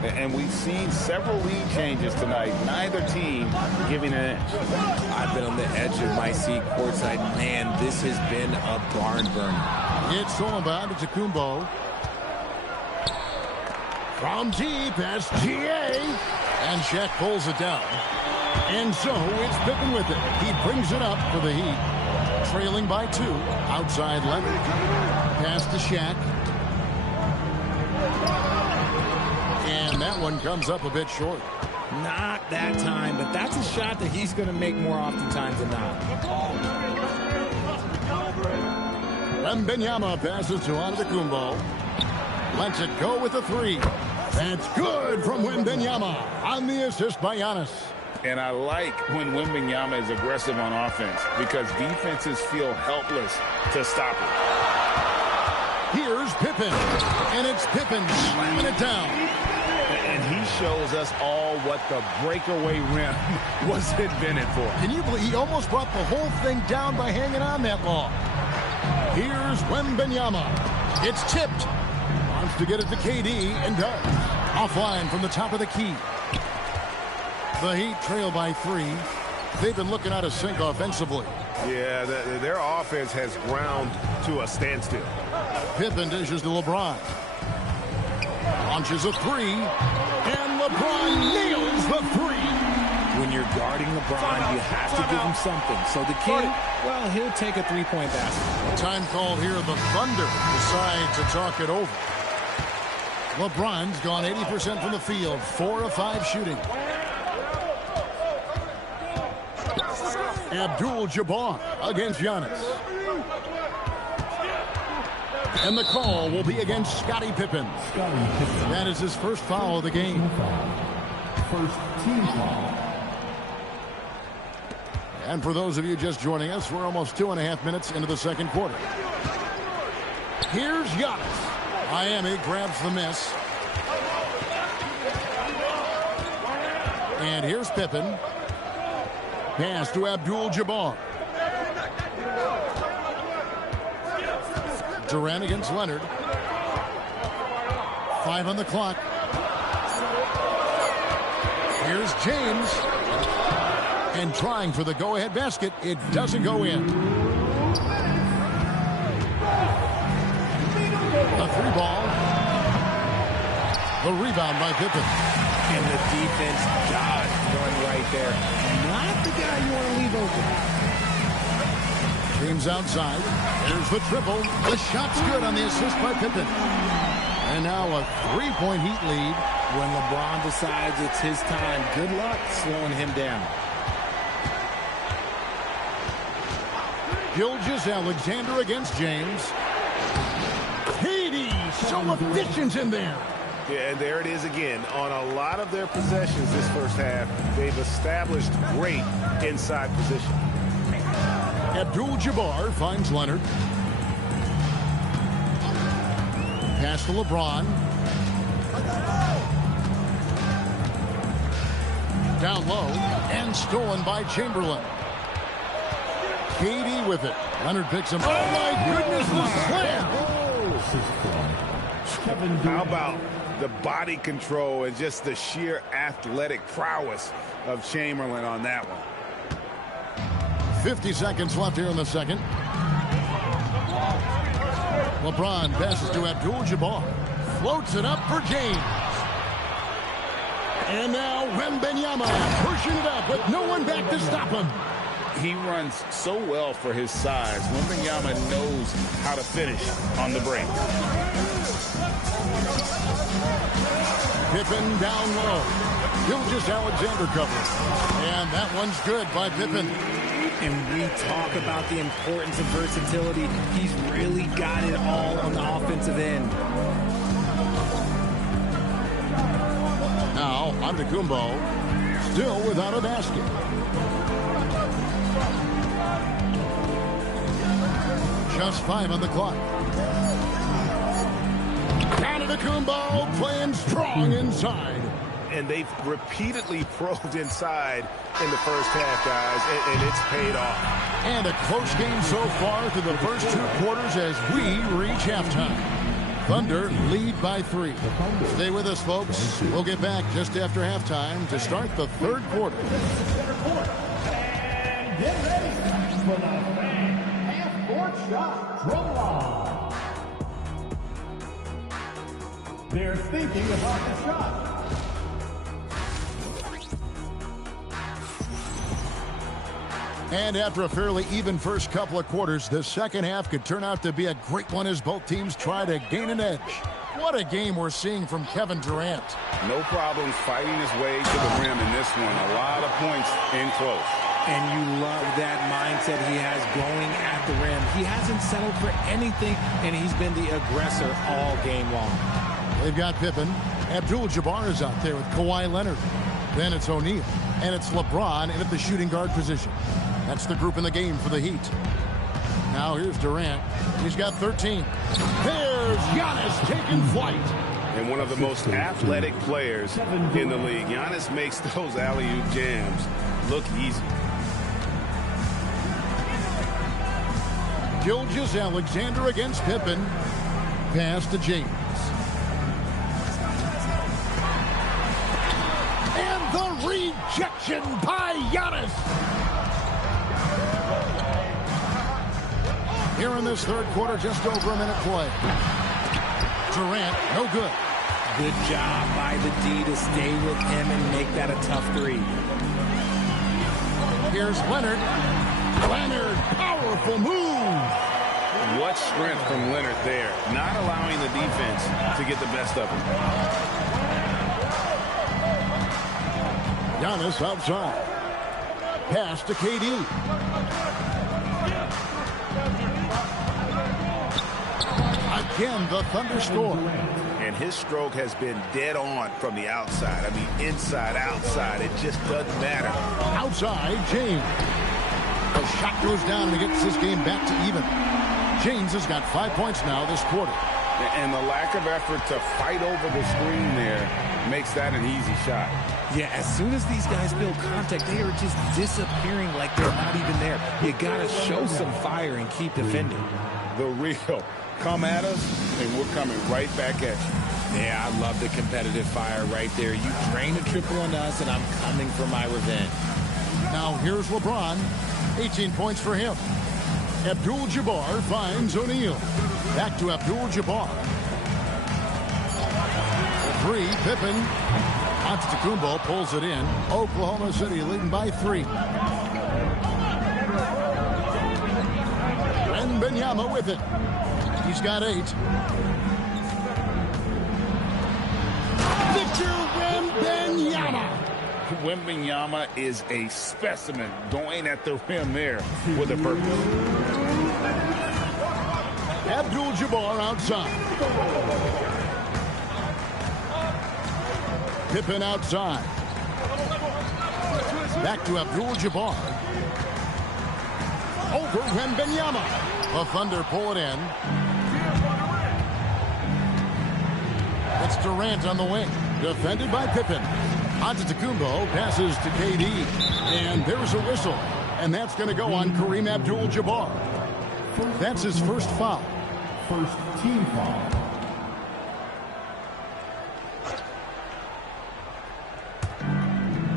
And we've seen several lead changes tonight. Neither team giving an inch. I've been on the edge of my seat courtside. Man, this has been a barn burner. It's Solomon to Antetokounmpo. From deep as GA. And Shaq pulls it down. And so it's Pippen with it. He brings it up for the Heat. Trailing by 2. Outside Leonard. Pass to Shaq. And that one comes up a bit short. Not that time, but that's a shot that he's going to make more oftentimes than not. Wembanyama passes to Antetokounmpo. Lets it go with a 3. That's good from Wembanyama on the assist by Giannis. And I like when Wembanyama is aggressive on offense because defenses feel helpless to stop him. Here's Pippen, and it's Pippen slamming it down. And he shows us all what the breakaway rim was invented for. Can you believe he almost brought the whole thing down by hanging on that long? Here's Wembanyama. It's tipped. Wants to get it to KD and does. Offline from the top of the key. The Heat trail by 3. They've been looking out of sync offensively. Yeah, their offense has ground to a standstill. Pippen dishes to LeBron. Launches a 3. And LeBron nails the 3. When you're guarding LeBron, you have to give him something. So the kid, well, he'll take a 3-point basket. Time called here. The Thunder decide to talk it over. LeBron's gone 80% from the field. 4 of 5 shooting. Abdul-Jabbar against Giannis. And the call will be against Scottie Pippen. That is his first foul of the game. First team foul. And for those of you just joining us, we're almost 2.5 minutes into the second quarter. Here's Giannis. Miami grabs the miss. And here's Pippen. Pass to Abdul-Jabbar. Durant against Leonard. 5 on the clock. Here's James. And trying for the go-ahead basket. It doesn't go in. A 3-ball. The rebound by Pippen. And the defense got one right there. Not the guy you want to leave open. James outside. There's the triple. The shot's good on the assist by Pippen. And now a 3-point Heat lead. When LeBron decides it's his time, good luck slowing him down. Gilgeous-Alexander against James. KD, so efficient in there. Yeah, and there it is again. On a lot of their possessions this first half, they've established great inside position. Abdul-Jabbar finds Leonard. Pass to LeBron. Down low and stolen by Chamberlain. KD with it. Leonard picks him. Oh my goodness, the slam! How about the body control and just the sheer athletic prowess of Chamberlain on that one? 50 seconds left here in the second. LeBron passes to Abdul-Jabbar. Floats it up for James. And now Wembanyama pushing it up with no one back to stop him. He runs so well for his size. Wembanyama knows how to finish on the break. Pippen down low. Gilgeous-Alexander covers. And that one's good by Pippen. And we talk about the importance of versatility. He's really got it all on the offensive end. Now, Antetokounmpo, still without a basket. Just 5 on the clock. Antetokounmpo playing strong inside. And they've repeatedly probed inside in the first half, guys, and it's paid off. And a close game so far through the first 2 quarters as we reach halftime. Thunder lead by 3. Stay with us, folks. We'll get back just after halftime to start the 3rd quarter. And get ready for the half-court shot drum line. They're thinking about the shot. And after a fairly even first couple of quarters, the second half could turn out to be a great one as both teams try to gain an edge. What a game we're seeing from Kevin Durant. No problems fighting his way to the rim in this one. A lot of points in close. And you love that mindset he has going at the rim. He hasn't settled for anything, and he's been the aggressor all game long. They've got Pippen. Abdul-Jabbar is out there with Kawhi Leonard. Then it's O'Neal. And it's LeBron in at the shooting guard position. That's the group in the game for the Heat. Now here's Durant. He's got 13. There's Giannis taking flight. And one of the most athletic players in the league. Giannis makes those alley-oop jams look easy. Gilgeous-Alexander against Pippen. Pass to James. And the rejection by Giannis. Here in this 3rd quarter, just over a minute play. Durant, no good. Good job by the D to stay with him and make that a tough 3. Here's Leonard. Leonard, powerful move. What strength from Leonard there, not allowing the defense to get the best of him. Giannis outside. Pass to KD. Again, the Thunder score. And his stroke has been dead on from the outside. I mean, inside, outside, it just doesn't matter. Outside, James. The shot goes down and he gets this game back to even. James has got 5 points now this quarter. And the lack of effort to fight over the screen there makes that an easy shot. Yeah, as soon as these guys feel contact, they are just disappearing like they're not even there. You got to show some fire and keep defending. The real. Come at us, and we're coming right back at you. Yeah, I love the competitive fire right there. You drain a triple on us, and I'm coming for my revenge. Now here's LeBron. 18 points for him. Abdul-Jabbar finds O'Neal. Back to Abdul-Jabbar. 3, Pippen. Antetokounmpo pulls it in. Oklahoma City leading by 3. Wembanyama with it. He's got 8. Victor Wembanyama. Wembanyama is a specimen going at the rim there with a purpose. Abdul-Jabbar outside. Pippen outside. Back to Abdul-Jabbar. Over Wembanyama. The Thunder pull it in. It's Durant on the wing. Defended by Pippen. Antetokounmpo passes to KD. And there's a whistle. And that's going to go on Kareem Abdul-Jabbar. That's his first foul. First team foul.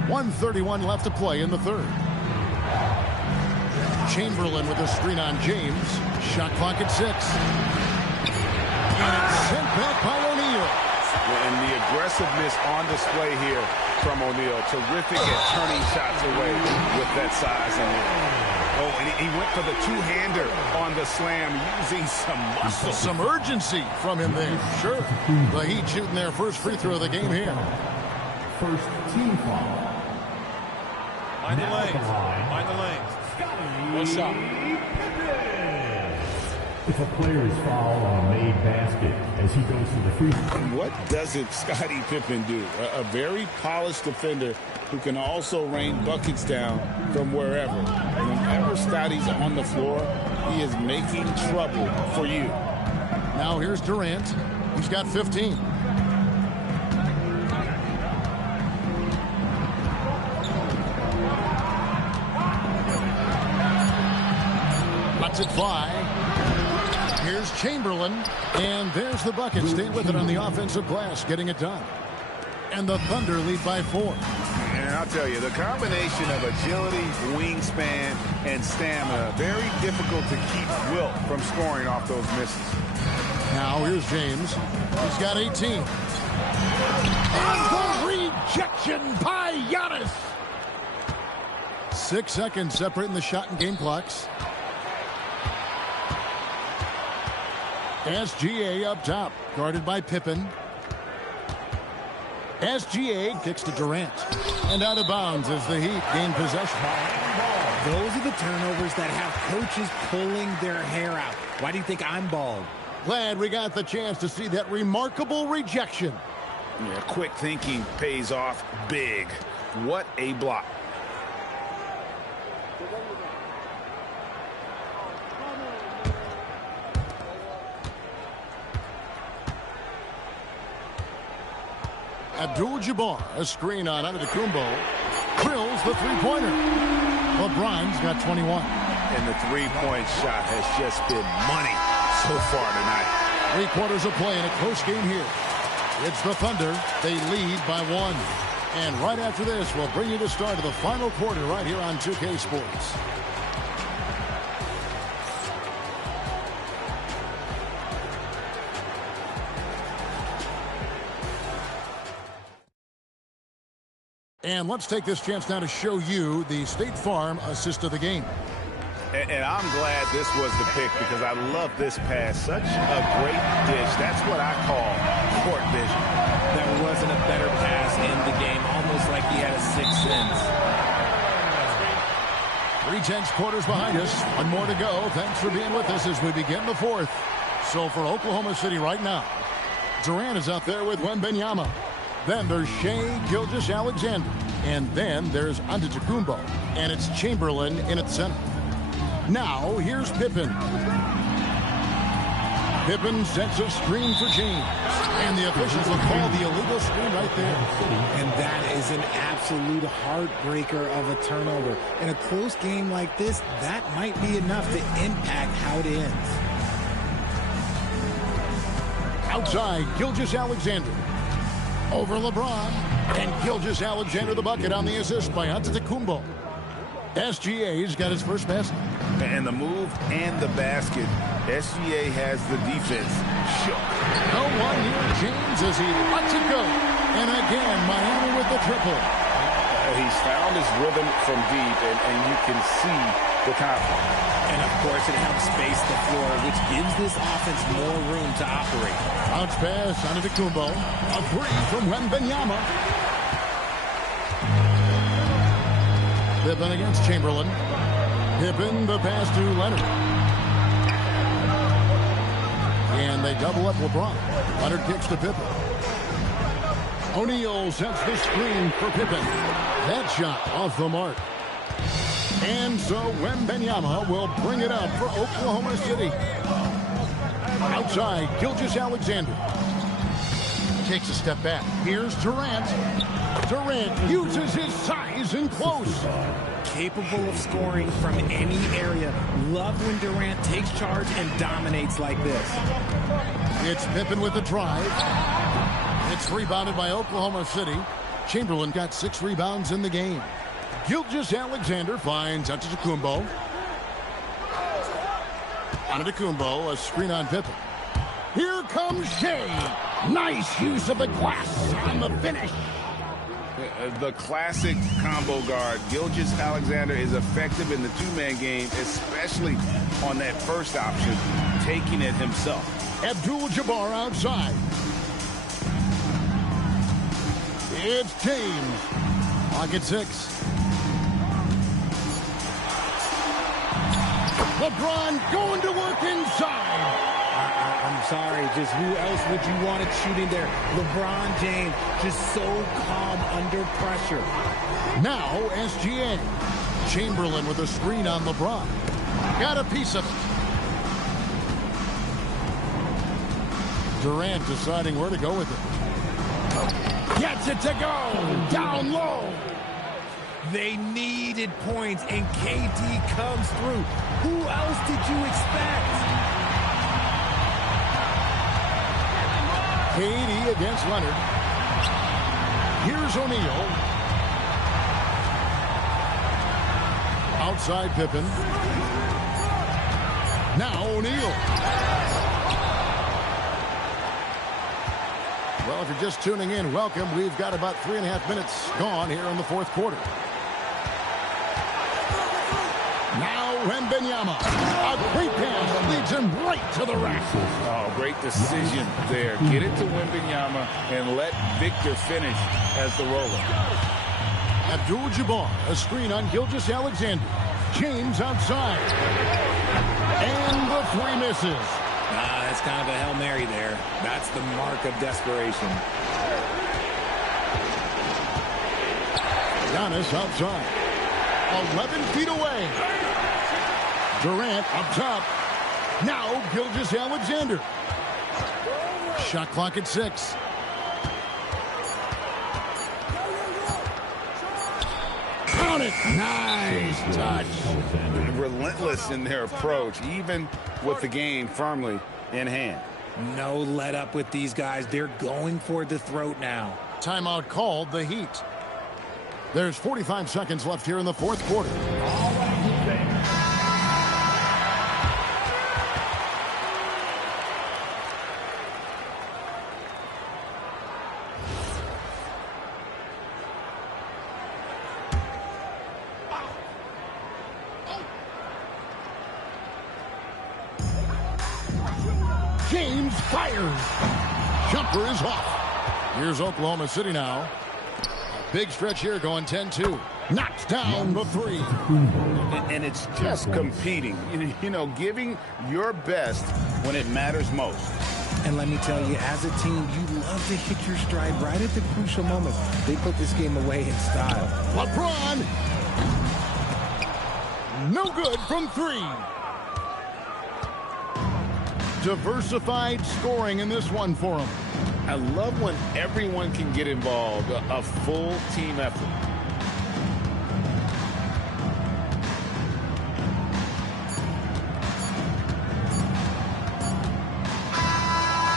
.131 left to play in the 3rd. Chamberlain with a screen on James. Shot clock at 6. And it's sent back by O'Neal. And the aggressiveness on display here from O'Neal. Terrific at turning shots away with that size and length. Oh, and he went for the two-hander on the slam, using some muscle. Some urgency from him there. Sure. The Heat shooting their first free throw of the game here. First team foul. Mind the lanes. Mind the lanes. One shot. It's a player's foul on a made basket as he goes to the free throw. What doesn't Scottie Pippen do? A very polished defender who can also rain buckets down from wherever. Whenever Scottie's on the floor, he is making trouble for you. Now here's Durant. He's got 15. Lets it fly. Here's Chamberlain, and there's the bucket. Stay with it on the offensive glass, getting it done. And the Thunder lead by 4. And I'll tell you, the combination of agility, wingspan, and stamina, very difficult to keep Wilt from scoring off those misses. Now here's James. He's got 18. And the rejection by Giannis. 6 seconds separating the shot and game clocks. SGA up top, guarded by Pippen. SGA kicks to Durant. And out of bounds as the Heat gain possession. Those are the turnovers that have coaches pulling their hair out. Why do you think I'm bald? Glad we got the chance to see that remarkable rejection. Yeah, quick thinking pays off big. What a block. Abdul-Jabbar, a screen on Antetokounmpo, drills the three-pointer. LeBron's got 21. And the three-point shot has just been money so far tonight. 3 quarters of play in a close game here. It's the Thunder. They lead by 1. And right after this, we'll bring you the start of the final quarter right here on 2K Sports. And let's take this chance now to show you the State Farm assist of the game. And I'm glad this was the pick because I love this pass. Such a great dish. That's what I call court vision. There wasn't a better pass in the game, almost like he had a sixth sense. 3/10 quarters behind us. 1 more to go. Thanks for being with us as we begin the 4th. So for Oklahoma City right now, Durant is out there with Wembanyama. Then there's Shai Gilgeous-Alexander. And then there's Antetokounmpo. And it's Chamberlain in its center. Now, here's Pippen. Pippen sets a screen for James. And the officials will call the illegal screen right there. And that is an absolute heartbreaker of a turnover. In a close game like this, that might be enough to impact how it ends. Outside, Gilgeous-Alexander. Over LeBron. And Gilgeous-Alexander the bucket on the assist by Antetokounmpo. SGA's got his first basket. And the move and the basket. SGA has the defense shook. No one near James as he lets it go. And again, Miami with the triple. He's found his rhythm from deep, and you can see the confidence. And, of course, it helps space the floor, which gives this offense more room to operate. Bounce pass on Antetokounmpo. A 3 from Wembanyama. Pippen against Chamberlain. Pippen the pass to Leonard. And they double up LeBron. Leonard kicks to Pippen. O'Neal sets the screen for Pippen. That shot off the mark. And so Wembanyama will bring it up for Oklahoma City. Outside, Gilgeous-Alexander. Takes a step back. Here's Durant. Durant uses his size and close. Capable of scoring from any area. Love when Durant takes charge and dominates like this. It's Pippen with the drive. It's rebounded by Oklahoma City. Chamberlain got 6 rebounds in the game. Gilgeous-Alexander finds Antetokounmpo. Antetokounmpo, a screen on Pippen. Here comes Shai. Nice use of the glass on the finish. The classic combo guard. Gilgeous-Alexander is effective in the two-man game, especially on that first option, taking it himself. Abdul-Jabbar outside. It's James. Pocket 6. LeBron going to work inside. I'm sorry, just who else would you want it shooting there? LeBron James, just so calm under pressure. Now SGA. Chamberlain with a screen on LeBron. Got a piece of it. Durant deciding where to go with it. Gets it to go. Down low. They needed points, and KD comes through. Who else did you expect? KD against Leonard. Here's O'Neal. Outside Pippen. Now O'Neal. Well, if you're just tuning in, welcome. We've got about 3.5 minutes gone here in the fourth quarter. Now Wembanyama. A great pass leads him right to the rack. Oh, great decision there. Get it to Wembanyama and let Victor finish as the roller. Abdul-Jabbar, a screen on Gilgeous-Alexander. James outside. And the three misses. That's kind of a Hail Mary there. That's the mark of desperation. Giannis outside. 11 feet away. Durant up top. Now Gilgeous-Alexander. Shot clock at 6. Count it. Nice touch. Relentless in their approach, even with the game firmly in hand. No let up with these guys. They're going for the throat now. Timeout called, the Heat. There's 45 seconds left here in the fourth quarter. James fires. Jumper is off. Here's Oklahoma City now. Big stretch here going 10-2. Knocks down the three. And it's just competing. You know, giving your best when it matters most. And let me tell you, as a team, you love to hit your stride right at the crucial moments. They put this game away in style. LeBron. No good from 3. Diversified scoring in this one for him. I love when everyone can get involved, a full team effort.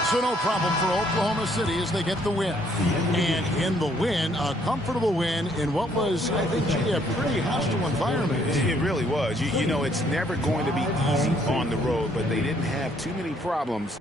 So no problem for Oklahoma City as they get the win. And in the win, a comfortable win in what was, I think, a pretty hostile environment. It really was. You know, it's never going to be easy on the road, but they didn't have too many problems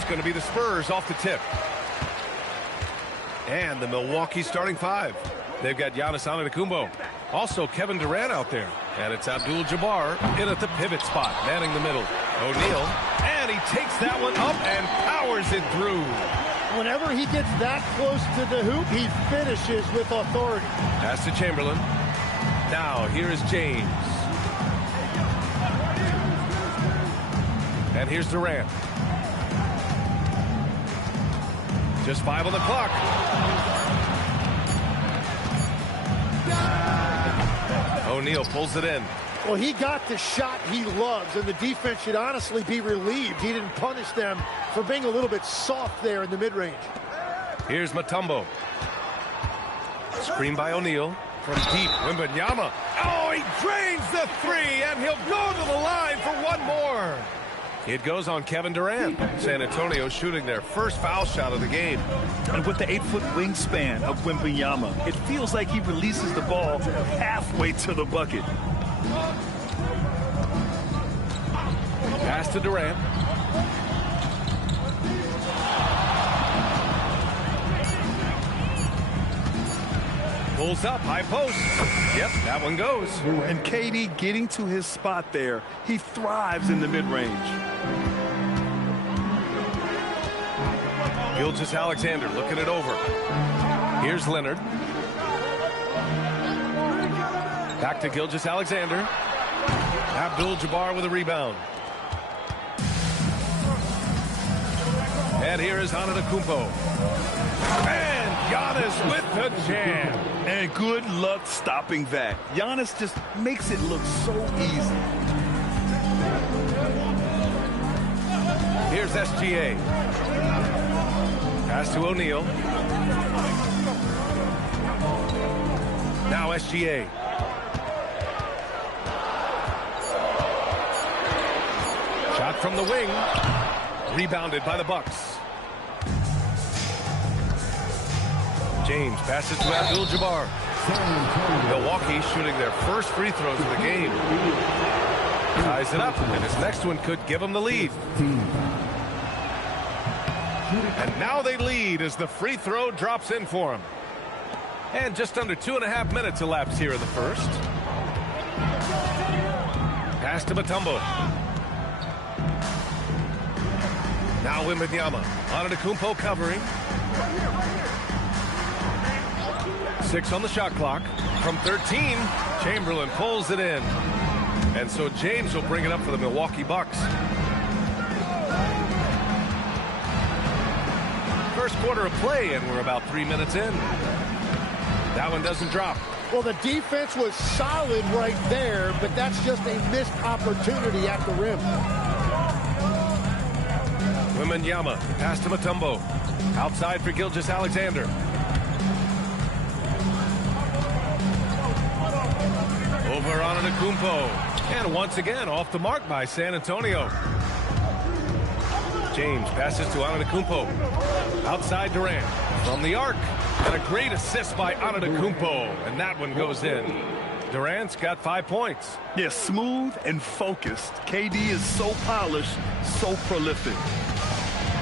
It's going to be the Spurs off the tip. And the Milwaukee starting five. They've got Giannis Antetokounmpo. Also Kevin Durant out there. And it's Abdul-Jabbar in at the pivot spot, manning the middle. O'Neal, and he takes that one up and powers it through. Whenever he gets that close to the hoop, he finishes with authority. Pass to Chamberlain. Now here is James. And here's Durant. Just 5 on the clock. O'Neal pulls it in. Well, he got the shot he loves, and the defense should honestly be relieved he didn't punish them for being a little bit soft there in the mid-range. Here's Mutombo. Screen by O'Neal. From deep, Wembanyama. Oh, he drains the three, and he'll go to the line for one more. It goes on Kevin Durant. San Antonio shooting their first foul shot of the game. And with the 8-foot wingspan of Wembanyama, it feels like he releases the ball halfway to the bucket. Pass to Durant. Pulls up, high post. Yep, that one goes. And KD getting to his spot there. He thrives in the mid-range. Gilgeous-Alexander looking it over. Here's Leonard. Back to Gilgeous-Alexander. Abdul-Jabbar with a rebound. And here is Antetokounmpo. And Giannis with the jam. And good luck stopping that. Giannis just makes it look so easy. Here's SGA. Pass to O'Neal. Now SGA. Shot from the wing. Rebounded by the Bucks. James passes to Abdul-Jabbar. Milwaukee shooting their first free throws of the game. Ties it up, and this next one could give them the lead. And now they lead as the free throw drops in for them. And just under 2.5 minutes elapsed here in the first. Pass to Mutombo. Now Wembanyama. Antetokounmpo covering. 6 on the shot clock. From 13, Chamberlain pulls it in. And so James will bring it up for the Milwaukee Bucks. First quarter of play, and we're about 3 minutes in. That one doesn't drop. Well, the defense was solid right there, but that's just a missed opportunity at the rim. Wembanyama, pass to Mutombo. Outside for Gilgeous-Alexander. Over on Antetokounmpo. And once again, off the mark by San Antonio. James passes to Antetokounmpo. Outside Durant. From the arc. And a great assist by Antetokounmpo. And that one goes in. Durant's got 5 points. Yeah, smooth and focused. KD is so polished, so prolific.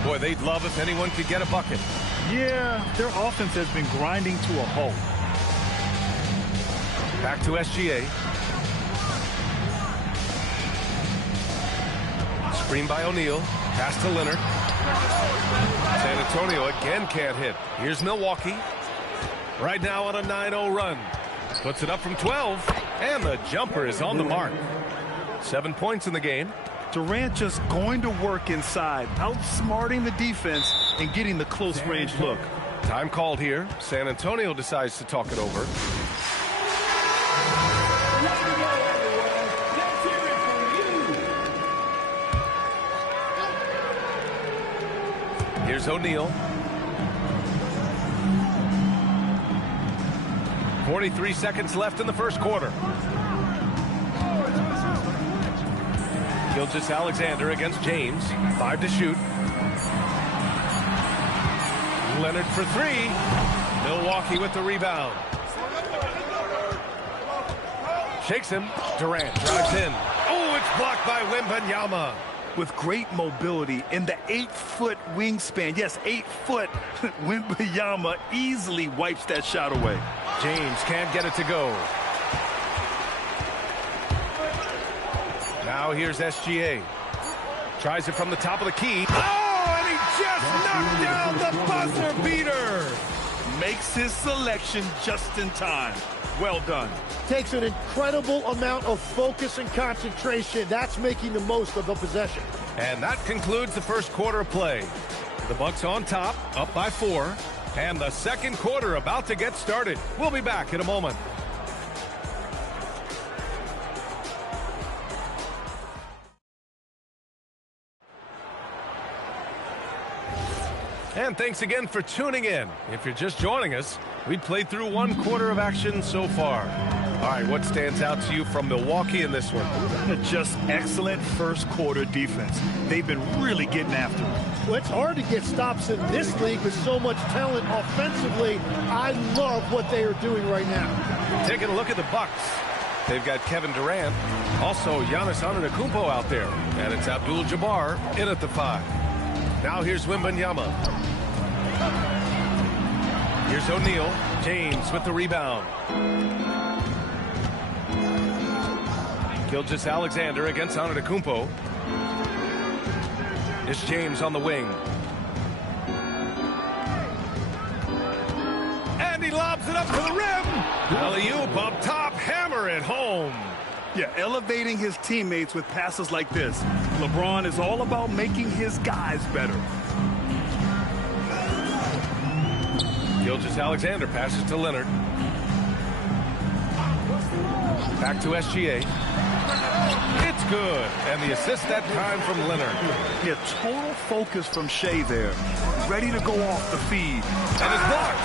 Boy, they'd love if anyone could get a bucket. Yeah, their offense has been grinding to a halt. Back to SGA. Screen by O'Neal. Pass to Leonard. San Antonio again can't hit. Here's Milwaukee. Right now on a 9-0 run. Puts it up from 12. And the jumper is on the mark. 7 points in the game. Durant just going to work inside, outsmarting the defense and getting the close range look. Time called here. San Antonio decides to talk it over. Here's O'Neal. 43 seconds left in the first quarter. Gilgeous-Alexander against James. 5 to shoot. Leonard for 3. Milwaukee with the rebound. Shakes him. Durant drives in. Oh, it's blocked by Wembanyama. with great mobility in the 8-foot wingspan. Yes, 8 foot. Wembanyama easily wipes that shot away. James can't get it to go. Now here's SGA. Tries it from the top of the key. Oh, and he just knocked down the buzzer beater. Makes his selection just in time. Well done. Takes an incredible amount of focus and concentration. That's making the most of the possession. And that concludes the first quarter of play. The Bucks on top, up by 4. And the second quarter about to get started. We'll be back in a moment. And thanks again for tuning in. If you're just joining us, we've played through 1 quarter of action so far. All right, what stands out to you from Milwaukee in this one? Just excellent first quarter defense. They've been really getting after it. Well, it's hard to get stops in this league with so much talent offensively. I love what they are doing right now. Taking a look at the Bucks. They've got Kevin Durant, also Giannis Antetokounmpo out there, and it's Abdul-Jabbar in at the 5. Now here's Wembanyama. Here's O'Neal. James with the rebound. Gilgeous-Alexander against Antetokounmpo. It's James on the wing. And he lobs it up to the rim. Alley-oop up top, hammer it home. Yeah, elevating his teammates with passes like this. LeBron is all about making his guys better. Gilgeous-Alexander passes to Leonard. Back to SGA. It's good. And the assist that time from Leonard. Yeah, total focus from Shea there. Ready to go off the feed. And it's blocked.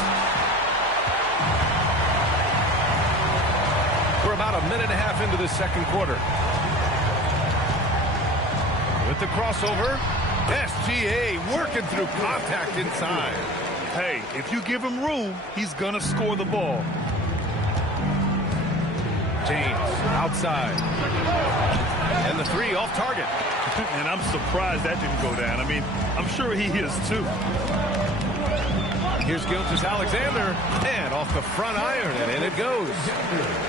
We're about a minute and a half into the second quarter. With the crossover, SGA working through contact inside. Hey, if you give him room, he's going to score the ball. James outside. And the 3 off target. And I'm surprised that didn't go down. I mean, I'm sure he is too. Here's Gilgeous-Alexander. And off the front iron, and in it goes.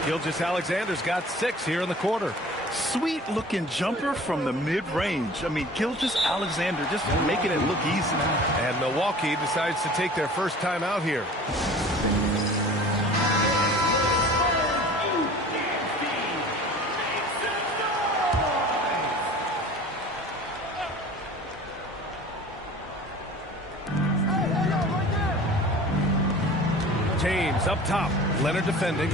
Gilgeous-Alexander's got 6 here in the quarter. Sweet-looking jumper from the mid-range. I mean, Gilgeous-Alexander just making it look easy. And Milwaukee decides to take their first time out here. James up top. Leonard defending.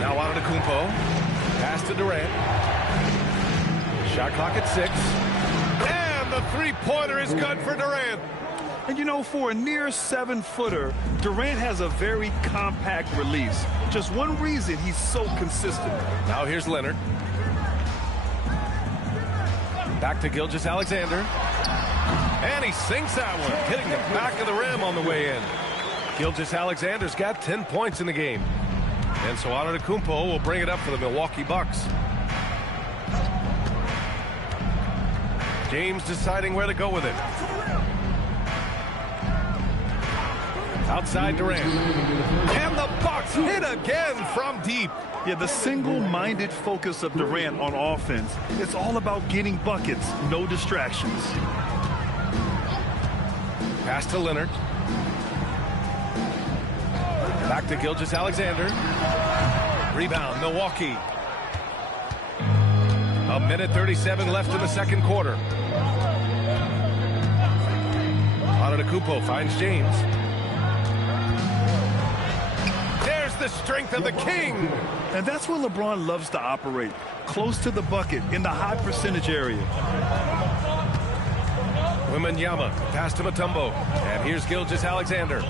Now Antetokounmpo. Pass to Durant. Shot clock at 6. And the 3-pointer is good for Durant. And you know, for a near 7-footer, Durant has a very compact release. Just one reason he's so consistent. Now here's Leonard. Back to Gilgeous-Alexander. And he sinks that one, hitting the back of the rim on the way in. Gilgeous-Alexander's got 10 points in the game. And so Antetokounmpo will bring it up for the Milwaukee Bucks. James deciding where to go with it. Outside Durant. And the Bucks hit again from deep. Yeah, the single-minded focus of Durant on offense. It's all about getting buckets, no distractions. Pass to Leonard. Back to Gilgeous-Alexander. Rebound, Milwaukee. A minute 37 left in the second quarter. Antetokounmpo finds James. There's the strength of the king. And that's where LeBron loves to operate. Close to the bucket, in the high percentage area. Wembanyama, pass to Mutombo. And here's Gilgeous-Alexander.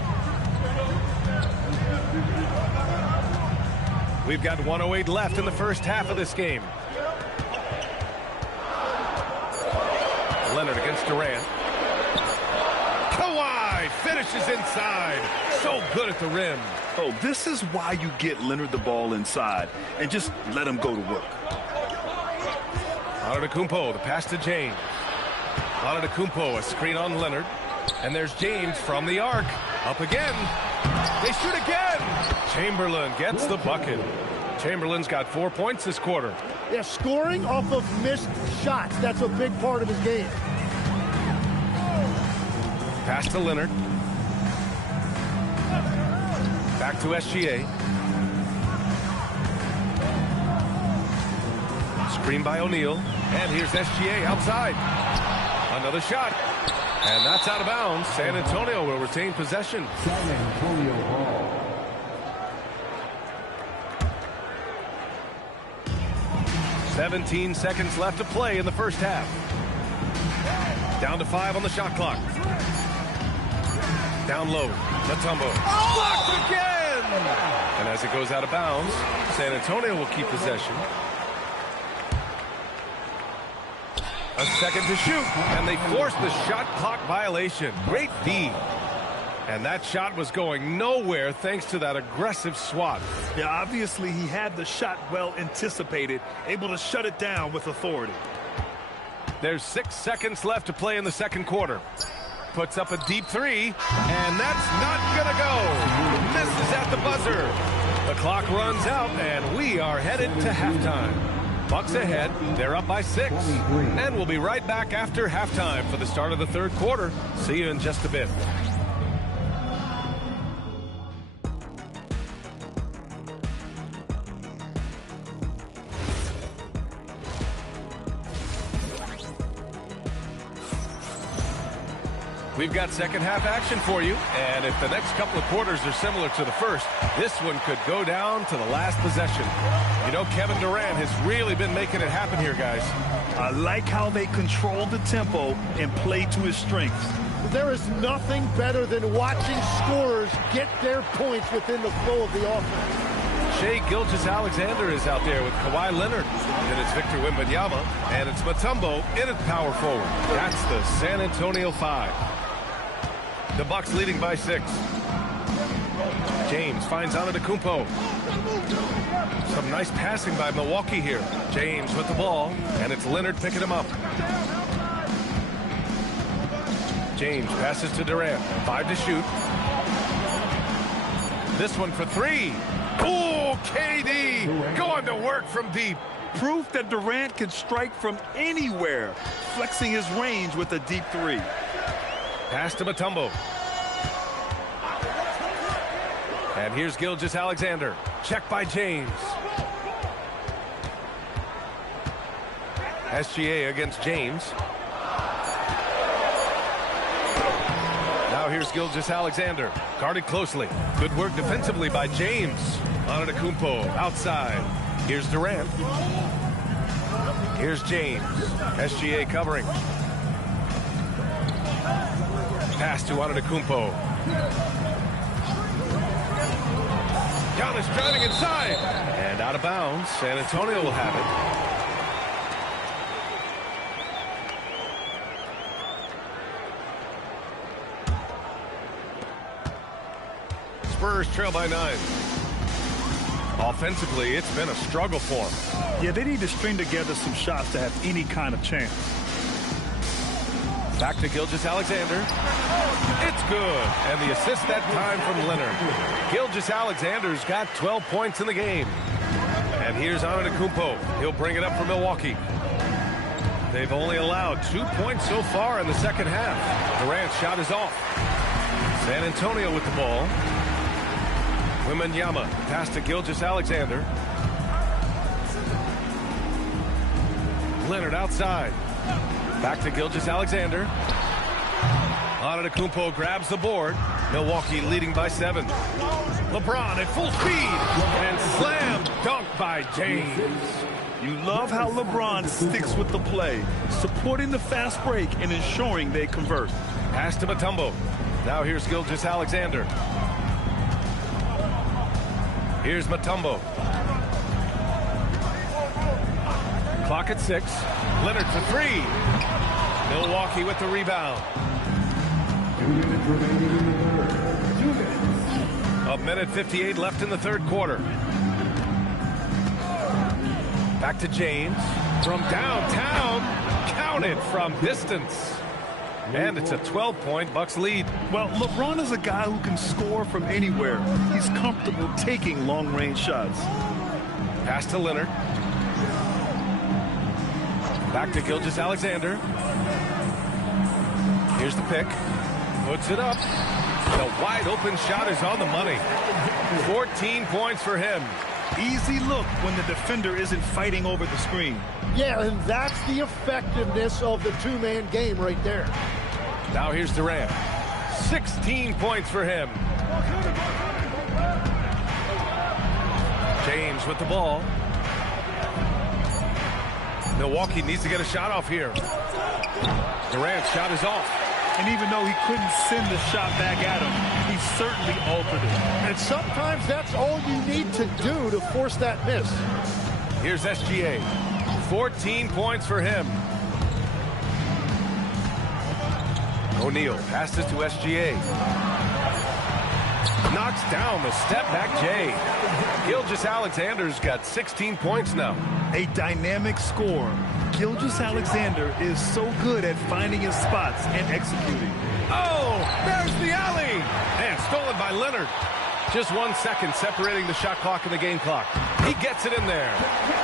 We've got 1:08 left in the first half of this game. Leonard against Durant. Kawhi finishes inside. So good at the rim. Oh, this is why you get Leonard the ball inside and just let him go to work. Antetokounmpo, the pass to James. Antetokounmpo, a screen on Leonard. And there's James from the arc. Up again. They shoot again. Chamberlain gets the bucket. Chamberlain's got 4 points this quarter. Yeah, scoring off of missed shots. That's a big part of his game. Pass to Leonard. Back to SGA. Screen by O'Neal. And here's SGA outside. Another shot. And that's out of bounds. San Antonio will retain possession. San Antonio ball. 17 seconds left to play in the first half. Down to 5 on the shot clock. Down low. Mutombo. Blocked again! And as it goes out of bounds, San Antonio will keep possession. A second to shoot, and they force the shot clock violation. Great D. And that shot was going nowhere thanks to that aggressive swat. Yeah, obviously he had the shot well anticipated, able to shut it down with authority. There's 6 seconds left to play in the second quarter. Puts up a deep three, and that's not gonna go. Misses at the buzzer. The clock runs out, and we are headed to halftime. Bucks ahead, they're up by 6. And we'll be right back after halftime for the start of the third quarter. See you in just a bit. We've got second half action for you, and if the next couple of quarters are similar to the first, this one could go down to the last possession. You know, Kevin Durant has really been making it happen here, guys. I like how they control the tempo and play to his strengths. There is nothing better than watching scorers get their points within the flow of the offense. Shai Gilgeous-Alexander is out there with Kawhi Leonard. Then it's Victor Wembanyama, and it's Mutombo in at power forward. That's the San Antonio 5. The Bucks leading by 6. James finds Antetokounmpo. Some nice passing by Milwaukee here. James with the ball, and it's Leonard picking him up. James passes to Durant. 5 to shoot. This one for 3. Oh, KD going to work from deep. Proof that Durant can strike from anywhere, flexing his range with a deep 3. Pass to Mutombo. And here's Gilgeous-Alexander. Check by James. SGA against James. Now here's Gilgeous-Alexander. Guarded closely. Good work defensively by James. Antetokounmpo outside. Here's Durant. Here's James. SGA covering. Pass to Antetokounmpo. Giannis driving inside. And out of bounds. San Antonio will have it. Spurs trail by 9. Offensively, it's been a struggle for them. Yeah, they need to string together some shots to have any kind of chance. Back to Gilgeous-Alexander. It's good. And the assist that time from Leonard. Gilgeous-Alexander's got 12 points in the game. And here's Antetokounmpo. He'll bring it up for Milwaukee. They've only allowed 2 points so far in the second half. Durant's shot is off. San Antonio with the ball. Wembanyama pass to Gilgeous-Alexander. Leonard outside. Back to Gilgeous-Alexander. Antetokounmpo grabs the board. Milwaukee leading by 7. LeBron at full speed. And slam dunk by James. You love how LeBron sticks with the play, supporting the fast break and ensuring they convert. Pass to Mutombo. Now here's Gilgeous-Alexander. Here's Mutombo. Clock at 6. Leonard for 3. Milwaukee with the rebound. 2 minutes remaining in the third. 2 minutes. A minute 58 left in the third quarter. Back to James. From downtown, counted from distance. And it's a 12-point Bucks lead. Well, LeBron is a guy who can score from anywhere. He's comfortable taking long-range shots. Pass to Leonard. Back to Gilgeous-Alexander. Here's the pick. Puts it up. The wide-open shot is on the money. 14 points for him. Easy look when the defender isn't fighting over the screen. Yeah, and that's the effectiveness of the two-man game right there. Now here's Durant. 16 points for him. James with the ball. Milwaukee needs to get a shot off here. Durant's shot is off. And even though he couldn't send the shot back at him, he certainly altered it. And sometimes that's all you need to do to force that miss. Here's SGA. 14 points for him. O'Neal passes to SGA. Knocks down the step-back J. Gilgeous-Alexander's got 16 points now. A dynamic scorer. Gilgeous-Alexander is so good at finding his spots and executing. Oh, there's the alley. And stolen by Leonard. Just 1 second separating the shot clock and the game clock. He gets it in there.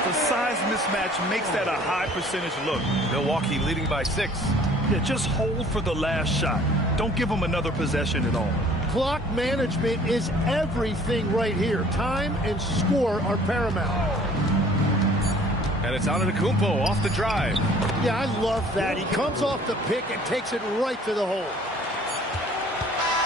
The size mismatch makes that a high percentage look. Milwaukee leading by 6. Yeah, just hold for the last shot. Don't give him another possession at all. Clock management is everything right here. Time and score are paramount. And it's Antetokounmpo off the drive. Yeah, I love that. He comes off the pick and takes it right to the hole.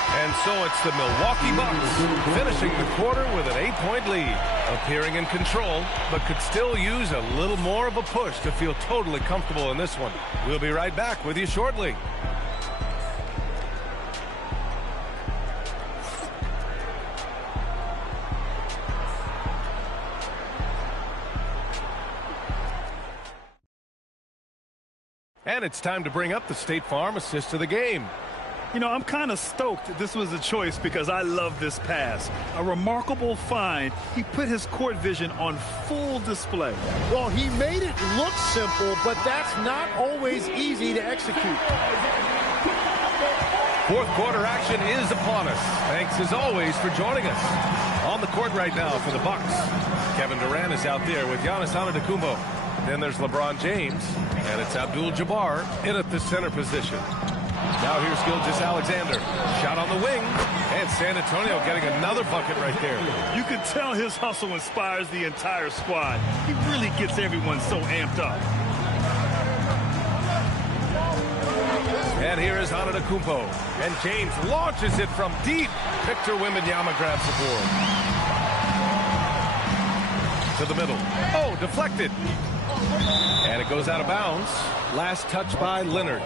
And so it's the Milwaukee Bucks finishing the quarter with an 8-point lead. Appearing in control, but could still use a little more of a push to feel totally comfortable in this one. We'll be right back with you shortly. And it's time to bring up the State Farm assist of the game. You know, I'm kind of stoked this was a choice because I love this pass. A remarkable find. He put his court vision on full display. Well, he made it look simple, but that's not always easy to execute. Fourth quarter action is upon us. Thanks as always for joining us. On the court right now for the Bucks, Kevin Durant is out there with Giannis Antetokounmpo. Then there's LeBron James, and it's Abdul-Jabbar in at the center position. Now here's Gilgeous-Alexander. Shot on the wing, and San Antonio getting another bucket right there. You can tell his hustle inspires the entire squad. He really gets everyone so amped up. And here is Antetokounmpo, and James launches it from deep. Victor Wembanyama grabs the board. To the middle. Oh, deflected. And it goes out of bounds. Last touch by Leonard.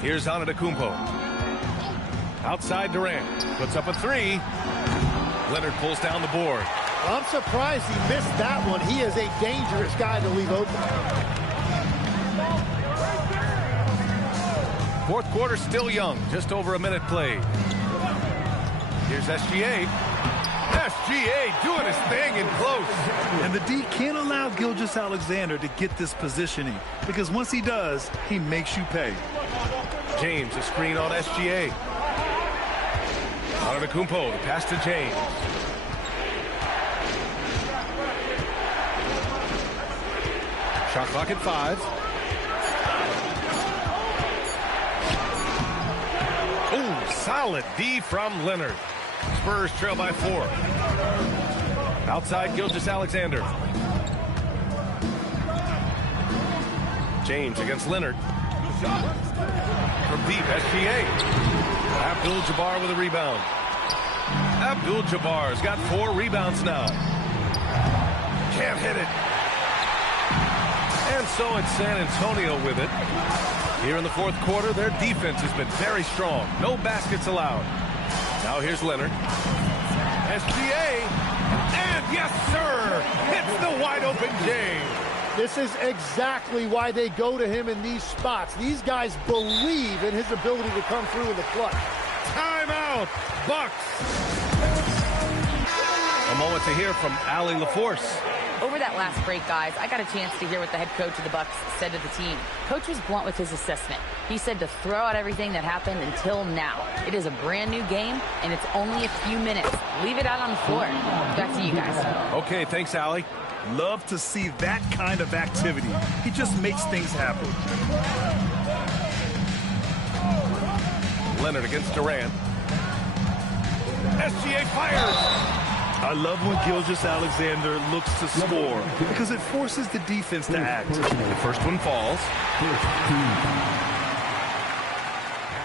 Here's Antetokounmpo. Outside Durant. Puts up a 3. Leonard pulls down the board. I'm surprised he missed that one. He is a dangerous guy to leave open. Fourth quarter still young. Just over a minute played. Here's SGA. SGA doing his thing in close. And the D can't allow Gilgeous-Alexander to get this positioning because once he does, he makes you pay. James, a screen on SGA. Antetokounmpo, the pass to James. Shot clock at 5. Oh, solid D from Leonard. Spurs trail by 4. Outside Gilgeous-Alexander. James against Leonard. From deep, SGA. Abdul-Jabbar with a rebound. Abdul-Jabbar's got 4 rebounds now. Can't hit it. And so it's San Antonio with it. Here in the fourth quarter, their defense has been very strong. No baskets allowed. Now here's Leonard. SGA. And yes, sir. Hits the wide open James. This is exactly why they go to him in these spots. These guys believe in his ability to come through in the clutch. Timeout. out. Bucks. A moment to hear from Allie LaForce. Over that last break, guys, I got a chance to hear what the head coach of the Bucks said to the team. Coach was blunt with his assessment. He said to throw out everything that happened until now. It is a brand new game, and it's only a few minutes. Leave it out on the floor. Back to you guys. Okay, thanks, Allie. Love to see that kind of activity. He just makes things happen. Leonard against Durant. SGA fires. I love when Gilgeous-Alexander looks to score because it forces the defense to act. The first one falls.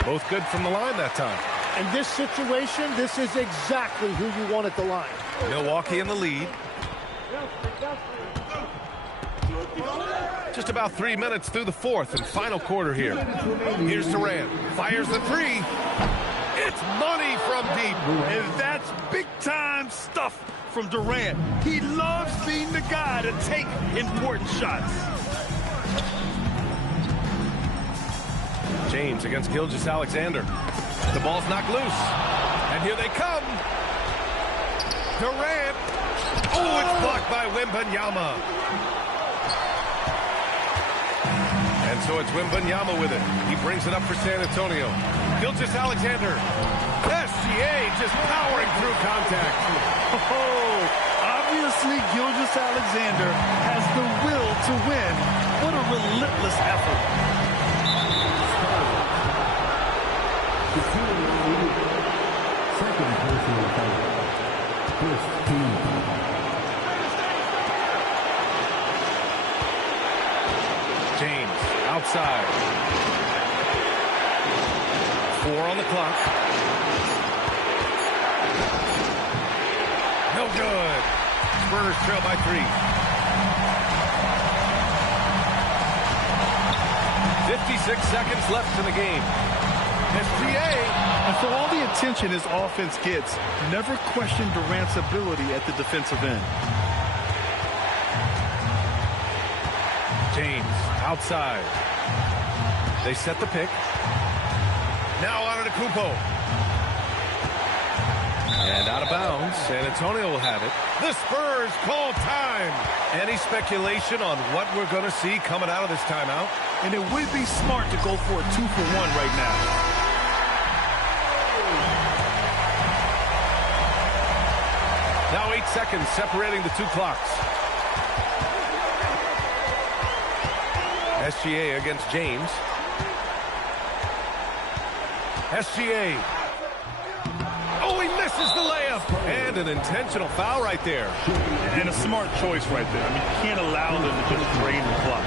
Both good from the line that time. In this situation, this is exactly who you want at the line. Milwaukee in the lead. Just about 3 minutes through the fourth and final quarter here. Here's Durant. Fires the three. It's money from deep. And that's big-time stuff from Durant. He loves being the guy to take important shots. James against Gilgeous-Alexander. The ball's knocked loose. And here they come. Durant. Oh, it's blocked by Wembanyama. And so it's Wembanyama with it. He brings it up for San Antonio. Gilgeous-Alexander. SGA just powering through contact. Oh, obviously Gilgeous-Alexander has the will to win. What a relentless effort. Second personal foul. First team foul. James outside. 4 on the clock. No good. Spurs trail by 3. 56 seconds left in the game. SGA. And for all the attention his offense gets, never question Durant's ability at the defensive end. James outside. They set the pick. Now on to Kupo. And out of bounds. San Antonio will have it. The Spurs call time. Any speculation on what we're going to see coming out of this timeout? And it would be smart to go for a 2-for-1 right now. Now 8 seconds separating the two clocks. SGA against James. SGA. Oh, he misses the layup. And an intentional foul right there. And a smart choice right there. I mean, you can't allow them to just drain the clock.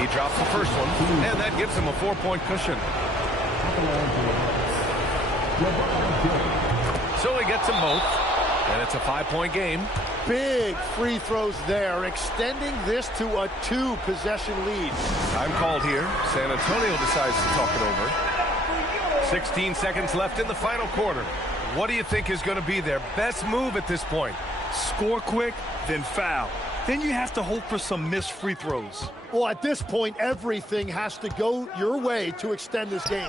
He drops the first one, and that gives him a 4-point cushion. So he gets them both, and it's a 5-point game. Big free throws there, extending this to a 2-possession lead. Time called here. San Antonio decides to talk it over. 16 seconds left in the final quarter. What do you think is going to be their best move at this point? Score quick, then foul. Then you have to hope for some missed free throws. Well, at this point, everything has to go your way to extend this game.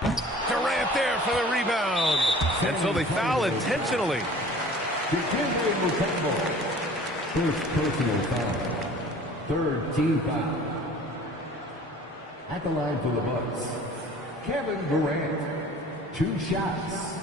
Durant there for the rebound. And so they foul intentionally. First personal foul. Third team foul. At the line for the Bucks, Kevin Durant. 2 shots.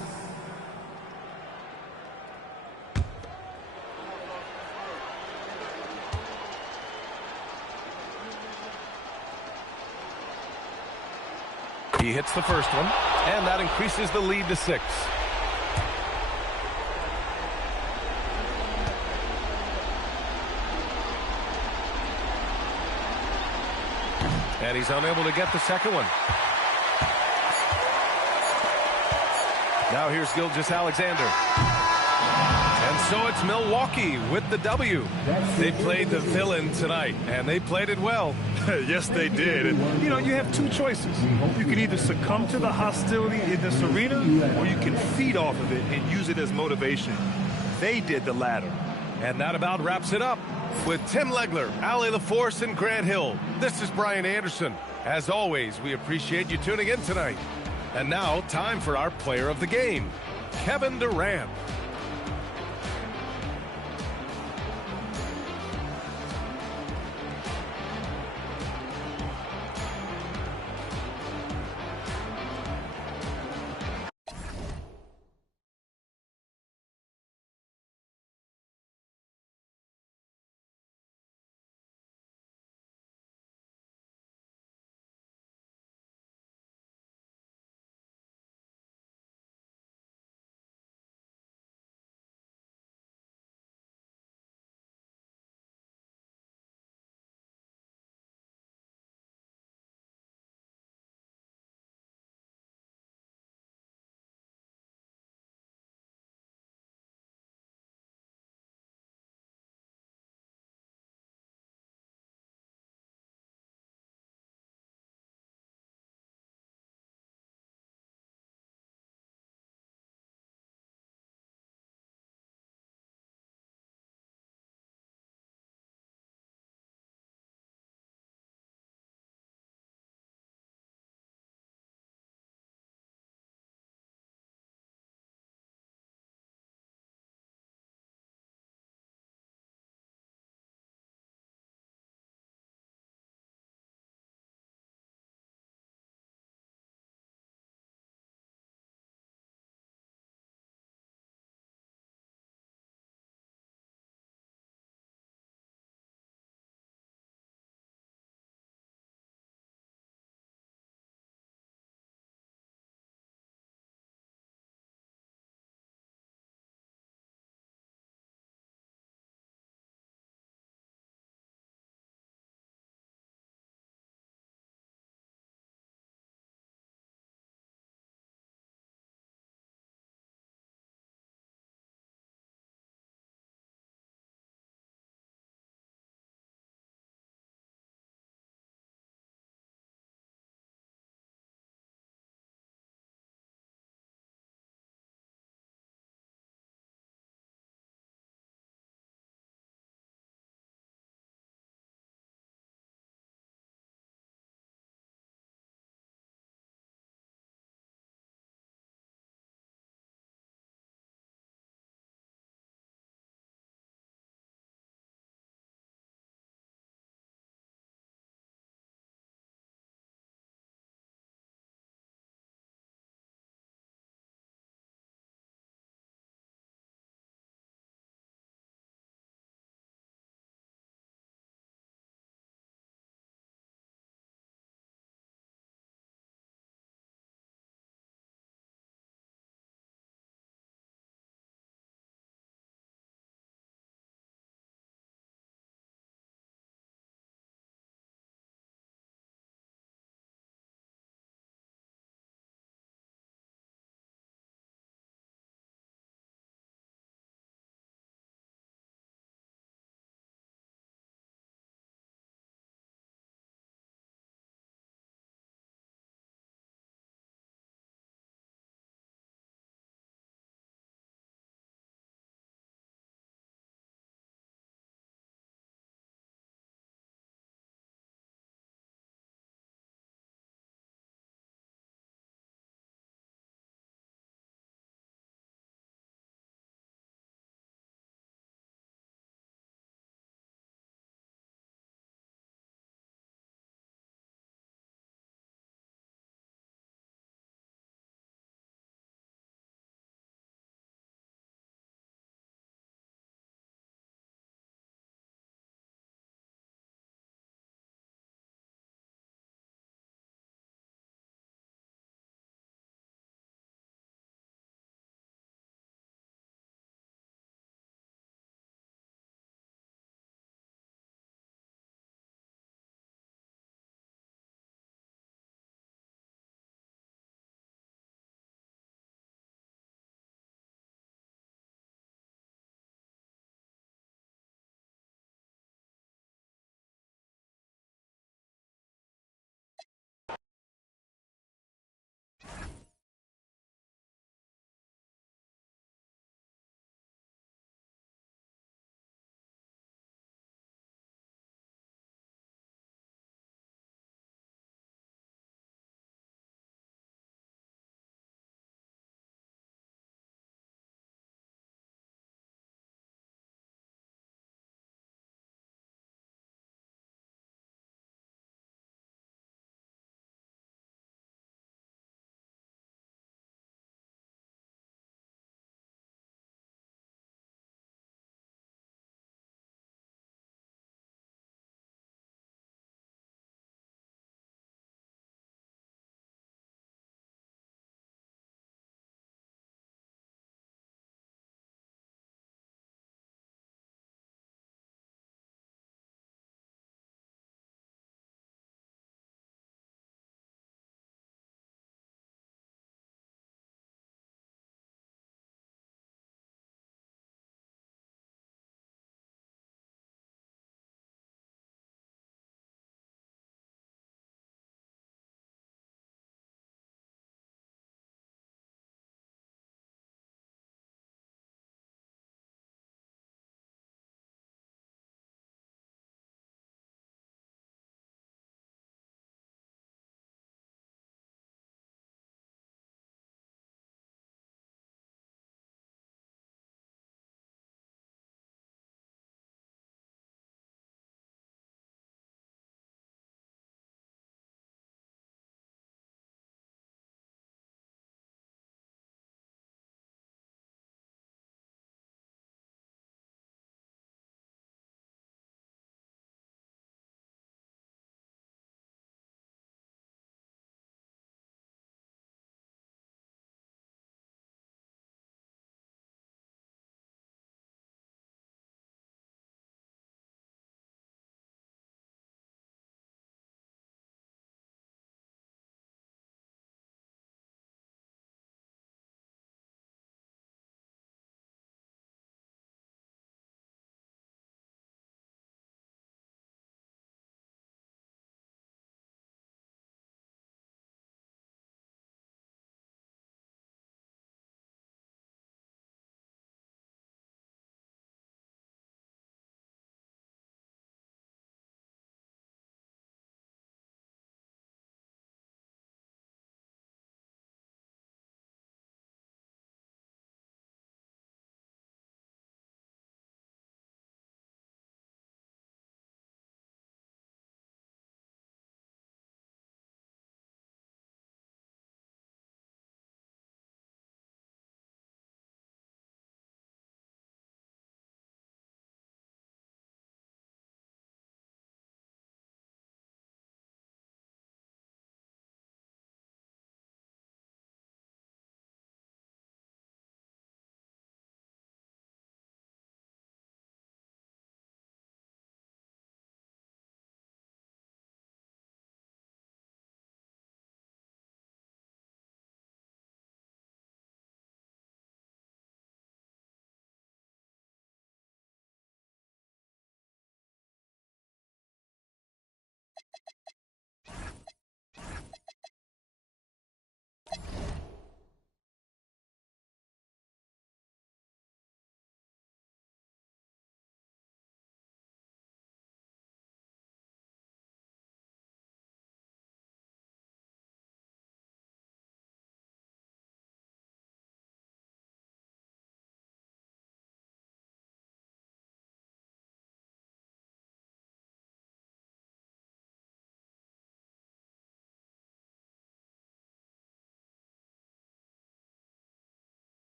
He hits the first one, and that increases the lead to 6. And he's unable to get the second one. Now here's Gilgeous-Alexander. And so it's Milwaukee with the W. They played the villain tonight, and they played it well. Yes, they did. And, you know, you have 2 choices. You can either succumb to the hostility in this arena, or you can feed off of it and use it as motivation. They did the latter. And that about wraps it up. With Tim Legler, Allie LaForce, and Grant Hill, this is Brian Anderson. As always, we appreciate you tuning in tonight. And now, time for our player of the game, Kevin Durant.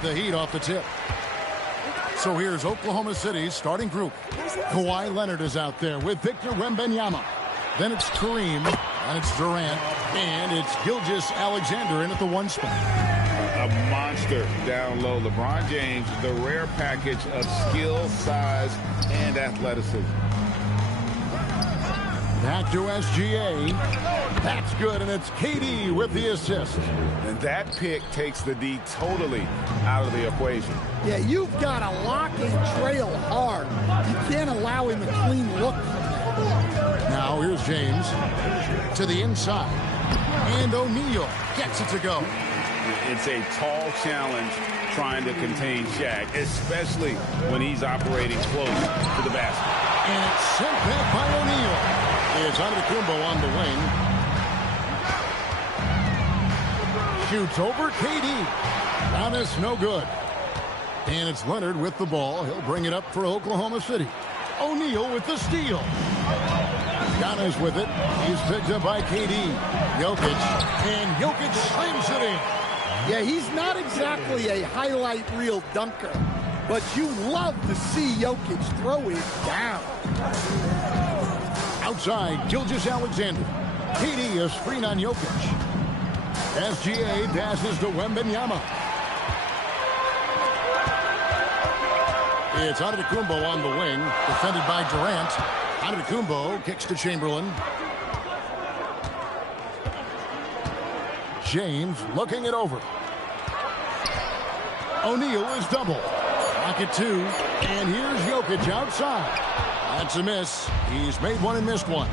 be the Heat off the tip. So here's Oklahoma City's starting group. Kawhi Leonard is out there with Victor Wembanyama. Then it's Kareem, and it's Durant, and it's Gilgeous-Alexander in at the 1 spot. A monster down low. LeBron James, the rare package of skill, size, and athleticism. Back to SGA. That's good, and it's KD with the assist. And that pick takes the D totally out of the equation. Yeah, you've got to lock and trail hard. You can't allow him a clean look. Now here's James to the inside. And O'Neal gets it to go. It's a tall challenge trying to contain Shaq, especially when he's operating close to the basket. And it's sent back by O'Neal. It's Antetokounmpo on the wing. Shoots over KD. Giannis no good. And it's Leonard with the ball. He'll bring it up for Oklahoma City. O'Neal with the steal. Giannis with it. He's picked up by KD. Jokic. And Jokic slams it in. Yeah, he's not exactly a highlight reel dunker, but you love to see Jokic throw it down. Outside, Gilgeous-Alexander. KD is screen on Jokic. SGA passes to Wembanyama. It's Antetokounmpo on the wing, defended by Durant. Antetokounmpo kicks to Chamberlain. James looking it over. O'Neal is double. Pocket 2, and here's Jokic outside. That's a miss. He's made one and missed one.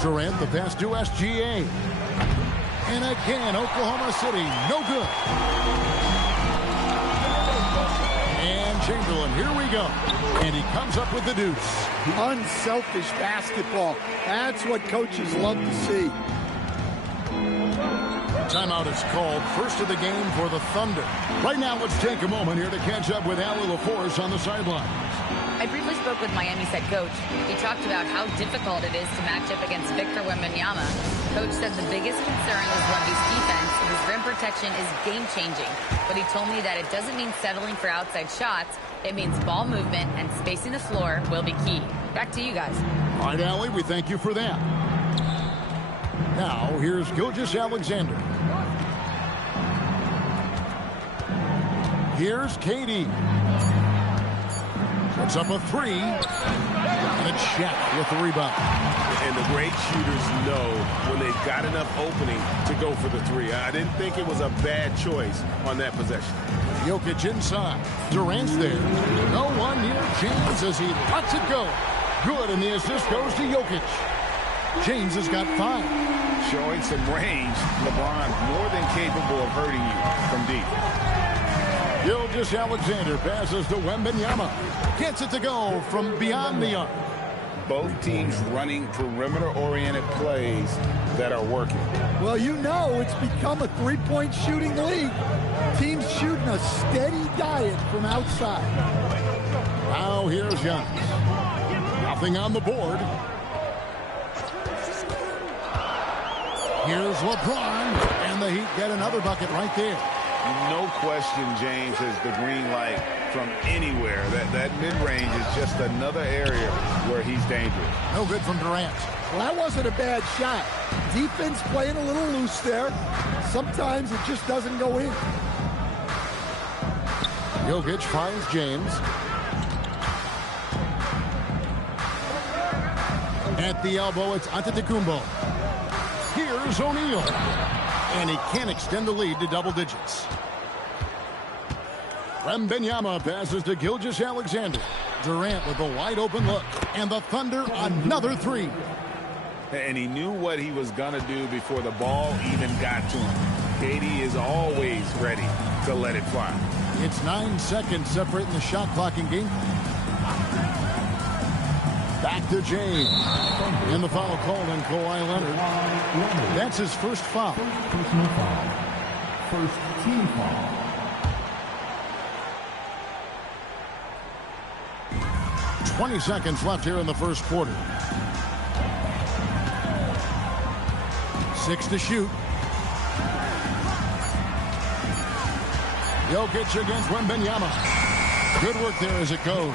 Durant the pass to SGA. And again, Oklahoma City, no good. And Chamberlain, here we go. And he comes up with the deuce. Unselfish basketball. That's what coaches love to see. Timeout is called. First of the game for the Thunder. Right now, let's take a moment here to catch up with Allie LaForce on the sidelines. I briefly spoke with Miami's head coach. He talked about how difficult it is to match up against Victor Wembanyama. Coach said the biggest concern is Wemby's defense. His rim protection is game-changing. But he told me that it doesn't mean settling for outside shots. It means ball movement and spacing the floor will be key. Back to you guys. All right, Allie, we thank you for that. Now, here's Gilgeous-Alexander. Here's KD. Puts up a 3. And it's Shaq with the rebound. And the great shooters know when they've got enough opening to go for the 3. I didn't think it was a bad choice on that possession. Jokic inside. Durant's there. No one near James as he lets it go. Good, and the assist goes to Jokic. James has got 5. Showing some range, LeBron more than capable of hurting you from deep. Gilgeous-Alexander passes to Wembanyama. Gets it to go from beyond the arc. Both teams running perimeter-oriented plays that are working. Well, you know it's become a three-point shooting league. Teams shooting a steady diet from outside. Now here's Giannis. Nothing on the board. Here's LeBron, and the Heat get another bucket right there. No question, James has the green light from anywhere. That mid-range is just another area where he's dangerous. No good from Durant. Well, that wasn't a bad shot. Defense playing a little loose there. Sometimes it just doesn't go in. Jokic finds James. At the elbow, it's Antetokounmpo. Here's O'Neal. And he can't extend the lead to double digits. Wembanyama passes to Gilgeous-Alexander. Durant with a wide open look. And the Thunder another 3. And he knew what he was going to do before the ball even got to him. KD is always ready to let it fly. It's 9 seconds separating the shot clock in game. Back to James. And the foul called on Kawhi Leonard. That's his first foul. Personal foul. First team foul. .20 seconds left here in the first quarter. 6 to shoot. Jokic against Wembanyama. Good work there as it goes.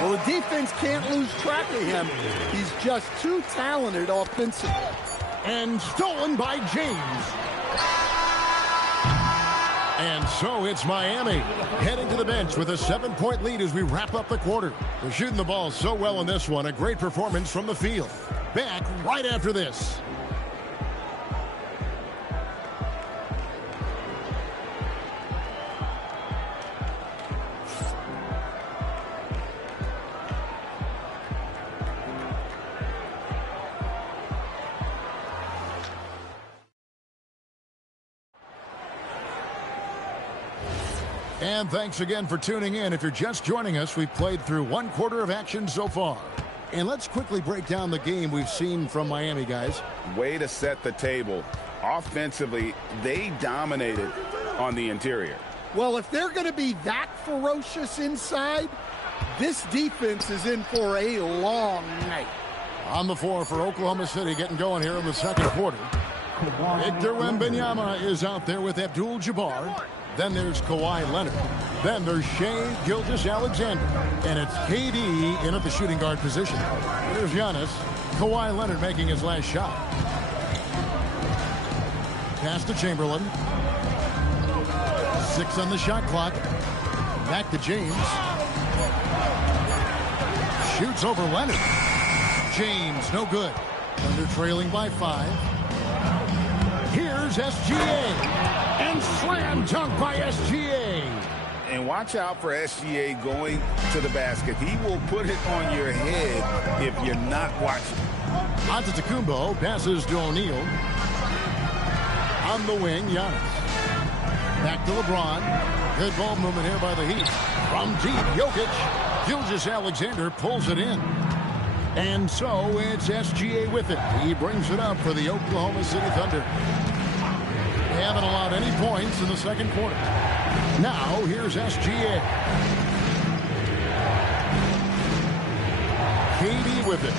Well, the defense can't lose track of him. He's just too talented offensively. And stolen by James. And so it's Miami heading to the bench with a 7-point lead as we wrap up the quarter. They're shooting the ball so well in this one. A great performance from the field. Back right after this. And thanks again for tuning in. If you're just joining us, we've played through 1 quarter of action so far. And let's quickly break down the game we've seen from Miami, guys. Way to set the table. Offensively, they dominated on the interior. Well, if they're going to be that ferocious inside, this defense is in for a long night. On the floor for Oklahoma City, getting going here in the second quarter. Victor Wembanyama is out there with Abdul-Jabbar. Then there's Kawhi Leonard. Then there's Shai Gilgeous-Alexander. And it's KD in at the shooting guard position. There's Giannis. Kawhi Leonard making his last shot. Pass to Chamberlain. 6 on the shot clock. Back to James. Shoots over Leonard. James, no good. Thunder trailing by 5. Here's SGA. And slam dunk by SGA. And watch out for SGA going to the basket. He will put it on your head if you're not watching. Antetokounmpo passes to O'Neal. On the wing, Giannis. Back to LeBron. Good ball movement here by the Heat. From deep, Jokic. Gilgeous-Alexander pulls it in. And so it's SGA with it. He brings it up for the Oklahoma City Thunder. They haven't allowed any points in the second quarter. Now, here's SGA. KD with it.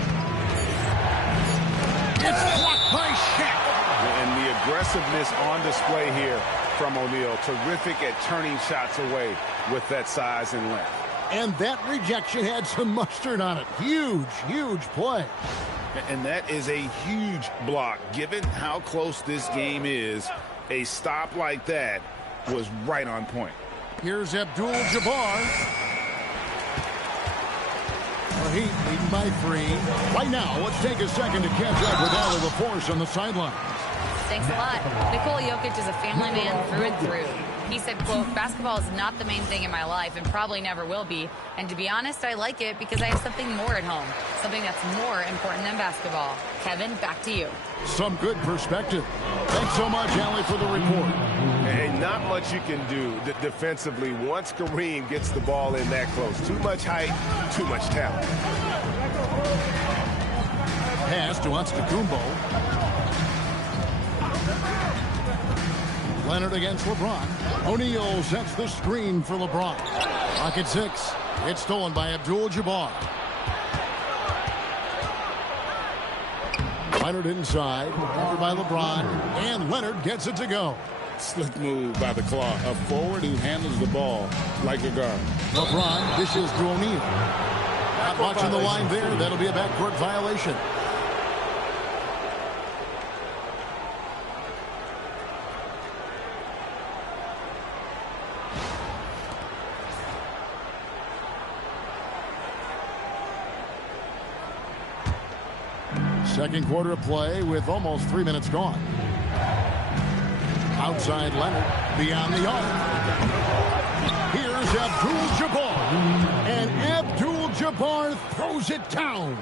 It's blocked by Shaq. And the aggressiveness on display here from O'Neal. Terrific at turning shots away with that size and length. And that rejection had some mustard on it. Huge, huge play. And that is a huge block. Given how close this game is, a stop like that was right on point. Here's Abdul-Jabbar. The Heat leading by 3. Right now, let's take a second to catch up with Allie LaForce on the sidelines. Thanks a lot. Nikola Jokic is a family man through and through. He said, quote, basketball is not the main thing in my life and probably never will be. And to be honest, I like it because I have something more at home. Something that's more important than basketball. Kevin, back to you. Some good perspective. Thanks so much, Allie, for the report. And not much you can do defensively once Kareem gets the ball in that close. Too much height, too much talent. Pass to Antetokounmpo. Leonard against LeBron. O'Neal sets the screen for LeBron. Pocket 6. It's stolen by Abdul-Jabbar. Leonard inside. Covered by LeBron. And Leonard gets it to go. Slick move by the claw. A forward who handles the ball like a guard. LeBron dishes to O'Neal. Not watching the line there. That'll be a backcourt violation. Second quarter of play with almost 3 minutes gone. Outside Leonard, beyond the arc. Here's Abdul-Jabbar. And Abdul-Jabbar throws it down.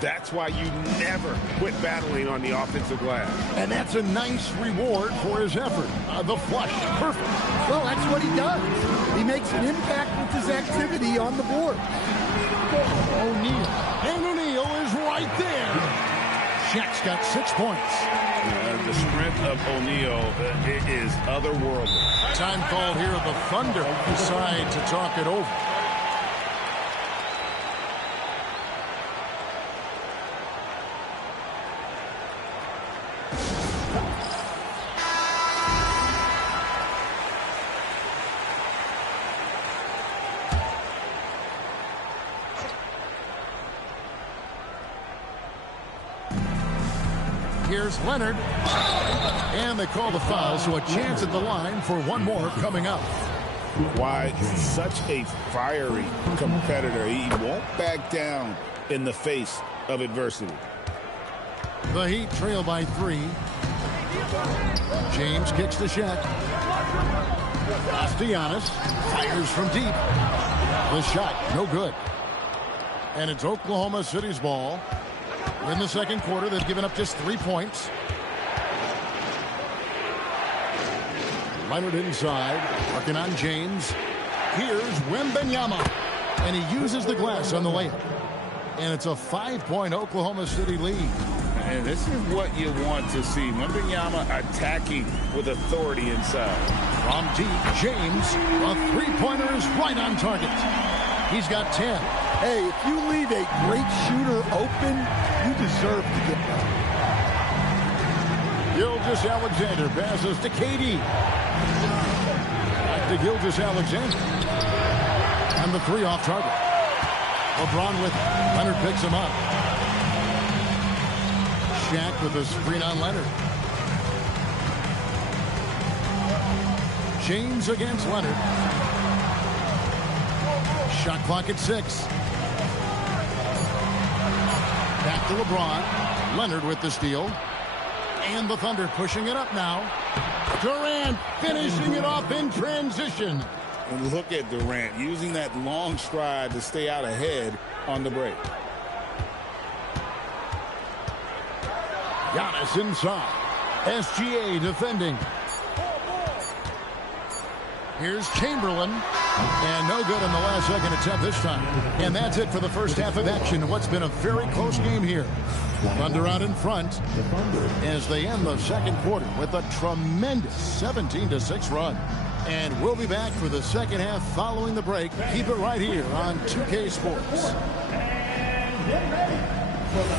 That's why you never quit battling on the offensive glass. And that's a nice reward for his effort. The flush, perfect. Well, that's what he does. He makes an impact with his activity on the board. O'Neal. And O'Neal is right there. Shaq's got 6 points. The strength of O'Neal is otherworldly. Time called here. The Thunder decide to talk it over. Here's Leonard. And they call the foul, so a chance at the line for one more coming up. Why, such a fiery competitor. He won't back down in the face of adversity. The Heat trail by 3. James kicks the shot. Castellanos fires from deep. The shot, no good. And it's Oklahoma City's ball. In the second quarter, they've given up just 3 points. Leonard inside, working on James. Here's Wembanyama. And he uses the glass on the layup. And it's a 5-point Oklahoma City lead. And this is what you want to see. Wembanyama attacking with authority inside. From deep, James, a three-pointer is right on target. He's got 10. Hey, if you leave a great shooter open, you deserve to get that. Gilgeous-Alexander passes to KD. Back to Gilgeous-Alexander. And the 3 off target. LeBron with Leonard picks him up. Shaq with a screen on Leonard. James against Leonard. Shot clock at 6. Back to LeBron. Leonard with the steal. And the Thunder pushing it up now. Durant finishing it off in transition. And look at Durant using that long stride to stay out ahead on the break. Giannis inside. SGA defending. Here's Chamberlain. And no good on the last second attempt this time. And that's it for the first half of action. What's been a very close game here. Thunder out in front as they end the second quarter with a tremendous 17-6 run. And we'll be back for the second half following the break. Keep it right here on 2K Sports. And get ready for the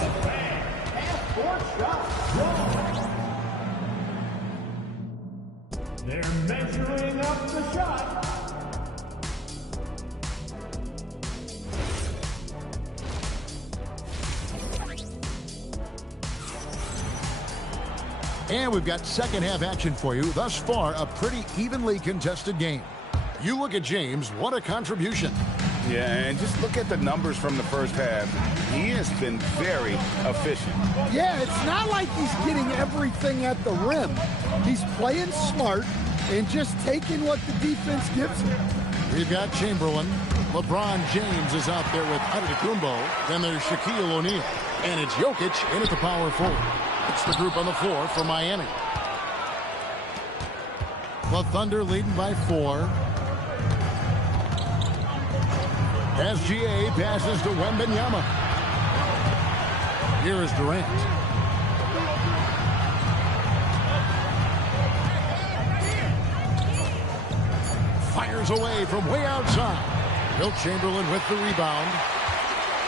half-court shot. They're measuring up the shot. And we've got second half action for you. Thus far, a pretty evenly contested game. You look at James, what a contribution. Yeah, and just look at the numbers from the first half. He has been very efficient. Yeah, it's not like he's getting everything at the rim. He's playing smart and just taking what the defense gives him. We've got Chamberlain. LeBron James is out there with Antetokounmpo. Then there's Shaquille O'Neal. And it's Jokic in at the power forward. It's the group on the floor for Miami. The Thunder leading by 4. SGA passes to Wembanyama. Here is Durant. Fires away from way outside. Wilt Chamberlain with the rebound.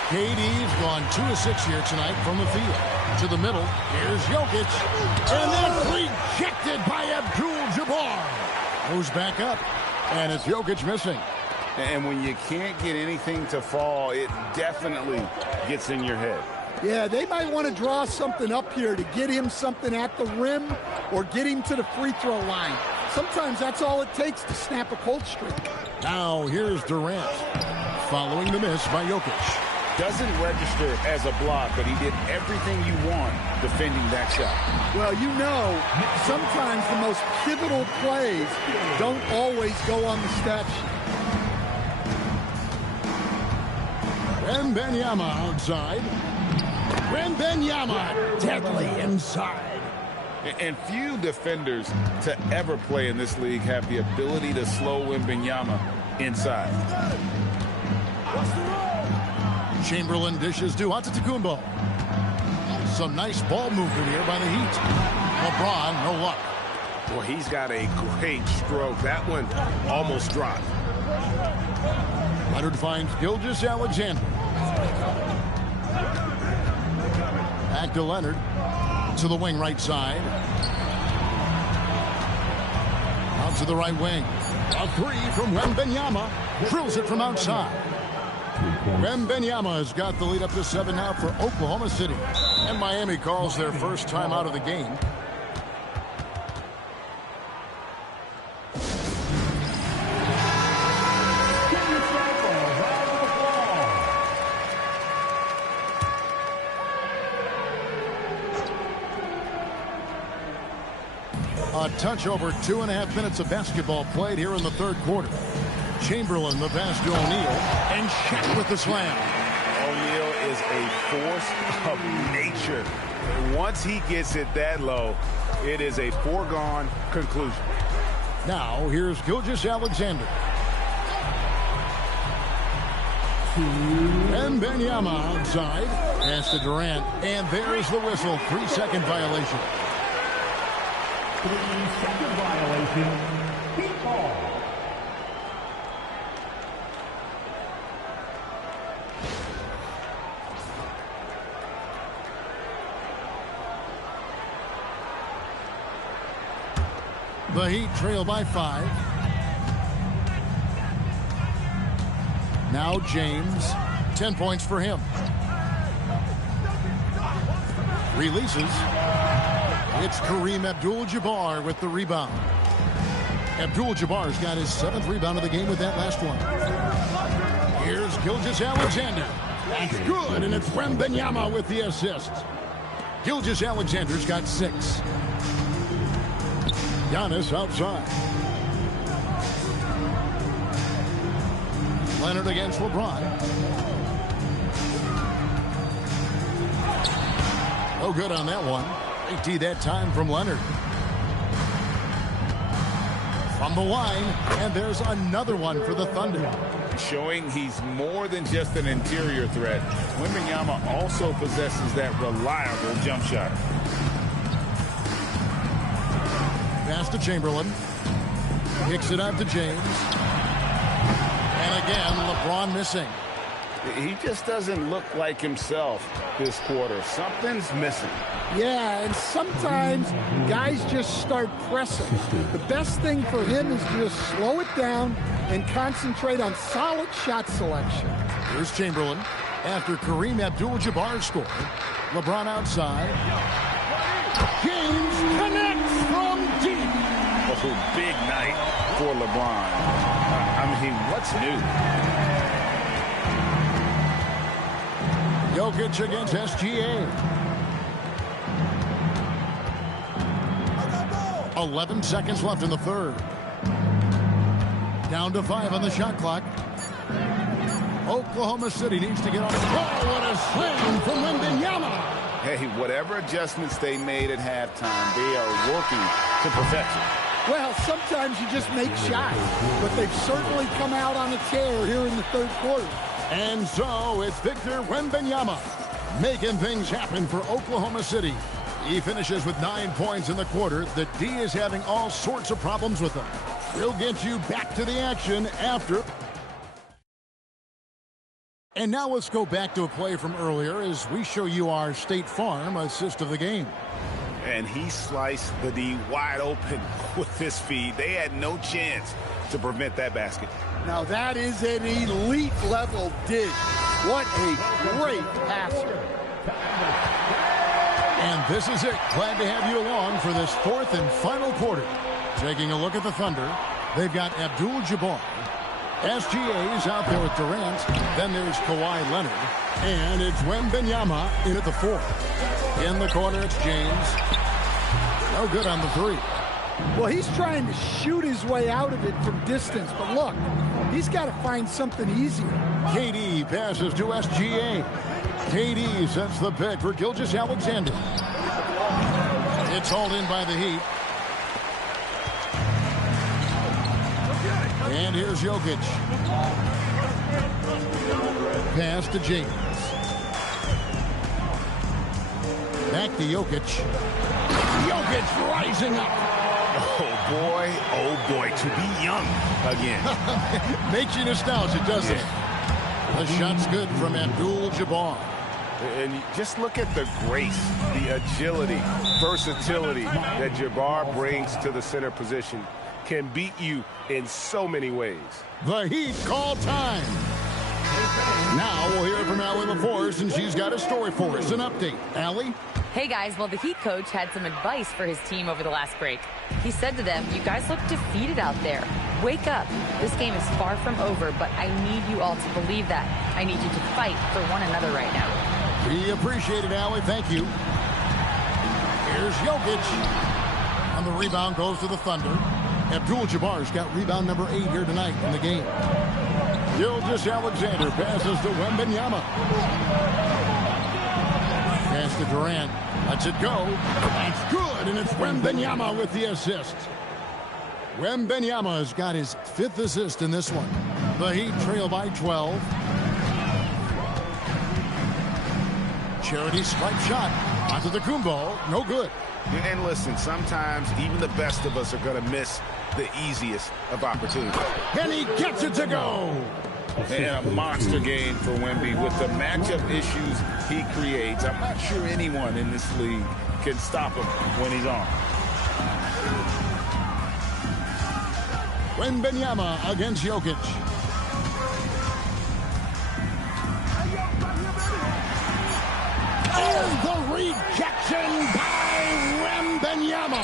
KD's gone 2 of 6 here tonight from the field. To the middle, here's Jokic. And that's rejected by Abdul-Jabbar. Moves back up, and it's Jokic missing. And when you can't get anything to fall, it definitely gets in your head. Yeah, they might want to draw something up here to get him something at the rim or get him to the free throw line. Sometimes that's all it takes to snap a cold streak. Now here's Durant, following the miss by Jokic. Doesn't register as a block, but he did everything you want defending that shot. Well, you know, sometimes the most pivotal plays don't always go on the stat sheet. Wembanyama outside. Wembanyama deadly inside. And few defenders to ever play in this league have the ability to slow Wembanyama inside. Chamberlain dishes to Antetokounmpo. Some nice ball movement here by the Heat. LeBron, no luck. Well, he's got a great stroke. That one almost dropped. Leonard finds Gilgeous-Alexander. Back to Leonard. To the wing right side. Out to the right wing. A 3 from Wembanyama. Drills it from outside. Wembanyama has got the lead up to 7 now for Oklahoma City. And Miami calls their first time out of the game. A touch over 2.5 minutes of basketball played here in the third quarter. Chamberlain, the pass to O'Neal, and Shaq with the slam. O'Neal is a force of nature. And once he gets it that low, it is a foregone conclusion. Now, here's Gilgeous-Alexander. And Wembanyama outside. Pass to Durant. And there's the whistle. 3-second violation. 3-second violation. Heat ball. The Heat trail by 5. Now James. 10 points for him. Releases. It's Kareem Abdul-Jabbar with the rebound. Abdul-Jabbar's got his 7th rebound of the game with that last one. Here's Gilgeous-Alexander. That's good, and it's Wembanyama with the assist. Gilgeous-Alexander's got 6. Giannis outside. Leonard against LeBron. No good on that one. AT that time from Leonard. From the line, and there's another one for the Thunder. Showing he's more than just an interior threat. Wembanyama also possesses that reliable jump shot. Pass to Chamberlain. Kicks it out to James. And again, LeBron missing. He just doesn't look like himself this quarter. Something's missing. Yeah, and sometimes guys just start pressing. The best thing for him is to just slow it down and concentrate on solid shot selection. Here's Chamberlain. After Kareem Abdul-Jabbar scored, LeBron outside. James connects from deep. Oh, big night for LeBron. I mean, what's new? Jokic against SGA. 11 seconds left in the third. Down to 5 on the shot clock. Oklahoma City needs to get on. Oh, what a slam from Wembanyama. Hey, whatever adjustments they made at halftime, they are working to perfection. Well, sometimes you just make shots, but they've certainly come out on a tear here in the third quarter. And so it's Victor Wembanyama making things happen for Oklahoma City. He finishes with 9 points in the quarter. The D is having all sorts of problems with him. We'll get you back to the action after. And now let's go back to a play from earlier as we show you our State Farm assist of the game. And he sliced the D wide open with his feed. They had no chance to prevent that basket. Now that is an elite level dig. What a great passer. And this is it. Glad to have you along for this 4th and final quarter. Taking a look at the Thunder, they've got Abdul-Jabbar. SGA's out there with Durant. Then there's Kawhi Leonard. And it's Wembanyama in at the 4th. In the corner, it's James. No good on the 3. Well, he's trying to shoot his way out of it from distance. But look, he's got to find something easier. KD passes to SGA. KD sets the pick for Gilgeous-Alexander. It's hauled in by the Heat. And here's Jokic. Pass to James. Back to Jokic. Jokic rising up. Oh boy, to be young again. Makes you nostalgic, doesn't it? The shot's good from Abdul-Jabbar. And just look at the grace, the agility, versatility that Jabbar brings to the center position. Can beat you in so many ways. The Heat call time. Now we'll hear from Allie LaForce, and she's got a story for us. An update. Allie? Hey guys, well the Heat coach had some advice for his team over the last break. He said to them, you guys look defeated out there. Wake up. This game is far from over, but I need you all to believe that. I need you to fight for one another right now. We appreciate it, Allie. Thank you. Here's Jokic. And the rebound goes to the Thunder. Abdul-Jabbar's got rebound number 8 here tonight in the game. Gilgeous-Alexander passes to Wembanyama. Pass to Durant. Lets it go. That's good, and it's Wembanyama with the assist. Wembanyama has got his 5th assist in this one. The Heat trail by 12. Charity stripe shot onto the Kumbo. No good. And listen, sometimes even the best of us are going to miss the easiest of opportunities. And he gets it to go. And a monster game for Wemby with the matchup issues he creates. I'm not sure anyone in this league can stop him when he's on. Wembanyama against Jokic. And the rejection by Wembanyama.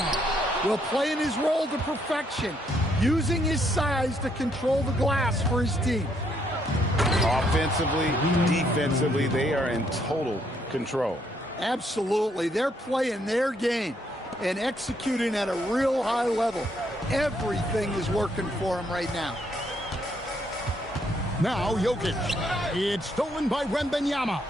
Well, playing his role to perfection, using his size to control the glass for his team. Offensively, defensively, they are in total control. Absolutely. They're playing their game and executing at a real high level. Everything is working for him right now. Now Jokic. It's stolen by Wembanyama.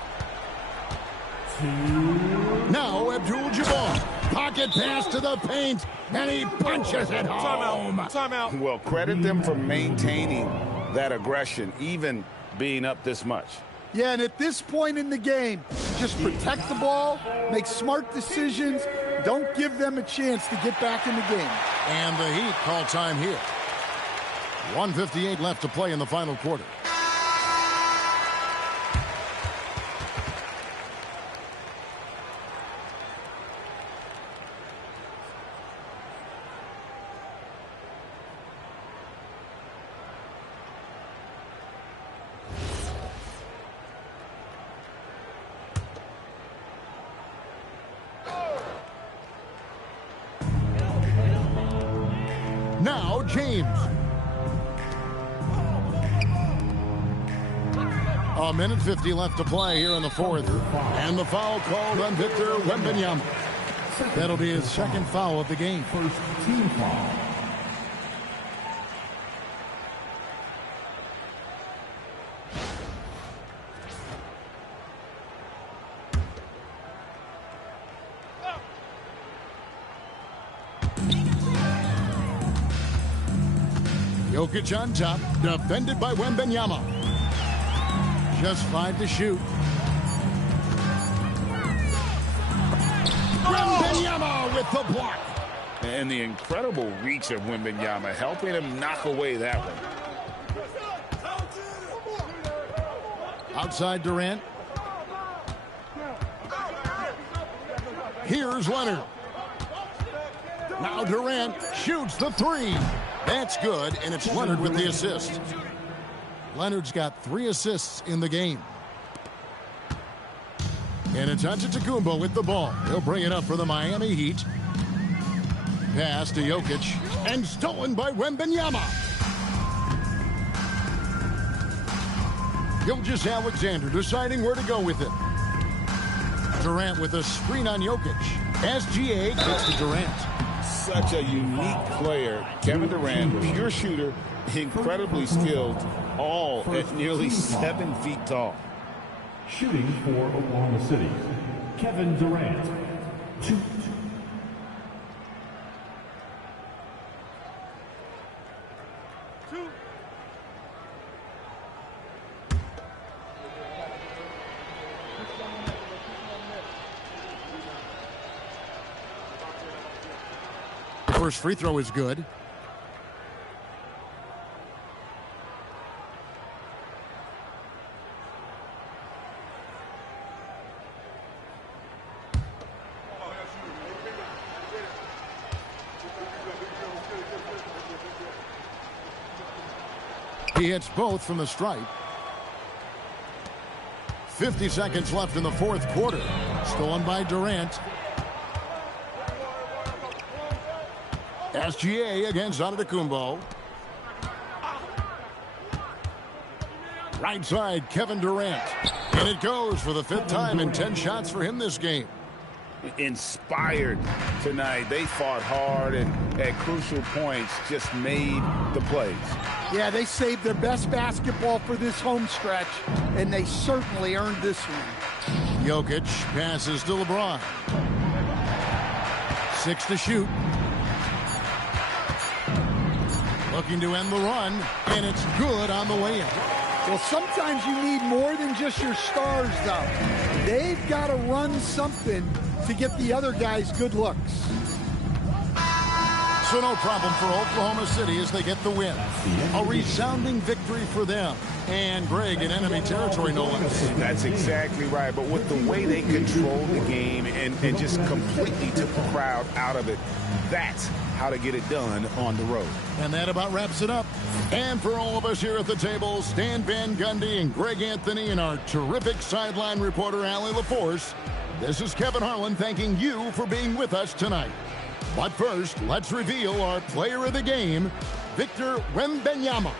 Now Abdul-Jabbar. Pocket pass to the paint, and he punches it home. Timeout. Well, credit them for maintaining that aggression, even being up this much. Yeah, and at this point in the game, just protect the ball, make smart decisions, don't give them a chance to get back in the game. And the Heat call time here. 1:58 left to play in the final quarter. Now James. A minute 50 left to play here in the fourth. And the foul called on Victor Wembanyama. That'll be his second foul of the game. First team foul. Jokic on top, defended by Wembanyama. Just 5 to shoot. Wembanyama with the block. And the incredible reach of Wembanyama, helping him knock away that one. Outside Durant. Here's Leonard. Now Durant shoots the 3. That's good, and it's Leonard with the assist. Leonard's got 3 assists in the game. And it's Antetokounmpo with the ball. He'll bring it up for the Miami Heat. Pass to Jokic, and stolen by Wembanyama. Gilgeous-Alexander deciding where to go with it. Durant with a screen on Jokic. SGA gets to Durant. Such a unique player. Kevin Durant, pure shooter, incredibly skilled, all at nearly 7 feet tall. Shooting for Oklahoma City, Kevin Durant. 2. First free throw is good. He hits both from the stripe. 50 seconds left in the fourth quarter. Stolen by Durant. SGA against Antetokounmpo. Right side, Kevin Durant. And it goes for the 5th time in 10 shots for him this game. Inspired tonight. They fought hard and at crucial points just made the plays. Yeah, they saved their best basketball for this home stretch, and they certainly earned this one. Jokic passes to LeBron. 6 to shoot. Looking to end the run, and it's good on the way in. Well, sometimes you need more than just your stars, though. They've got to run something to get the other guys good looks. So no problem for Oklahoma City as they get the win. A resounding victory for them. And Greg in enemy territory, no less. That's exactly right. But with the way they controlled the game and just completely took the crowd out of it, that's how to get it done on the road. And that about wraps it up. And for all of us here at the table, Stan Van Gundy and Greg Anthony and our terrific sideline reporter, Allie LaForce, this is Kevin Harlan thanking you for being with us tonight. But first, let's reveal our player of the game, Victor Wembanyama.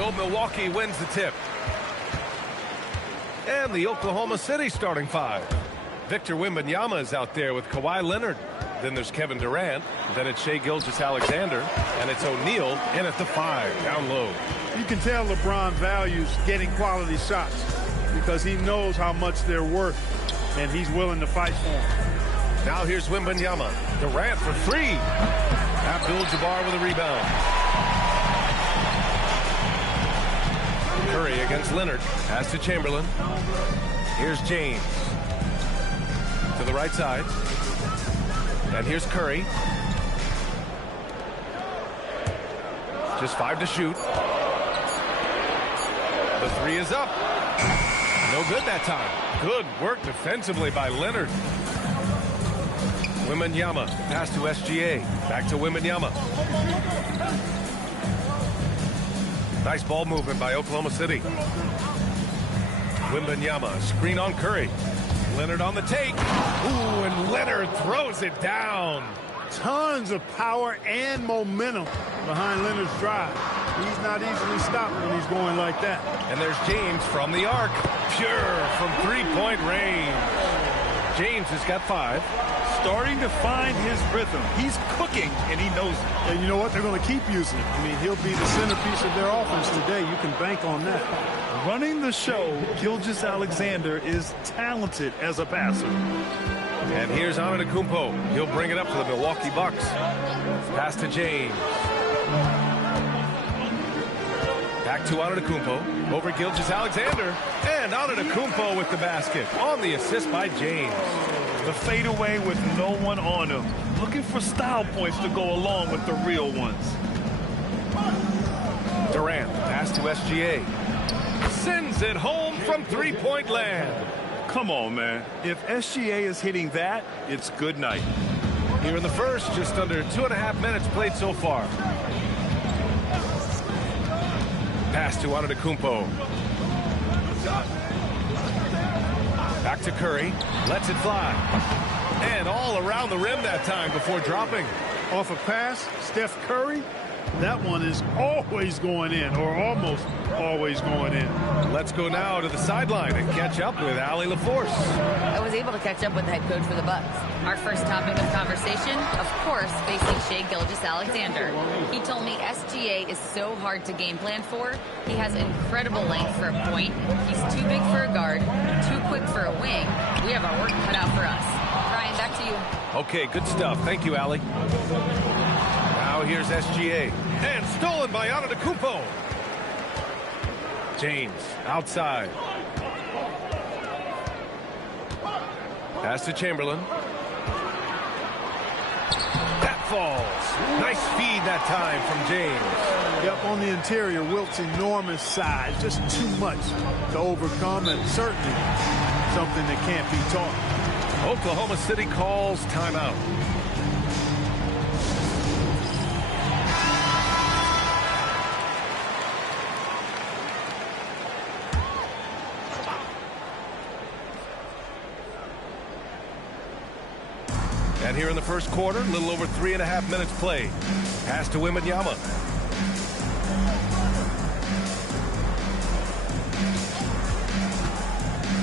So Milwaukee wins the tip. And the Oklahoma City starting five. Victor Wembanyama is out there with Kawhi Leonard. Then there's Kevin Durant. Then it's Shai Gilgeous-Alexander. And it's O'Neal in at the 5, down low. You can tell LeBron values getting quality shots because he knows how much they're worth, and he's willing to fight for them. Now here's Wembanyama. Durant for 3. Abdul-Jabbar with a rebound. Curry against Leonard. Pass to Chamberlain. Here's James. To the right side. And here's Curry. Just 5 to shoot. The 3 is up. No good that time. Good work defensively by Leonard. Wembanyama. Pass to SGA. Back to Wembanyama. Nice ball movement by Oklahoma City. Wembanyama, screen on Curry. Leonard on the take. Ooh, and Leonard throws it down. Tons of power and momentum behind Leonard's drive. He's not easily stopped when he's going like that. And there's James from the arc. Pure from three-point range. James has got 5. Starting to find his rhythm. He's cooking, and he knows it. And you know what? They're going to keep using it. I mean, he'll be the centerpiece of their offense today. You can bank on that. Running the show, Gilgeous-Alexander is talented as a passer. And here's Antetokounmpo. He'll bring it up for the Milwaukee Bucks. Pass to James. Back to Antetokounmpo. Over Gilgeous-Alexander. And Antetokounmpo with the basket. On the assist by James. The fadeaway with no one on him. Looking for style points to go along with the real ones. Pass to SGA. Sends it home from three-point land. Come on, man. If SGA is hitting that, it's good night. Here in the first, just under 2.5 minutes played so far. Pass to Antetokounmpo. Back to Curry. Lets it fly. And all around the rim that time before dropping. Off a pass, Steph Curry, that one is always going in, or almost always going in. Let's go now to the sideline and catch up with Allie LaForce. I was able to catch up with the head coach for the Bucks. Our first topic of conversation, of course, facing Shai Gilgeous-Alexander. He told me SGA is so hard to game plan for. He has incredible length for a point. He's too big for a guard, too quick for a wing. We have our work cut out for us. Brian, back to you. Okay, good stuff. Thank you, Allie. Now here's SGA. And stolen by Antetokounmpo. James outside. Pass to Chamberlain. That falls. Nice feed that time from James. Yep, on the interior, Wilt's enormous size. Just too much to overcome, and certainly something that can't be taught. Oklahoma City calls timeout. And here in the first quarter, a little over 3.5 minutes played. Pass to Wembanyama.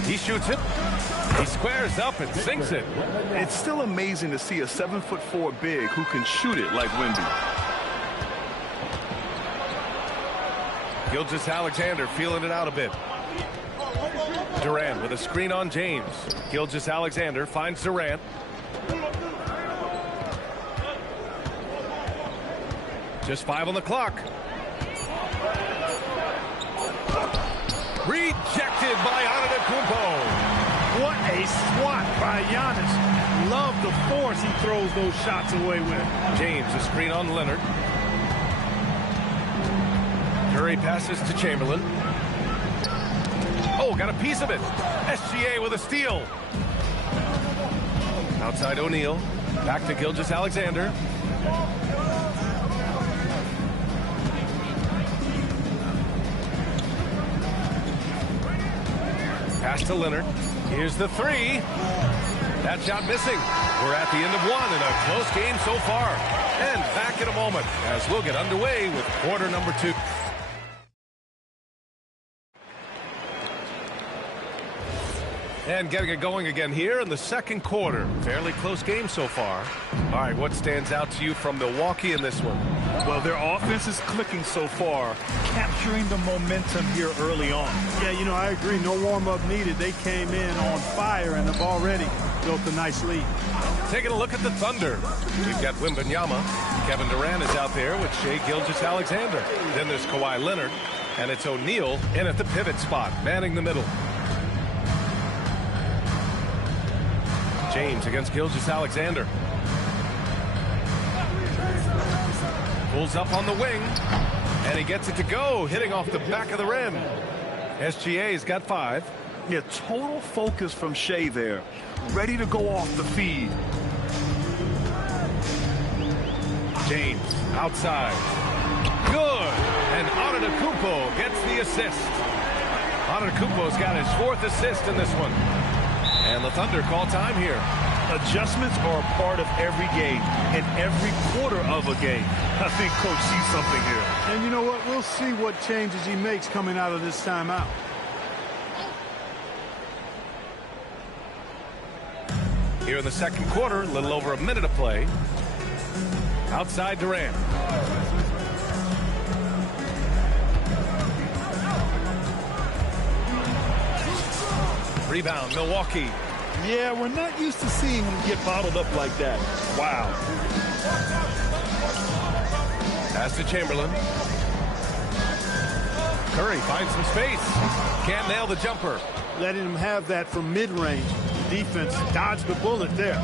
He shoots it. He squares up and sinks it. It's still amazing to see a 7'4" big who can shoot it like Wemby. Gilgeous-Alexander feeling it out a bit. Durant with a screen on James. Gilgeous-Alexander finds Durant. Just 5 on the clock. Rejected by Antetokounmpo. What a swat by Giannis. Love the force he throws those shots away with. James, a screen on Leonard. Curry passes to Chamberlain. Oh, got a piece of it. SGA with a steal. Outside O'Neal. Back to Gilgeous-Alexander. Pass to Leonard. Here's the three. That shot missing. We're at the end of one in a close game so far. And back in a moment as we'll get underway with quarter number 2. And getting it going again here in the second quarter. Fairly close game so far. All right, what stands out to you from Milwaukee in this one? Well, their offense is clicking so far, capturing the momentum here early on. Yeah, you know, I agree. No warm-up needed. They came in on fire and have already built a nice lead. Taking a look at the Thunder. We've got Wembanyama. Kevin Durant is out there with Shai Gilgeous-Alexander. Then there's Kawhi Leonard. And it's O'Neal in at the pivot spot, manning the middle. James against Gilgeous-Alexander. Pulls up on the wing, and he gets it to go, hitting off the back of the rim. SGA's got 5. Yeah, total focus from Shai there. Ready to go off the feed. James outside. Good. And Antetokounmpo gets the assist. Antetokounmpo's got his 4th assist in this one. And the Thunder call time here. Adjustments are a part of every game and every quarter of a game. I think Coach sees something here. And you know what? We'll see what changes he makes coming out of this timeout. Here in the second quarter, a little over a minute of play. Outside Durant. Rebound, Milwaukee. Yeah, we're not used to seeing him get bottled up like that. Wow. Pass to Chamberlain. Curry finds some space. Can't nail the jumper. Letting him have that from mid-range. Defense dodged the bullet there.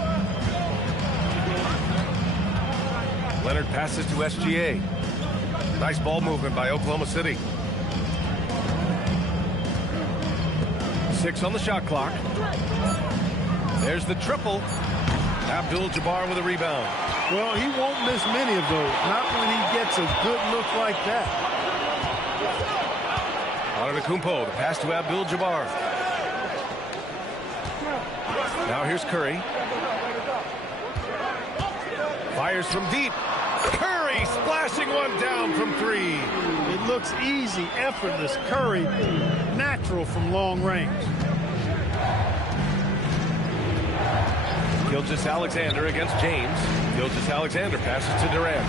Leonard passes to SGA. Nice ball movement by Oklahoma City. 6 on the shot clock. There's the triple. Abdul-Jabbar with a rebound. Well, he won't miss many of those. Not when he gets a good look like that. Antetokounmpo, the pass to Abdul-Jabbar. Now here's Curry. Fires from deep. Curry splashing one down from 3. It looks easy, effortless. Curry, natural from long range. Gilgeous-Alexander against James. Gilgeous-Alexander passes to Durant.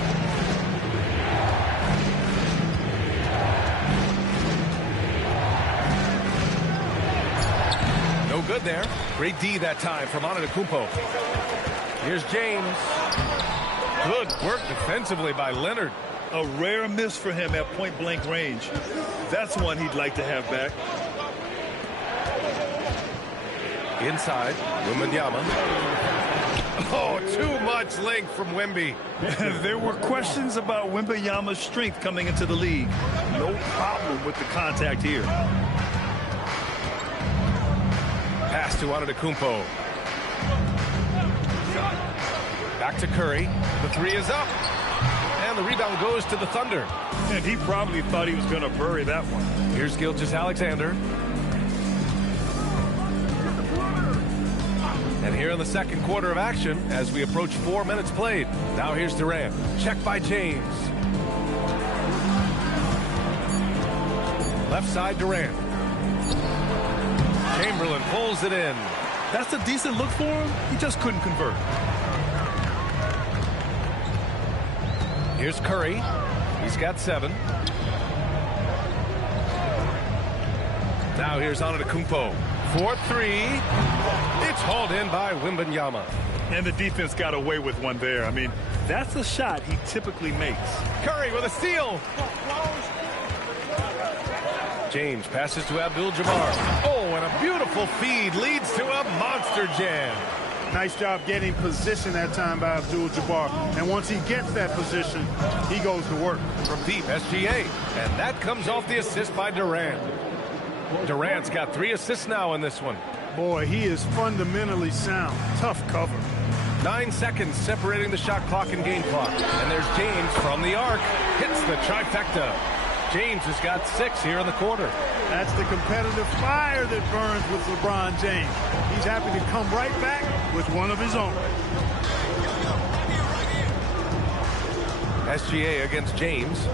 No good there. Great D that time from Antetokounmpo. Here's James. Good work defensively by Leonard. A rare miss for him at point-blank range. That's one he'd like to have back. Inside, Wembanyama. Oh, too much length from Wemby. There were questions about Wembanyama's strength coming into the league. No problem with the contact here. Pass to Antetokounmpo. Back to Curry. The 3 is up. And the rebound goes to the Thunder. And he probably thought he was going to bury that one. Here's Gilgeous-Alexander. And here in the second quarter of action, as we approach 4 minutes played. Now here's Durant. Check by James. Left side, Durant. Chamberlain pulls it in. That's a decent look for him. He just couldn't convert. Here's Curry. He's got 7. Now here's Antetokounmpo. 4-3. It's hauled in by Wembanyama. And the defense got away with one there. I mean, that's a shot he typically makes. Curry with a steal. James passes to Abdul-Jabbar. Oh, and a beautiful feed leads to a monster jam. Nice job getting position that time by Abdul-Jabbar. And once he gets that position, he goes to work. From deep, SGA. And that comes off the assist by Durant. Durant's got 3 assists now in this one. Boy, he is fundamentally sound. Tough cover. 9 seconds separating the shot clock and game clock. And there's James from the arc. Hits the trifecta. James has got 6 here in the quarter. That's the competitive fire that burns with LeBron James. He's happy to come right back with one of his own. SGA against James.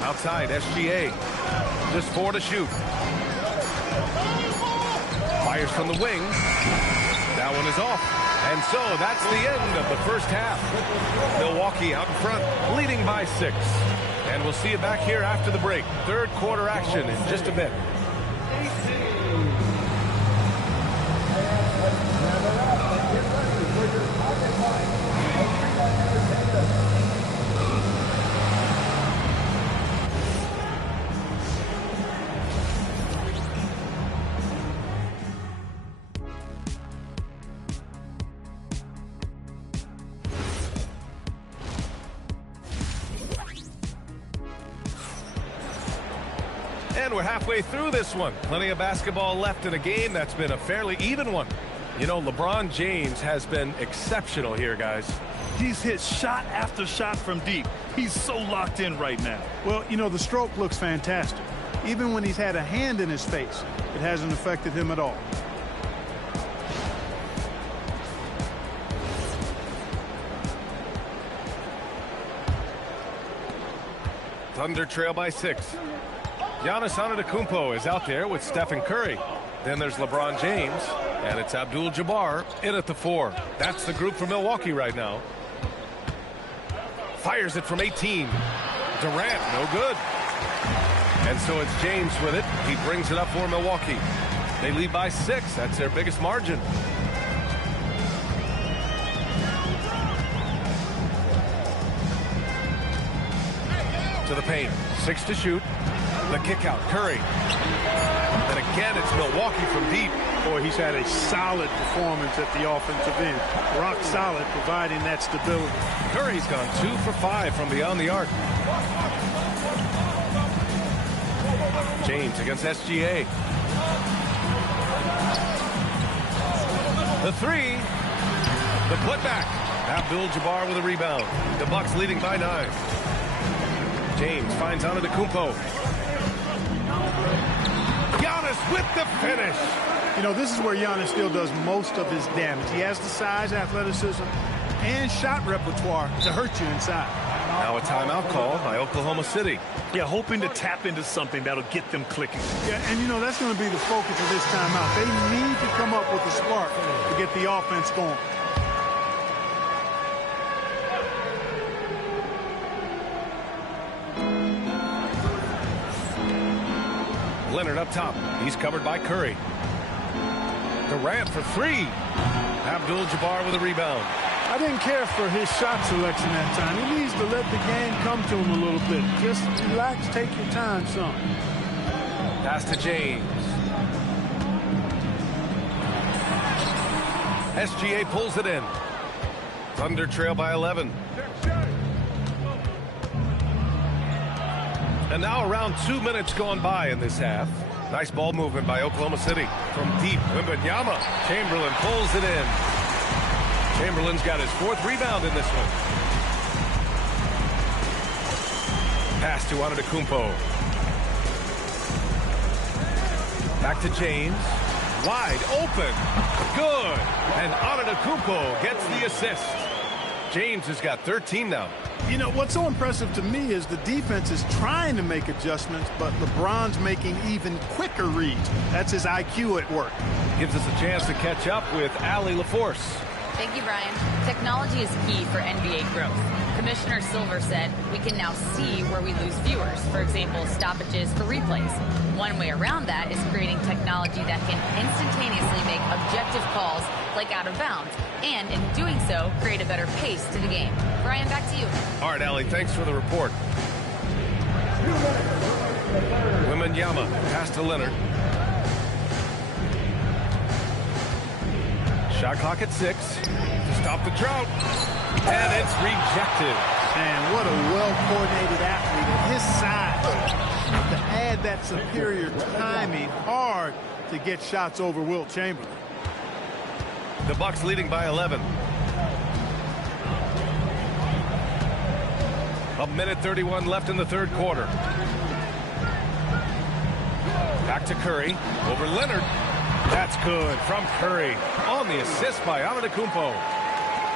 Outside, SGA. Just 4 to shoot. Fires from the wing. That one is off. And so that's the end of the first half. Milwaukee out in front, leading by 6. And we'll see you back here after the break. Third quarter action in just a bit. And we're halfway through this one. Plenty of basketball left in a game that's been a fairly even one. You know, LeBron James has been exceptional here, guys. He's hit shot after shot from deep. He's so locked in right now. Well, you know, the stroke looks fantastic. Even when he's had a hand in his face, it hasn't affected him at all. Thunder trail by 6. Giannis Antetokounmpo is out there with Stephen Curry. Then there's LeBron James, and it's Abdul-Jabbar in at the 4. That's the group for Milwaukee right now. Fires it from 18. Durant, no good. And so it's James with it. He brings it up for Milwaukee. They lead by 6. That's their biggest margin. To the paint. 6 to shoot. The kick out, Curry. And again, it's Milwaukee from deep. Boy, he's had a solid performance at the offensive end. Rock solid, providing that stability. Curry's gone 2 for 5 from beyond the arc. James against SGA. The three. The putback. Abdul-Jabbar with a rebound. The Bucks leading by 9. James finds Antetokounmpo. Giannis with the finish. You know, this is where Giannis still does most of his damage. He has the size, athleticism, and shot repertoire to hurt you inside. Now a timeout call by Oklahoma City. Yeah, hoping to tap into something that'll get them clicking. Yeah, and you know, that's going to be the focus of this timeout. They need to come up with a spark to get the offense going. Leonard up top. He's covered by Curry. Durant for 3. Abdul-Jabbar with a rebound. I didn't care for his shot selection that time. He needs to let the game come to him a little bit. Just relax, take your time, son. Pass to James. SGA pulls it in. Thunder trail by 11. And now around 2 minutes gone by in this half. Nice ball movement by Oklahoma City. From deep, Wembanyama. Chamberlain pulls it in. Chamberlain's got his 4th rebound in this one. Pass to Antetokounmpo. Back to James. Wide open. Good. And Antetokounmpo gets the assist. James has got 13 now. You know, what's so impressive to me is the defense is trying to make adjustments, but LeBron's making even quicker reads. That's his IQ at work. Gives us a chance to catch up with Allie LaForce. Thank you, Brian. Technology is key for NBA growth. Commissioner Silver said we can now see where we lose viewers. For example, stoppages for replays. One way around that is creating technology that can instantaneously make objective calls like out of bounds, and in doing so, create a better pace to the game. Brian, back to you. All right, Allie, thanks for the report. Wembanyama, pass to Leonard. Shot clock at 6 to stop the drought. And it's rejected. Man, what a well-coordinated athlete at his size. To add that superior timing, hard to get shots over Wilt Chamberlain. The Bucks leading by 11. 1:31 left in the 3rd quarter. Back to Curry. Over Leonard. That's good from Curry. On the assist by Antetokounmpo.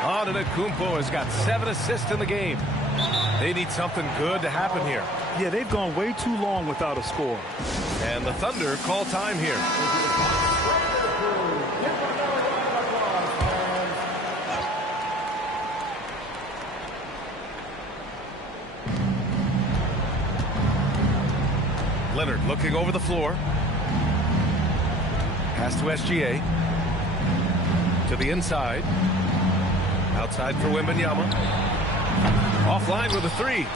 Antetokounmpo has got 7 assists in the game. They need something good to happen here. Yeah, they've gone way too long without a score. And the Thunder call time here. Leonard looking over the floor. Pass to SGA. To the inside. Outside for Wembanyama. Offline with a 3.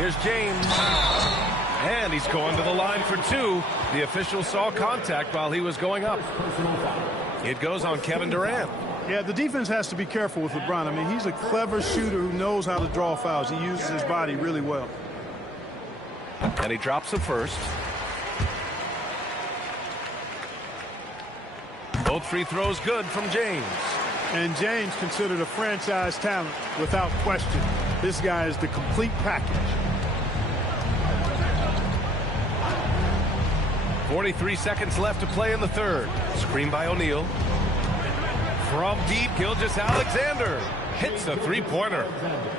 Here's James. And he's going to the line for 2. The official saw contact while he was going up. It goes on Kevin Durant. Yeah, the defense has to be careful with LeBron. I mean, he's a clever shooter who knows how to draw fouls. He uses his body really well. And he drops the first. Both free throws good from James. And James considered a franchise talent without question. This guy is the complete package. 43 seconds left to play in the 3rd. Screen by O'Neal. From deep, Gilgeous-Alexander hits a 3-pointer.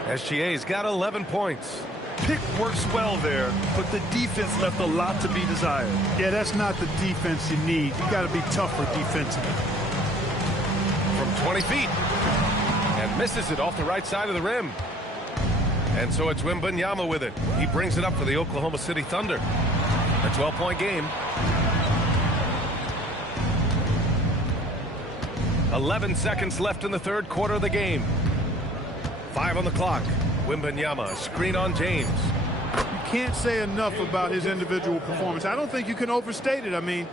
SGA's got 11 points. Pick works well there, but the defense left a lot to be desired. Yeah, that's not the defense you need. You got to be tougher defensively. From 20 feet. And misses it off the right side of the rim. And so it's Wembanyama with it. He brings it up for the Oklahoma City Thunder. A 12-point game. 11 seconds left in the 3rd quarter of the game. 5 on the clock. Wembanyama, screen on James. You can't say enough about his individual performance. I don't think you can overstate it. I mean,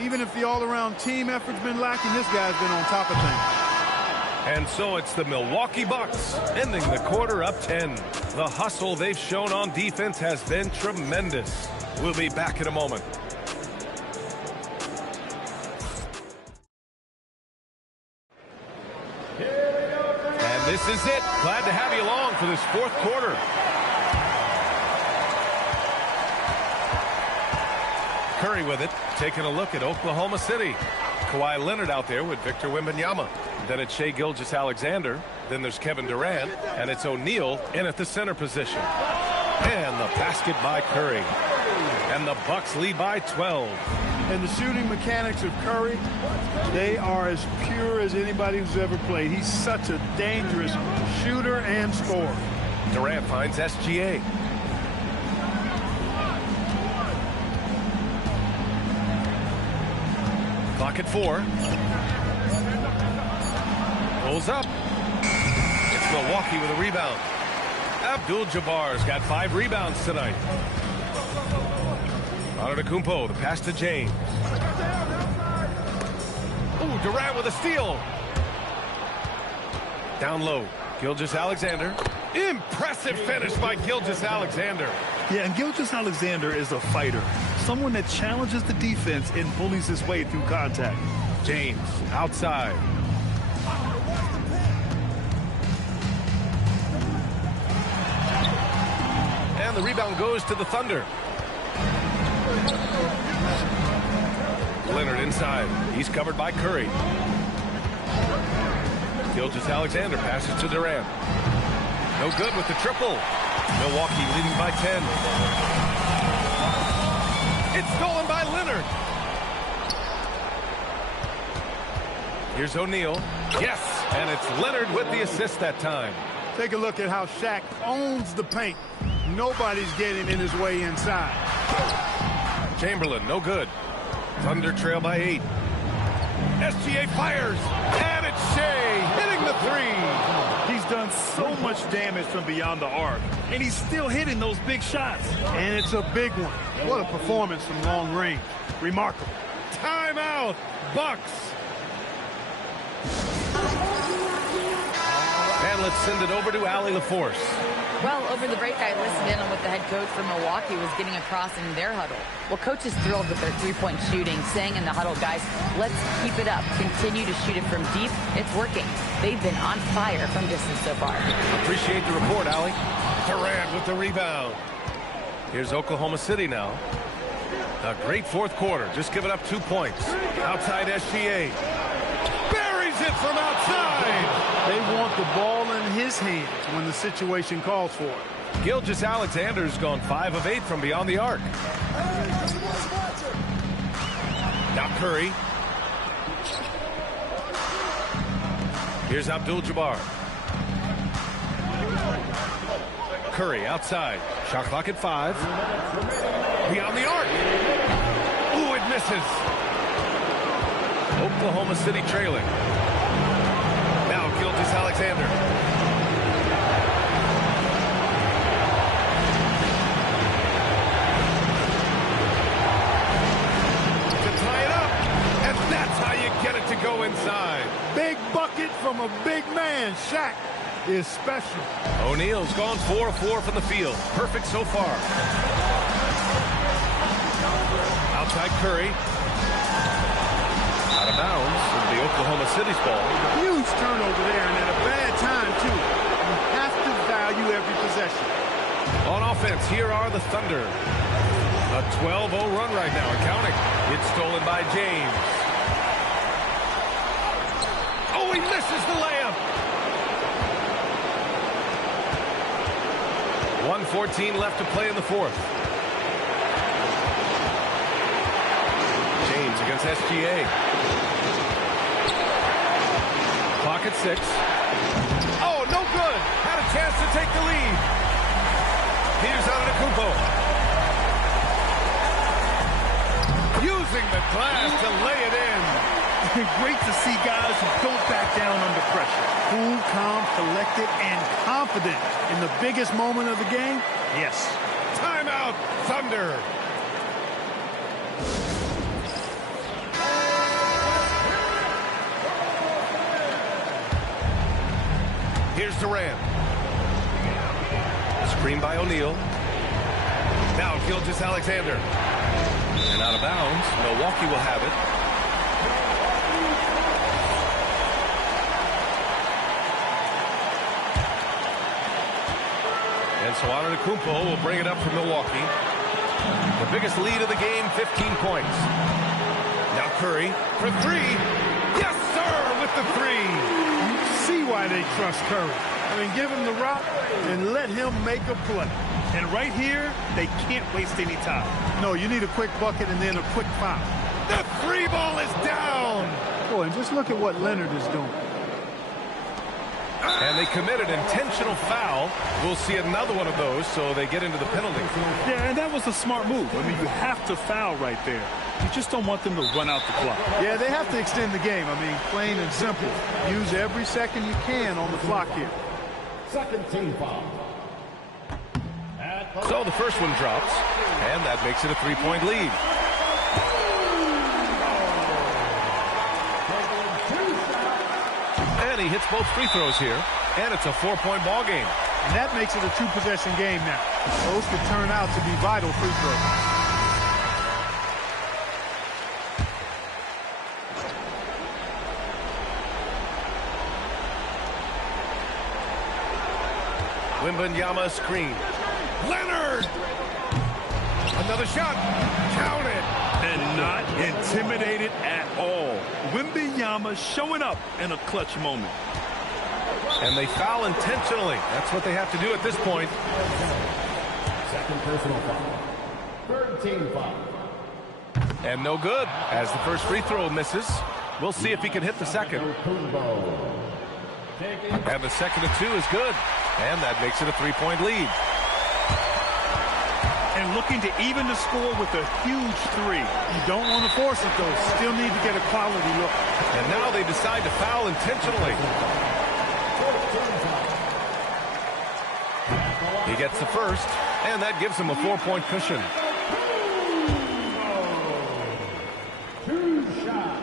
even if the all-around team effort's been lacking, this guy's been on top of things. And so it's the Milwaukee Bucks ending the quarter up 10. The hustle they've shown on defense has been tremendous. We'll be back in a moment. And this is it. Glad to have you along for this fourth quarter. Curry with it, taking a look at Oklahoma City. Kawhi Leonard out there with Victor Wembanyama. Then it's Shai Gilgeous-Alexander. Then there's Kevin Durant. And it's O'Neal in at the center position. And the basket by Curry. And the Bucks lead by 12. And the shooting mechanics of Curry, they are as pure as anybody who's ever played. He's such a dangerous shooter and scorer. Durant finds SGA. Clock at 4. Pulls up. It's Milwaukee with a rebound. Abdul-Jabbar's got 5 rebounds tonight. Antetokounmpo, the pass to James. Ooh, Durant with a steal. Down low, Gilgeous-Alexander. Impressive finish by Gilgeous-Alexander. Yeah, and Gilgeous-Alexander is a fighter. Someone that challenges the defense and bullies his way through contact. James, outside. And the rebound goes to the Thunder. Leonard inside. He's covered by Curry. Gilgeous-Alexander passes to Durant. No good with the triple. Milwaukee leading by 10. It's stolen by Leonard. Here's O'Neal. Yes, and it's Leonard with the assist that time. Take a look at how Shaq owns the paint. Nobody's getting in his way inside. Chamberlain, no good. Thunder trail by 8. SGA fires, and it's Shai hitting the 3. He's done so much damage from beyond the arc, and he's still hitting those big shots. And it's a big one. What a performance from long range. Remarkable. Timeout, Bucks. And let's send it over to Allie LaForce. Well, over the break, I listened in on what the head coach for Milwaukee was getting across in their huddle. Well, coach is thrilled with their three-point shooting, saying in the huddle, guys, let's keep it up. Continue to shoot it from deep. It's working. They've been on fire from distance so far. Appreciate the report, Allie. Durant with the rebound. Here's Oklahoma City now. A great fourth quarter. Just giving up 2 points. Outside SGA. Buries it from outside. They want the ball in his hands when the situation calls for it. Gilgeous-Alexander's gone 5 of 8 from beyond the arc. Now Curry. Here's Abdul-Jabbar. Curry outside. Shot clock at 5. Beyond the arc. Ooh, it misses. Oklahoma City trailing. Now Gilgeous-Alexander. To tie it up. And that's how you get it to go inside. Big bucket from a big man. Shaq is special. O'Neal's gone 4 of 4 from the field. Perfect so far. Outside Curry. Out of bounds. The Oklahoma City's ball. Huge turnover there, and at a bad time, too. You have to value every possession. On offense, here are the Thunder. A 12-0 run right now, and counting. It's stolen by James. Oh, he misses the layup. 1:14 left to play in the fourth. James against SGA. Clock at 6. Oh, no good. Had a chance to take the lead. Here's Antetokounmpo. Using the glass to lay it in. Great to see guys who don't back down under pressure. Cool, calm, collected, and confident in the biggest moment of the game. Yes. Timeout, Thunder. Here's Durant. Screen by O'Neal. Now Gilgeous-Alexander. And out of bounds. Milwaukee will have it. And so Antetokounmpo will bring it up for Milwaukee. The biggest lead of the game, 15 points. Now Curry for three. Yes, sir, with the three. You see why they trust Curry. I mean, give him the rock and let him make a play. And right here, they can't waste any time. No, you need a quick bucket and then a quick foul. The three ball is down. Boy, and just look at what Leonard is doing. And they committed intentional foul. We'll see another one of those, so they get into the penalty. Yeah, and that was a smart move. I mean, you have to foul right there. You just don't want them to run out the clock. Yeah, they have to extend the game. I mean, plain and simple. Use every second you can on the clock here. Second team foul. So the first one drops, and that makes it a three-point lead. And he hits both free throws here, and it's a four-point ball game. And that makes it a two-possession game now. Those could turn out to be vital free throws. Wembanyama screen. Leonard! Another shot. Count it. And not intimidated at all. Wembanyama showing up in a clutch moment. And they foul intentionally. That's what they have to do at this point. Second personal foul. Third team foul. And no good, as the first free throw misses. We'll see if he can hit the second. And the second of two is good. And that makes it a three-point lead. And looking to even the score with a huge three. You don't want to force it, though. Still need to get a quality look. And now they decide to foul intentionally. He gets the first, and that gives him a four-point cushion. Two shots.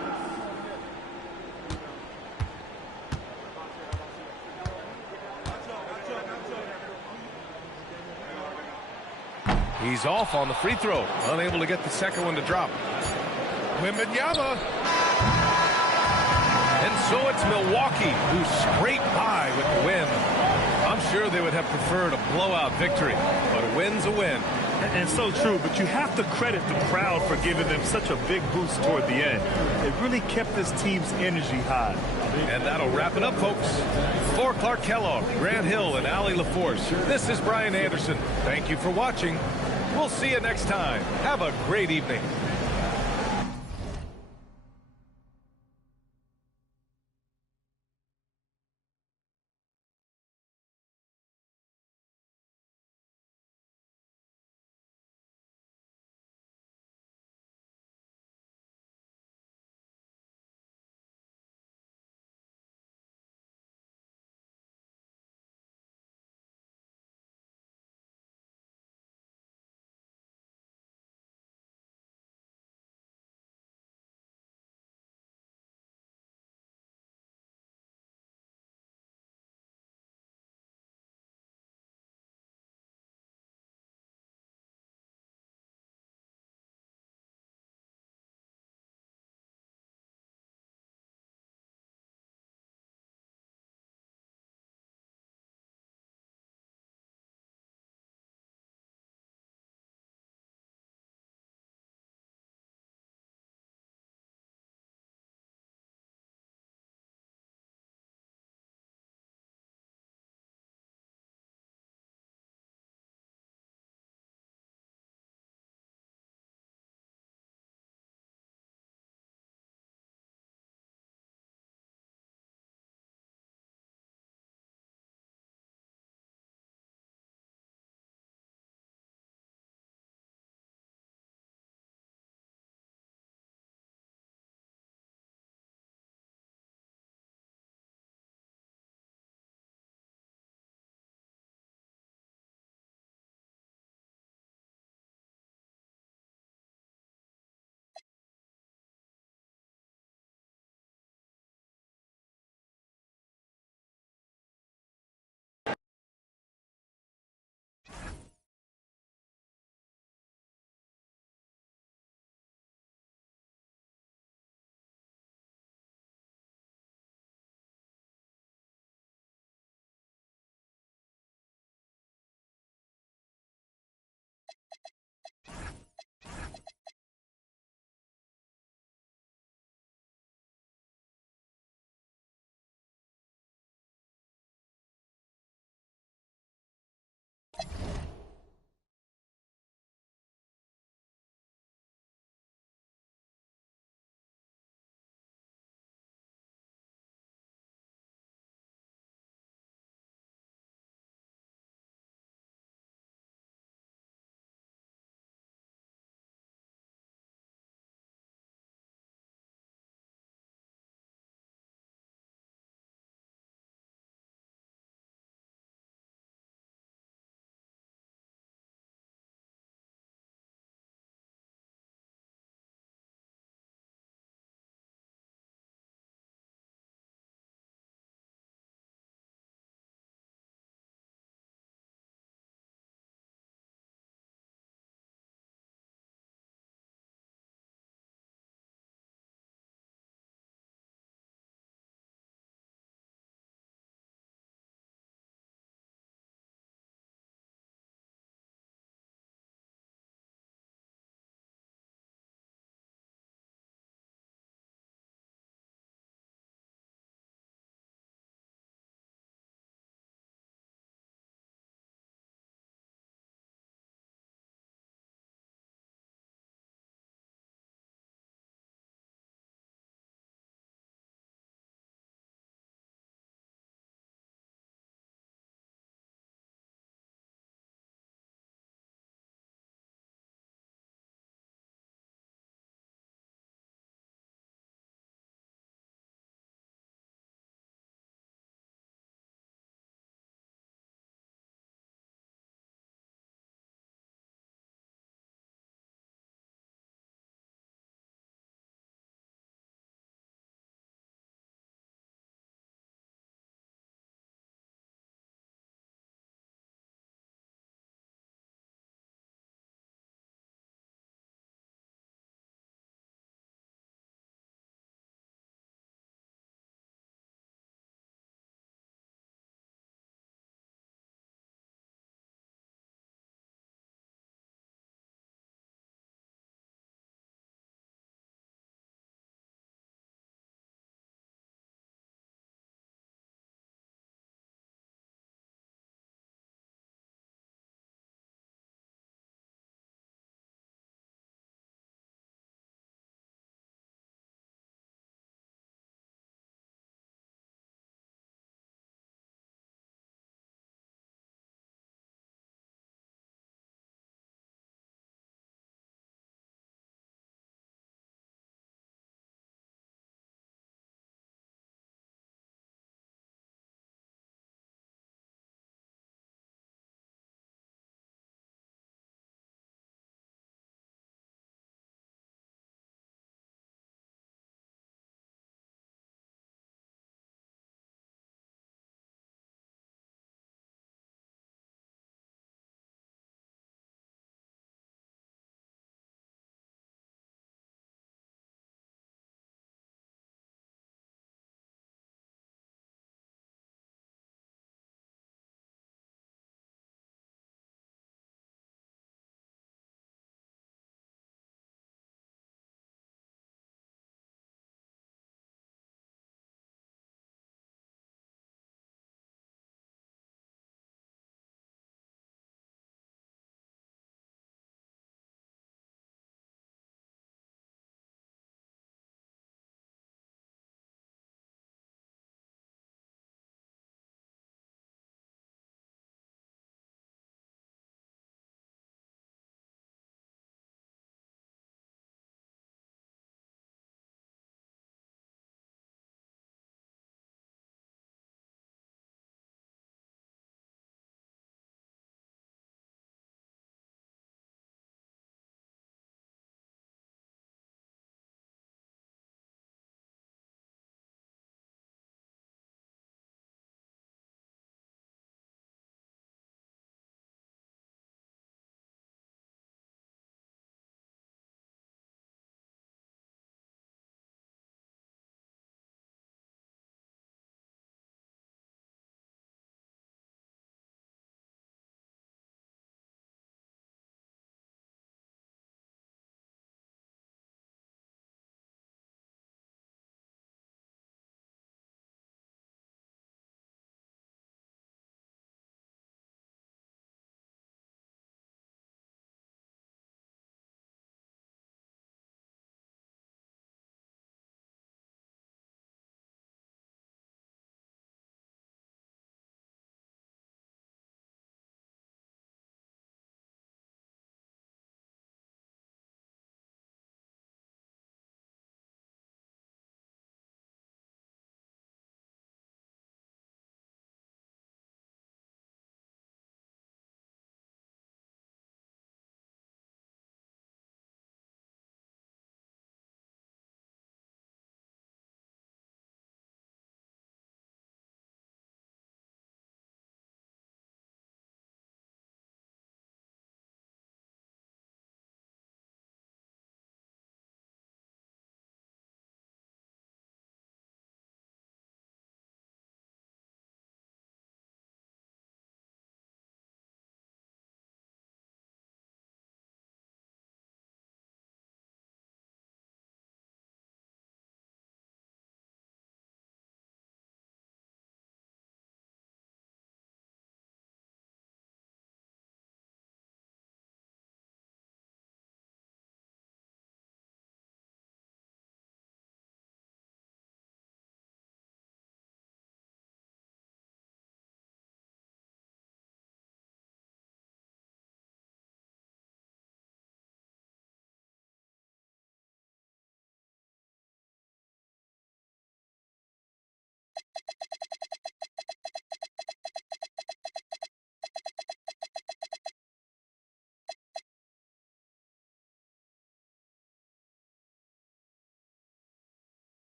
He's off on the free throw, unable to get the second one to drop. Wembanyama. And so it's Milwaukee who scraped by with the win. I'm sure they would have preferred a blowout victory, but a win's a win. And so true, but you have to credit the crowd for giving them such a big boost toward the end. It really kept this team's energy high. And that'll wrap it up, folks. For Clark Kellogg, Grant Hill, and Allie LaForce, this is Brian Anderson. Thank you for watching. We'll see you next time. Have a great evening.